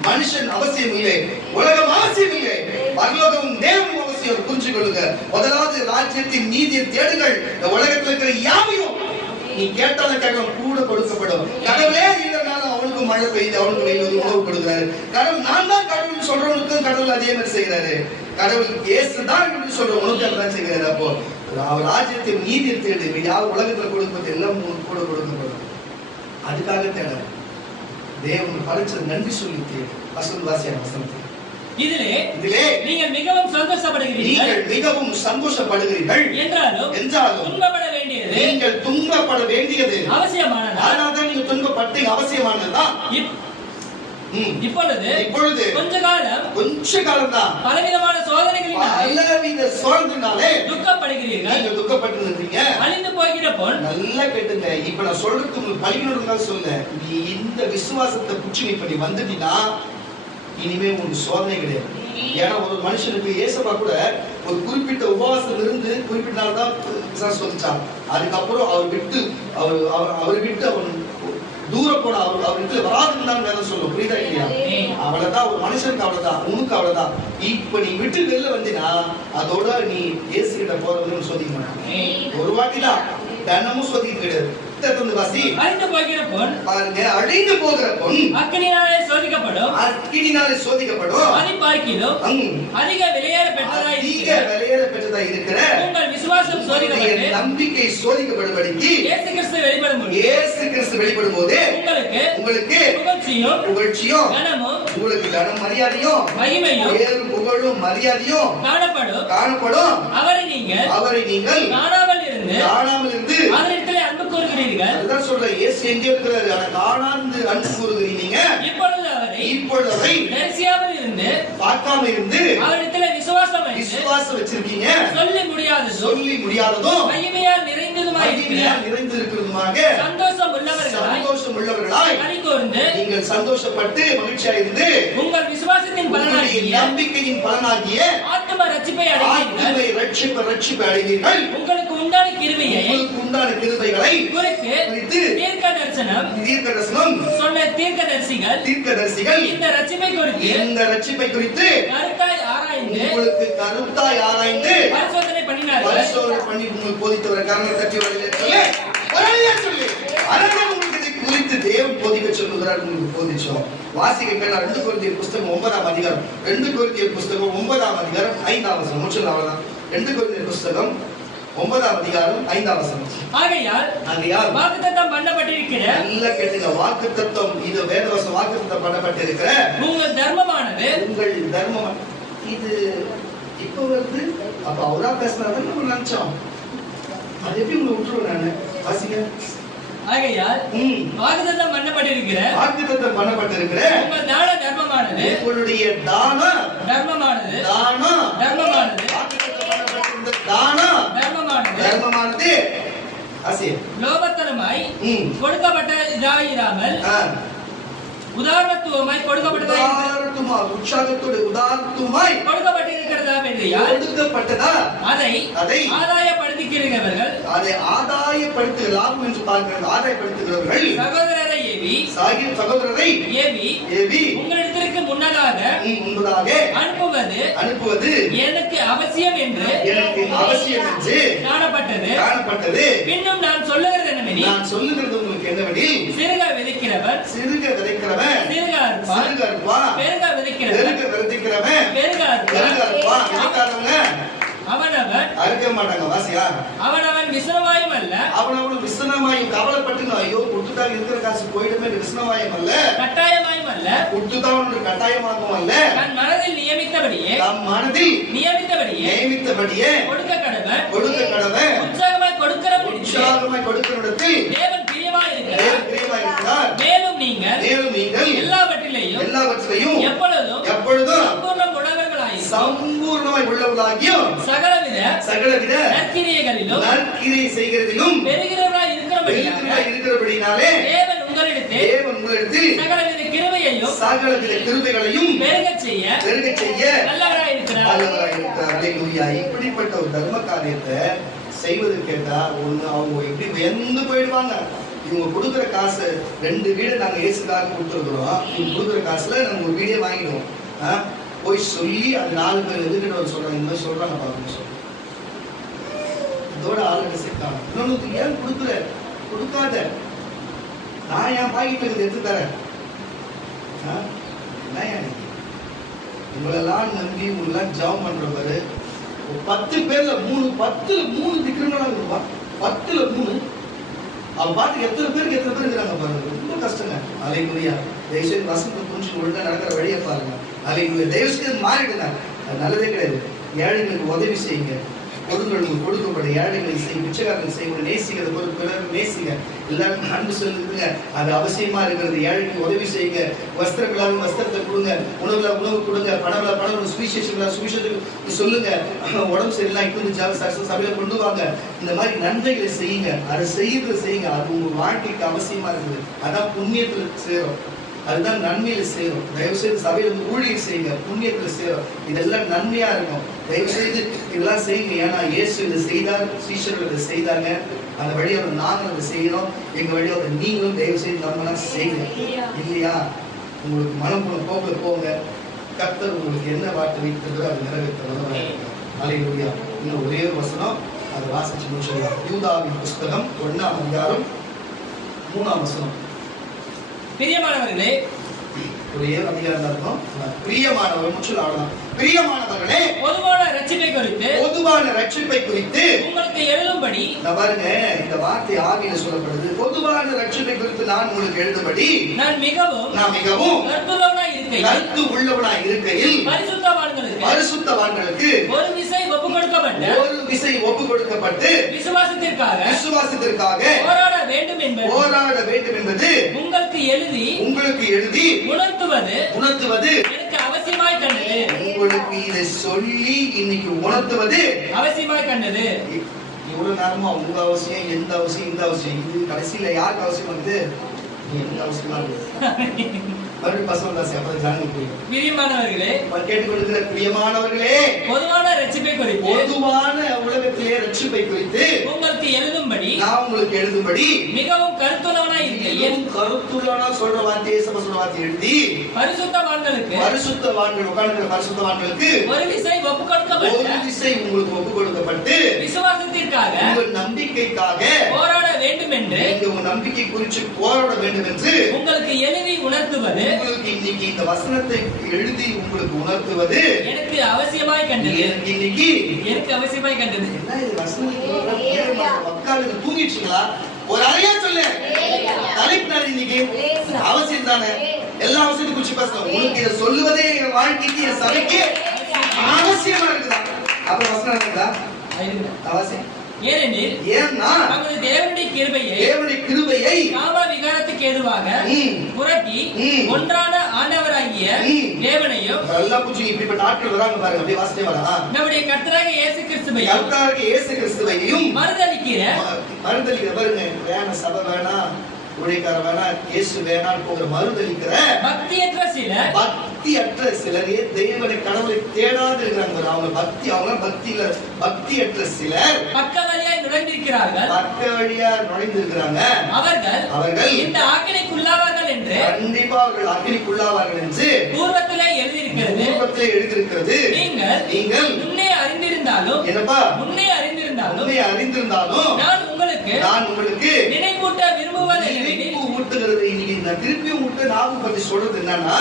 மனுஷன் அவசியம் இல்லை, உலகம் அவசியம் இல்லை, பரலோகமும் தேவனும் அவசியம். புரிஞ்சு கொள்ளுங்க. முதலாவது ராஜ்யத்தின் நீதியை தேடுங்கள். இந்த உலகத்தில் இருக்கிற யாவையும் நீ கேட்டாலும் கேட்கலாம் கூட கொடுக்கப்படும். கடவுளே இல்லைனாலும் அவனுக்கு மழை பெய்யுது, அவனுக்கு வெயில் உணவு கொடுக்கிறாரு. கடவுள் நான் தான் கடவுள் சொல்றவனுக்கும் கடவுள் அதே மாதிரி செய்கிறாரு. கடவுள் இயேசு தான் என்று சொல்ற உனக்கு அதான் செய்கிறாரு. அப்போ அவர் ராஜ்யத்தின் நீதியை தேடு. யார் உலகத்துல கொடுப்பது எல்லாம் கூட கொடுக்கப்படும். அதுக்காக தேட தேவன் பரிச்சை நன்றி சொல்லி தேடு. வசனம் வாசியான வசனத்தை இதிலே நீங்கள் மிகவும் சந்தோஷப்படுகிறீர்கள் என்றாலும் துன்பப்பட வேண்டியது, நீங்கள் துன்பப்பட வேண்டியது அவசியமானது. அதனால்தான் நீங்க துன்பப்பட்டீங்க, அவசியமானதுதான். இப்பொழுது கொஞ்ச காலம் தான் பலவிதமான சோதனைகளினாலே துக்கப்படுகிறீர்கள். நீங்க துக்கப்பட்டிருந்தீங்க. அழிந்து போகிற பொன் நல்லா கேட்டுங்க. இப்ப நான் சொல்றது உங்களுக்கு பழிக்கணும்னு சொல்ல, நீ இந்த விசுவாசத்தை புடிச்சு இப்ப நீ வந்துட்டீங்கன்னா இனிமே உங்களுக்கு சோதனை கிடையாது. ஏன்னா ஒரு மனுஷனுக்கு ஏசப்பா கூட ஒரு குறிப்பிட்ட உபவாசம் இருந்து குறிப்பிட்ட நாள் தான் சோதிச்சான். அதுக்கப்புறம் அவர் விட்டு அவன் தூர போன அவர் வீட்டுல வராதுன்னு வேலை சொல்லும். புரியுதா இல்லையா? அவ்வளவுதான். ஒரு மனுஷனுக்கு அவ்வளவுதான், உனக்கு அவ்வளவுதான். இப்ப நீ விட்டு வெளில வந்தீங்கன்னா அதோட நீ இயேசு கிட்ட போறதுன்னு சோதிக்க மாட்டான். ஒரு வாட்டி தான், தினமும் சோதிக்க கிடையாது. அழிந்து போகிற பொன் பாருங்க, அழிந்து போகிற பொன் அக்கினியாலே சோதிக்கப்படும். அதை பார்க்கிலும் அதிக விலையேற பெற்றதாய் இருக்கிற உங்கள் விசுவாசம் சோதிக்கப்பட்டு நம்பிக்கை சோதிக்கப்படும்படிக்கு இயேசு கிறிஸ்து வெளிப்படும் போது உங்களுக்கு புகழ்ச்சியும் உங்களுக்கு கனம் மரியாதையும் மகிமையும் புகழும் மரியாதையும் காணப்படும். அவரை நீங்கள் காணாமல் இருந்து அவரிடத்திலே அன்பு கூறுகிறீர்கள். அதுதான் சொல்ற, இயேசு எங்கே இருக்கிறாரு? ஆனா காணாந்து அன்பு கூறுகிறீங்க. இப்பொழுது அவரை நேசியாமல் இருந்து பார்க்காம இருந்து அவரிடத்திலே விசுவாசம் வச்சிருக்கீங்க. சொல்லி முடியாததும் மகிமையால் நிறைந்திருக்கிறதுமாக சந்தோஷம் உள்ளவர்களாய் நீங்கள் சந்தோஷப்பட்டு மகிழ்ச்சியா இருந்து உங்கள் விசுவாசத்தின் பலனாகிய நம்பிக்கையின் பலனாகிய ஆத்தும ரட்சிப்பை அடைவீர்கள். உங்களுக்கு உண்டான கிருபைகளை குறித்து தீர்க்கதரிசனம் சொன்ன தீர்க்கதரிசிகள் இந்த ரட்சிப்பை குறித்து கருத்தாய் ஆராய்ந்து பரிசோதனை பண்ணி உங்களுக்கு போதித்தவரை காரணம் தட்டி குறித்து தேவன் போதிக்க சொல்லுகிறார். உங்களுக்கு போதிச்சோம். வாசிக்க 2 கொரிந்தியர் புஸ்தகம் 9ஆம் அதிகாரம் 2 கொரிந்தியர் புஸ்தகம் 9ஆம் அதிகாரம் 5ஆம் வசனம் முடிச்சது அவ்வளவுதான். 2 கொரிந்தியர் புஸ்தகம் 9ஆம் அதிகாரம் 5ஆம் வசனம். ஆகையால் வாக்குத்தத்தம் பண்ணப்பட்டிருக்கிற நல்ல கேளுங்க. வாக்குத்தத்தம் இது வேதவசனம் வாக்குத்தத்தம் பண்ணப்பட்டிருக்கிற உங்கள் தர்மமானது இது இப்போ வருது. அப்ப அவரா பேசினாதான் நம்ம நினைச்சோம். அது எப்படி உங்களை விட்டுருவேன் நானு வாசிங்க. ஆகையால் வாக்குத்தத்தம் பண்ணப்பட்டிருக்கிற உங்கள் தான தர்மமானது உங்களுடைய தான தர்மமானது தர்மமானது லோபத்தனமாய் கொடுக்கப்பட்ட இதாயிராமல் உதாரணத்துவமாய் உற்சாகத்தோடு உதாரணத்துவமாய் கொடுக்கப்பட்டதா அதை ஆதாயப்படுத்துகிறவர்கள் லாபம் என்று பார்க்கிறது. ஆதாயப்படுத்துகிறவர்கள் சகோதரரை ஏவி உங்களிடத்திற்கு முன்னதாக அனுப்புவது எனக்கு அவசியம் என்று காணப்பட்டது. பின்னும் நான் சொல்லுகிறது உங்களுக்கு என்னவெனில் சிறுக விதைக்கிறவன் அவனவன் விசனமாயும் அல்ல கவலைப்பட்டு ஐயோ கொடுத்துட்டாங்க இருக்கிற காசு போயிடுமே விசனமாயும் அல்ல கட்டாயமாயும் அல்ல கட்டாயமாகவும் அல்ல தன் மனதில் நியமித்தபடியே கொடுக்க கடவை உற்சாகமாய் கொடுக்கிறவரிடத்தில் தேவன் பிரியமாய் இருக்கிறார். மேலும் நீங்கள் எல்லாவற்றிலேயும் எப்பொழுதும் சம்பூர்ணமாய் உள்ளவர்களாகியும் சகலவித நற்கிரியை செய்கிறதிலும் பெறுகிறவராய் இருக்கிறபடினாலே தேவன் உங்களிடத்தில் சகலவித கிருபைகளையும் பெருகச் செய்ய நல்லவராய் இருக்கிறார். இப்படிப்பட்ட ஒரு தர்ம காரியத்தை செய்வது கேட்டா அவங்க எப்படி வியந்து போயிடுவாங்க. இவங்க கொடுக்குற காசு 2 வீடு நாங்க இயேசுக்காக கொடுத்துருக்கிறோம். இவங்க கொடுக்குற காசுல நாங்க ஒரு வீடே வாங்கிடுவோம். போய் சொல்லி அது 4 பேர் எதுக்கிட்ட சொல்றாங்க. இந்த மாதிரி சொல்றாங்க பாருங்க. இதோட ஆளுங்க சேர்த்தாங்க. இன்னொன்னு ஏன் கொடுக்காத நான் என் பாக்கிட்டு எடுத்து தரேன். உங்களெல்லாம் நம்பி உங்களெல்லாம் ஜாம் பண்றவரு 10 பேர்ல 3 திக்கிறவங்களா இருப்பா. 10ல 3 அவன் பாட்டுக்கு எத்தனை பேர் இருக்கிறாங்க பாருங்க. ரொம்ப கஷ்டங்க. அல்லேலூயா. தயவுசெய்து வசனத்தை புரிஞ்சு ஒழுங்கா நடக்கிற வழியை பாருங்க. அல்லேலூயா. தயவுசெய்து மாறிடுங்க. அது நல்லதே கிடையாது. ஏழைகளுக்கு உதவி செய்யுங்க. பொருட்களுக்கு கொடுக்கப்பட ஏழைகளை செய்ய பிச்சைக்காரர்கள் செய்ய நேசிக்கிற பொருட்கள் நேசிங்க. எல்லாருக்கும் அன்பு சொல்லுங்க. அது அவசியமா இருக்கிறது. ஏழைக்கு உதவி செய்யுங்க. வஸ்திரங்களாக வஸ்திரத்தை கொடுங்க. உணவு கொடுங்க. பணம் சுவிசேஷத்துக்கு சொல்லுங்க. உடம்பு சரியில்லாம் இப்ப சபையில கொண்டு வாங்க. இந்த மாதிரி நன்மைகளை செய்யுங்க. அதை செய்யுங்க. அது உங்க வாழ்க்கைக்கு அவசியமா இருக்குது. அதான் புண்ணியத்துல சேரும். அதுதான் நன்மையில சேரும். தயவு செய்து சபையில ஊழியர் செய்யுங்க. புண்ணியத்துல சேரும். இதெல்லாம் நன்மையா இருக்கும். தயவு செய்து இதெல்லாம் செய்யுங்க. ஏன்னா இயேசு இதை செய்தார். சீஷர்கள் இதை செய்தாங்க. அந்த வழியோட நாங்கள் அதை செய்யணும். எங்க வழியோட நீங்களும் தயவு செய்து நம்மளாம் செய்யுங்க. இல்லையா? உங்களுக்கு மனம் போன போக்குல போங்க. கர்த்தர் உங்களுக்கு என்ன வார்த்தை வைத்திருக்கிறோ அது நிறைவேற்ற. அல்லேலூயா. இன்னும் ஒரே ஒரு வசனம் அதை வாசிச்சு முடிச்சிடலாம். யூதாவின் புஸ்தகம் 1ஆம் அதிகாரம் 3ஆம் வசனம். பிரியமானவர்களே, ஒரே அதிகாரம் தான் இருக்கும். பிரியமானவர் முற்றிலும் ஆடலாம். பிரியமானவர்களே, பொதுவான ரட்சிப்பை குறித்து உங்களுக்கு எழுதும்படி பாருங்க. இந்த வார்த்தை ஆவியில சொல்லப்படுது. பொதுவான ரட்சிப்பை குறித்து நான் உங்களுக்கு எழுதும்படி நான் மிகவும் கருத்து உள்ளவனாய் இருக்கையில் பரிசுத்தவான்களுக்கு ஒரு விசை ஒப்பு கொடுக்கப்பட்டு விசுவாசத்திற்காக போராட வேண்டும் என்பது உங்களுக்கு எழுதி உணர்த்துவது எனக்கு அவசியமாய் கண்டது. உங்களுக்கு இதை சொல்லி இன்னைக்கு உணர்த்துவது அவசியமாய் கண்டது. இவ்வளவு நேரமா உங்க அவசியம், எந்த அவசியம், இந்த அவசியம், இது கடைசியில யாருக்கு அவசியம் வந்து எந்த அவசியமா இருக்கு? மறுபடியும் பசவதாசி அப்படி ஜானகி புரியும். பிரியமானவர்களே, கேட்டுக்கொண்டிருக்கிற பிரியமானவர்களே, பொதுவான ரட்சிப்பை குறித்து, பொதுவான உலகத்திலே ரட்சிப்பை குறித்து உங்களுக்கு எழுதும்படி நான் உங்களுக்கு எழுதும்படி மிகவும் கருத்துள்ளவனாய் இருக்கிறேன். கருத்துள்ளவனா சொல்ற வார்த்தையை சொல்ற வார்த்தை எழுதி பரிசுத்தவான்களுக்கு உட்கார்ந்திருக்கிற பரிசுத்தவான்களுக்கு ஒரு விசை ஒப்பு கொடுக்கப்பட்டு விசுவாசத்திற்காக உங்கள் நம்பிக்கைக்காக போராட வேண்டும் என்று உங்கள் நம்பிக்கை குறித்து போராட வேண்டும் என்று உங்களுக்கு எழுதி உணர்த்துவது, உங்களுக்கு இன்னைக்கு இந்த வசனத்தை எழுதி உங்களுக்கு உணர்த்துவது எனக்கு அவசியமாய் கண்டது. எனக்கு அவசியமாய் கண்டது. என்ன இது வசனம் மக்களுக்கு தூங்கிடுச்சுங்களா? ஒரு அறையா சொல்லு. தலைப்பு இன்னைக்கு அவசியம் தானே. எல்லா அவசியத்தை குறிச்சு பேசணும். உங்களுக்கு இதை சொல்லுவதே என் வாழ்க்கைக்கு, என் சபைக்கு அவசியமா இருக்குதா? அப்புறம் வசனம் இருக்குதா? அவசியம். ஏனெனில் தேவனுடைய கிருபையை காம விகாரத்துக்கு ஏதுவாக புரட்டி ஒன்றான ஆண்டவராகிய தேவனையும் இப்படிப்பட்ட ஆட்கள் வராங்க பாருங்க. அப்படியே வாசிட்டே வரா. நம்முடைய கர்த்தராகிய இயேசு கிறிஸ்துவையும் மறுதலிக்கிற பாருங்க. வேணா சபை வேணா, ஊழியக்கார வேணா, இயேசு வேணான்னு போகிற மறுதலிக்கிற பக்தியற்ற சிலரே தேவனை கடவுளை தேடாது இருக்கிறாங்க. அவங்க பக்தியற்ற சிலர் பக்க வழியாய் நுழைந்திருக்கிறார்கள். அவர்கள் இந்த ஆக்கினைக்குள்ளாவார்கள் என்று, கண்டிப்பா அவர்கள் ஆக்கினைக்குள்ளாவார்கள் என்று பூர்வத்திலே எழுதியிருக்கிறது. நீங்கள் முன்னே அறிந்திருந்தாலும், என்னப்பா முன்னே அறிந்திருந்தாலும் நான் உங்களுக்கு நினைவூட்ட விரும்புவது ஊட்டுகிறது. இன்னைக்கு நான் திருப்பி ஊட்டு நாவு பத்தி சொல்றது என்னன்னா,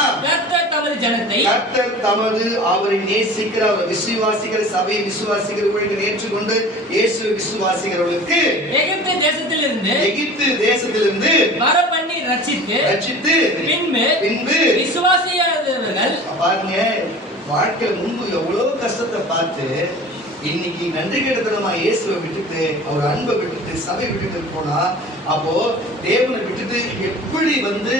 கர்த்தர் தமது அவரை நேசிக்கிற, அவர் விசுவாசிக்கிற சபை விசுவாசிக்கிற ஊழியர்கள் ஏற்றுக்கொண்டு இயேசு விசுவாசிக்கிறவர்களுக்கு எகிப்து தேசத்திலிருந்து வர பண்ணி ரட்சித்து பின்பு விசுவாசியாதவர்கள் பாருங்க. வாழ்க்கையில முன்பு எவ்வளவு கஷ்டத்தை பார்த்து இன்னைக்கு நன்றி கேட்டதனமா இயேசுவை விட்டுட்டு, அவர் அன்பை விட்டுட்டு, சபை விட்டுட்டு போனா, அப்போ தேவனை விட்டுட்டு எப்படி வந்து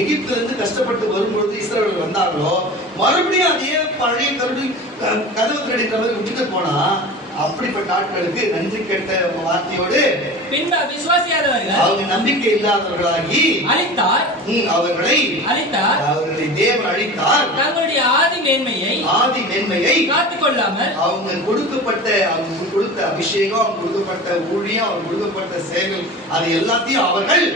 எகிப்துல இருந்து கஷ்டப்பட்டு வரும்பொழுது இஸ்ரவேலர் வந்தாங்களோ, மறுபடியும் அதே பழைய கதவு கிடைக்கிற மாதிரி விட்டுட்டு போனா, அப்படிப்பட்ட ஆட்களுக்கு நன்றி கேட்ட வார்த்தையோடு அவங்க நம்பிக்கை இல்லாதவர்களாகி அவர்களை தேவன் அழித்தார். தங்களுடைய ஆதி மேன்மையை காத்துக்கொள்ளாமல் அவங்க கொடுத்த அபிஷேகம், அவங்க கொடுக்கப்பட்ட ஊழியம், அவங்க கொடுக்கப்பட்ட செயல்கள், அது எல்லாத்தையும் அவர்கள்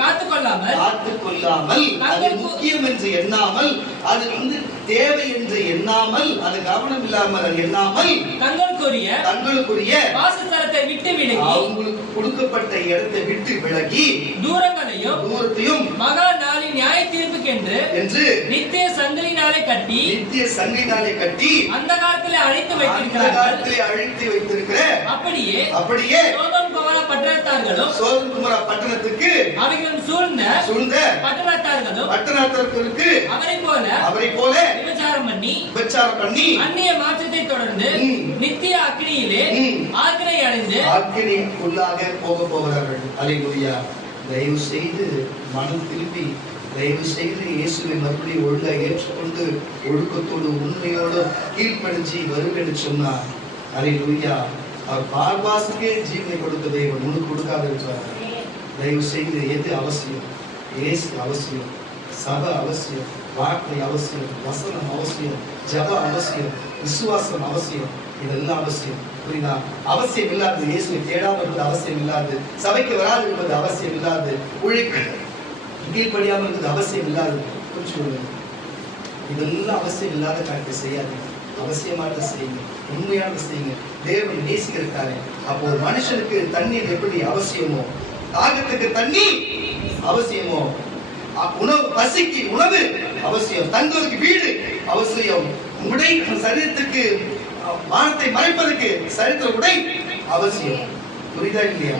காத்துக்கொள்ளாமல் அது முக்கியம் என்று எண்ணாமல், அது வந்து தேவை என்று எண்ணாமல், அது கவனம் இல்லாமல் அது எண்ணாமல் தங்களுக்குரிய வாசஸ்தலத்தை விட்டு விலகி, அவங்களுக்கு கொடுக்கப்பட்ட இடத்தை விட்டு விலகி தூரத்தையும் மகா நாளின் நியாய தீர்ப்புக்கென்று நித்திய சங்கிலினாலே கட்டி அந்த காலத்திலே அழைத்து வைத்திருக்கிற அப்படியே சோதோம் குமாரா பட்டணத்துக்கு அவைகளும் சூழ்ந்த பட்டணத்தார்களுக்கு அவரை போல விபச்சாரம் பண்ணி அந்நிய மாற்றத்தை தொடர்ந்து நித்திய அக்கினியிலே ஆக்கினை அடைந்து ஆக்கினைக்குள்ளாக போகிறார்கள். அல்லேலூயா. தயவு செய்து மனம் திருப்பி, தயவு செய்து இயேசுவை மறுபடியும் ஒழுங்காக ஏற்றுக்கொண்டு ஒழுக்கத்தோடு உண்மையோடு கீழ்ப்படிஞ்சு வருவேன்னு சொன்னார். அல்லேலூயா. அவர் பார்வாசுக்கே ஜீவனை கொடுத்த தெய்வம் உனக்கு கொடுக்காத இருக்கிறார். தயவு செய்து எது அவசியம்? இயேசு அவசியம், சபை அவசியம், வார்த்தை அவசியம், வசனம் அவசியம், ஜப அவசியம், விசுவாசம் அவசியம். இதெல்லாம் அவசியம். புரியுதா? அவசியம் இல்லாது இயேசுவை தேடாமல் இருப்பது அவசியம் இல்லாது, சபைக்கு வராது இருப்பது அவசியம் இல்லாது, ஊழியக்கு கீழ்ப்படியாமல் இருப்பது அவசியம் இல்லாது. புரிஞ்சுக்கொள்ளுங்க. இதெல்லாம் அவசியம் இல்லாத காரியத்தை செய்யாது. அவசியமானதை செய்யுங்க, உண்மையானதை செய்யுங்க. தேவன் நேசிக்கிறாரு. அப்போ ஒரு மனுஷனுக்கு தண்ணீர் எப்படி அவசியமோ, தாகத்துக்கு தண்ணி அவசியமோ, உணவு பசிக்கு உணவு அவசியம், தங்குவதற்கு வீடு அவசியம், உடை சரீரத்துக்கு வானத்தை மறைப்பதற்கு சரித்திர உடை அவசியம். புரியுதா இல்லையா?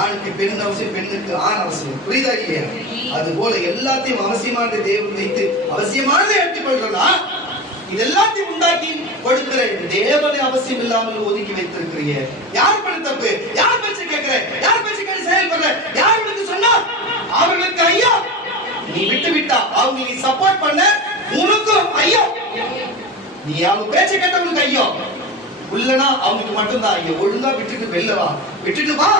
ஆணுக்கு பெண் அவசியம், பெண்ணுக்கு ஆண் அவசியம். புரியுதா இல்லையா? அது போல எல்லாத்தையும் அவசியமான தேவன் வைத்து அவசியமானதை எடுத்துக்கொள்றதா, இது எல்லாத்தையும் உண்டாக்கி கொடுக்கிற தேவனை அவசியம் இல்லாமல் ஒதுக்கி வைத்திருக்கிறீங்க. யார் பண்ண தப்பு? யார் பேச்சு கேட்கிற? யார் பேச்சு கேட்டு செயல்படுற? யாருக்கு சொன்னா அவர்களுக்கு ஐயோ. நீ விட்டு விட்டா அவங்களுக்கு சப்போர்ட் பண்ண உனக்கும் ஐயோ. நீ அவங்க பேச்சை கேட்டவங்களுக்கு ஐயோ. உள்ளனா அவனுக்கு மட்டும்தான். இங்க ஒழுங்கா விட்டுட்டு வெளில வா, விட்டுட்டு வா.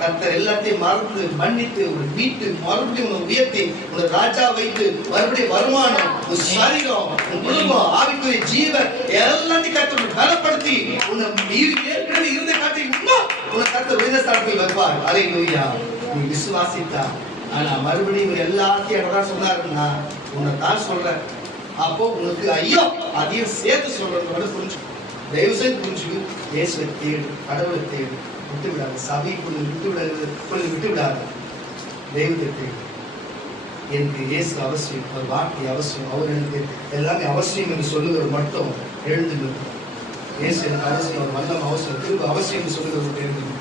கர்த்தர் எல்லாத்தையும் மறந்து மன்னித்து உன் வீட்டு மறுபடியும் உன்னை உயர்த்தி உன்னை ராஜா வைத்து மறுபடியும் வருமானம், உன் சரீரம், உன் குடும்பம், ஆவிக்குரிய ஜீவன் எல்லாத்தையும் கர்த்தர் பலப்படுத்தி உன்னை ஏற்கனவே இருந்த காட்டி உன்னை கர்த்தர் உயர்ந்த ஸ்தானத்தில் வைப்பார். அல்லேலூயா. நீ விசுவாசித்தா. ஆனா மறுபடியும் எல்லாத்தையும் என்னதான் சொன்னாருன்னா உன்னை தான் சொல்றேன். அப்போ உனக்கு ஐயோ அதையும் சேர்த்து சொல்றது புரிஞ்சு, தயவு செய்து புரிஞ்சு. இயேசுவை தேடு, கடவுளை தேடு, விட்டு விடாது. சபை விட்டு விடாது. தெய்வத்தை தேடு. எனக்கு இயேசு அவசியம், ஒரு வார்த்தை அவசியம், அவர் எனக்கு எல்லாமே அவசியம் என்று சொல்லுவது மட்டும் எழுந்து. இயேசு எனக்கு அவசியம், ஒரு வல்லம் அவசியம், திரும்ப அவசியம் என்று சொல்லுவது எழுந்து.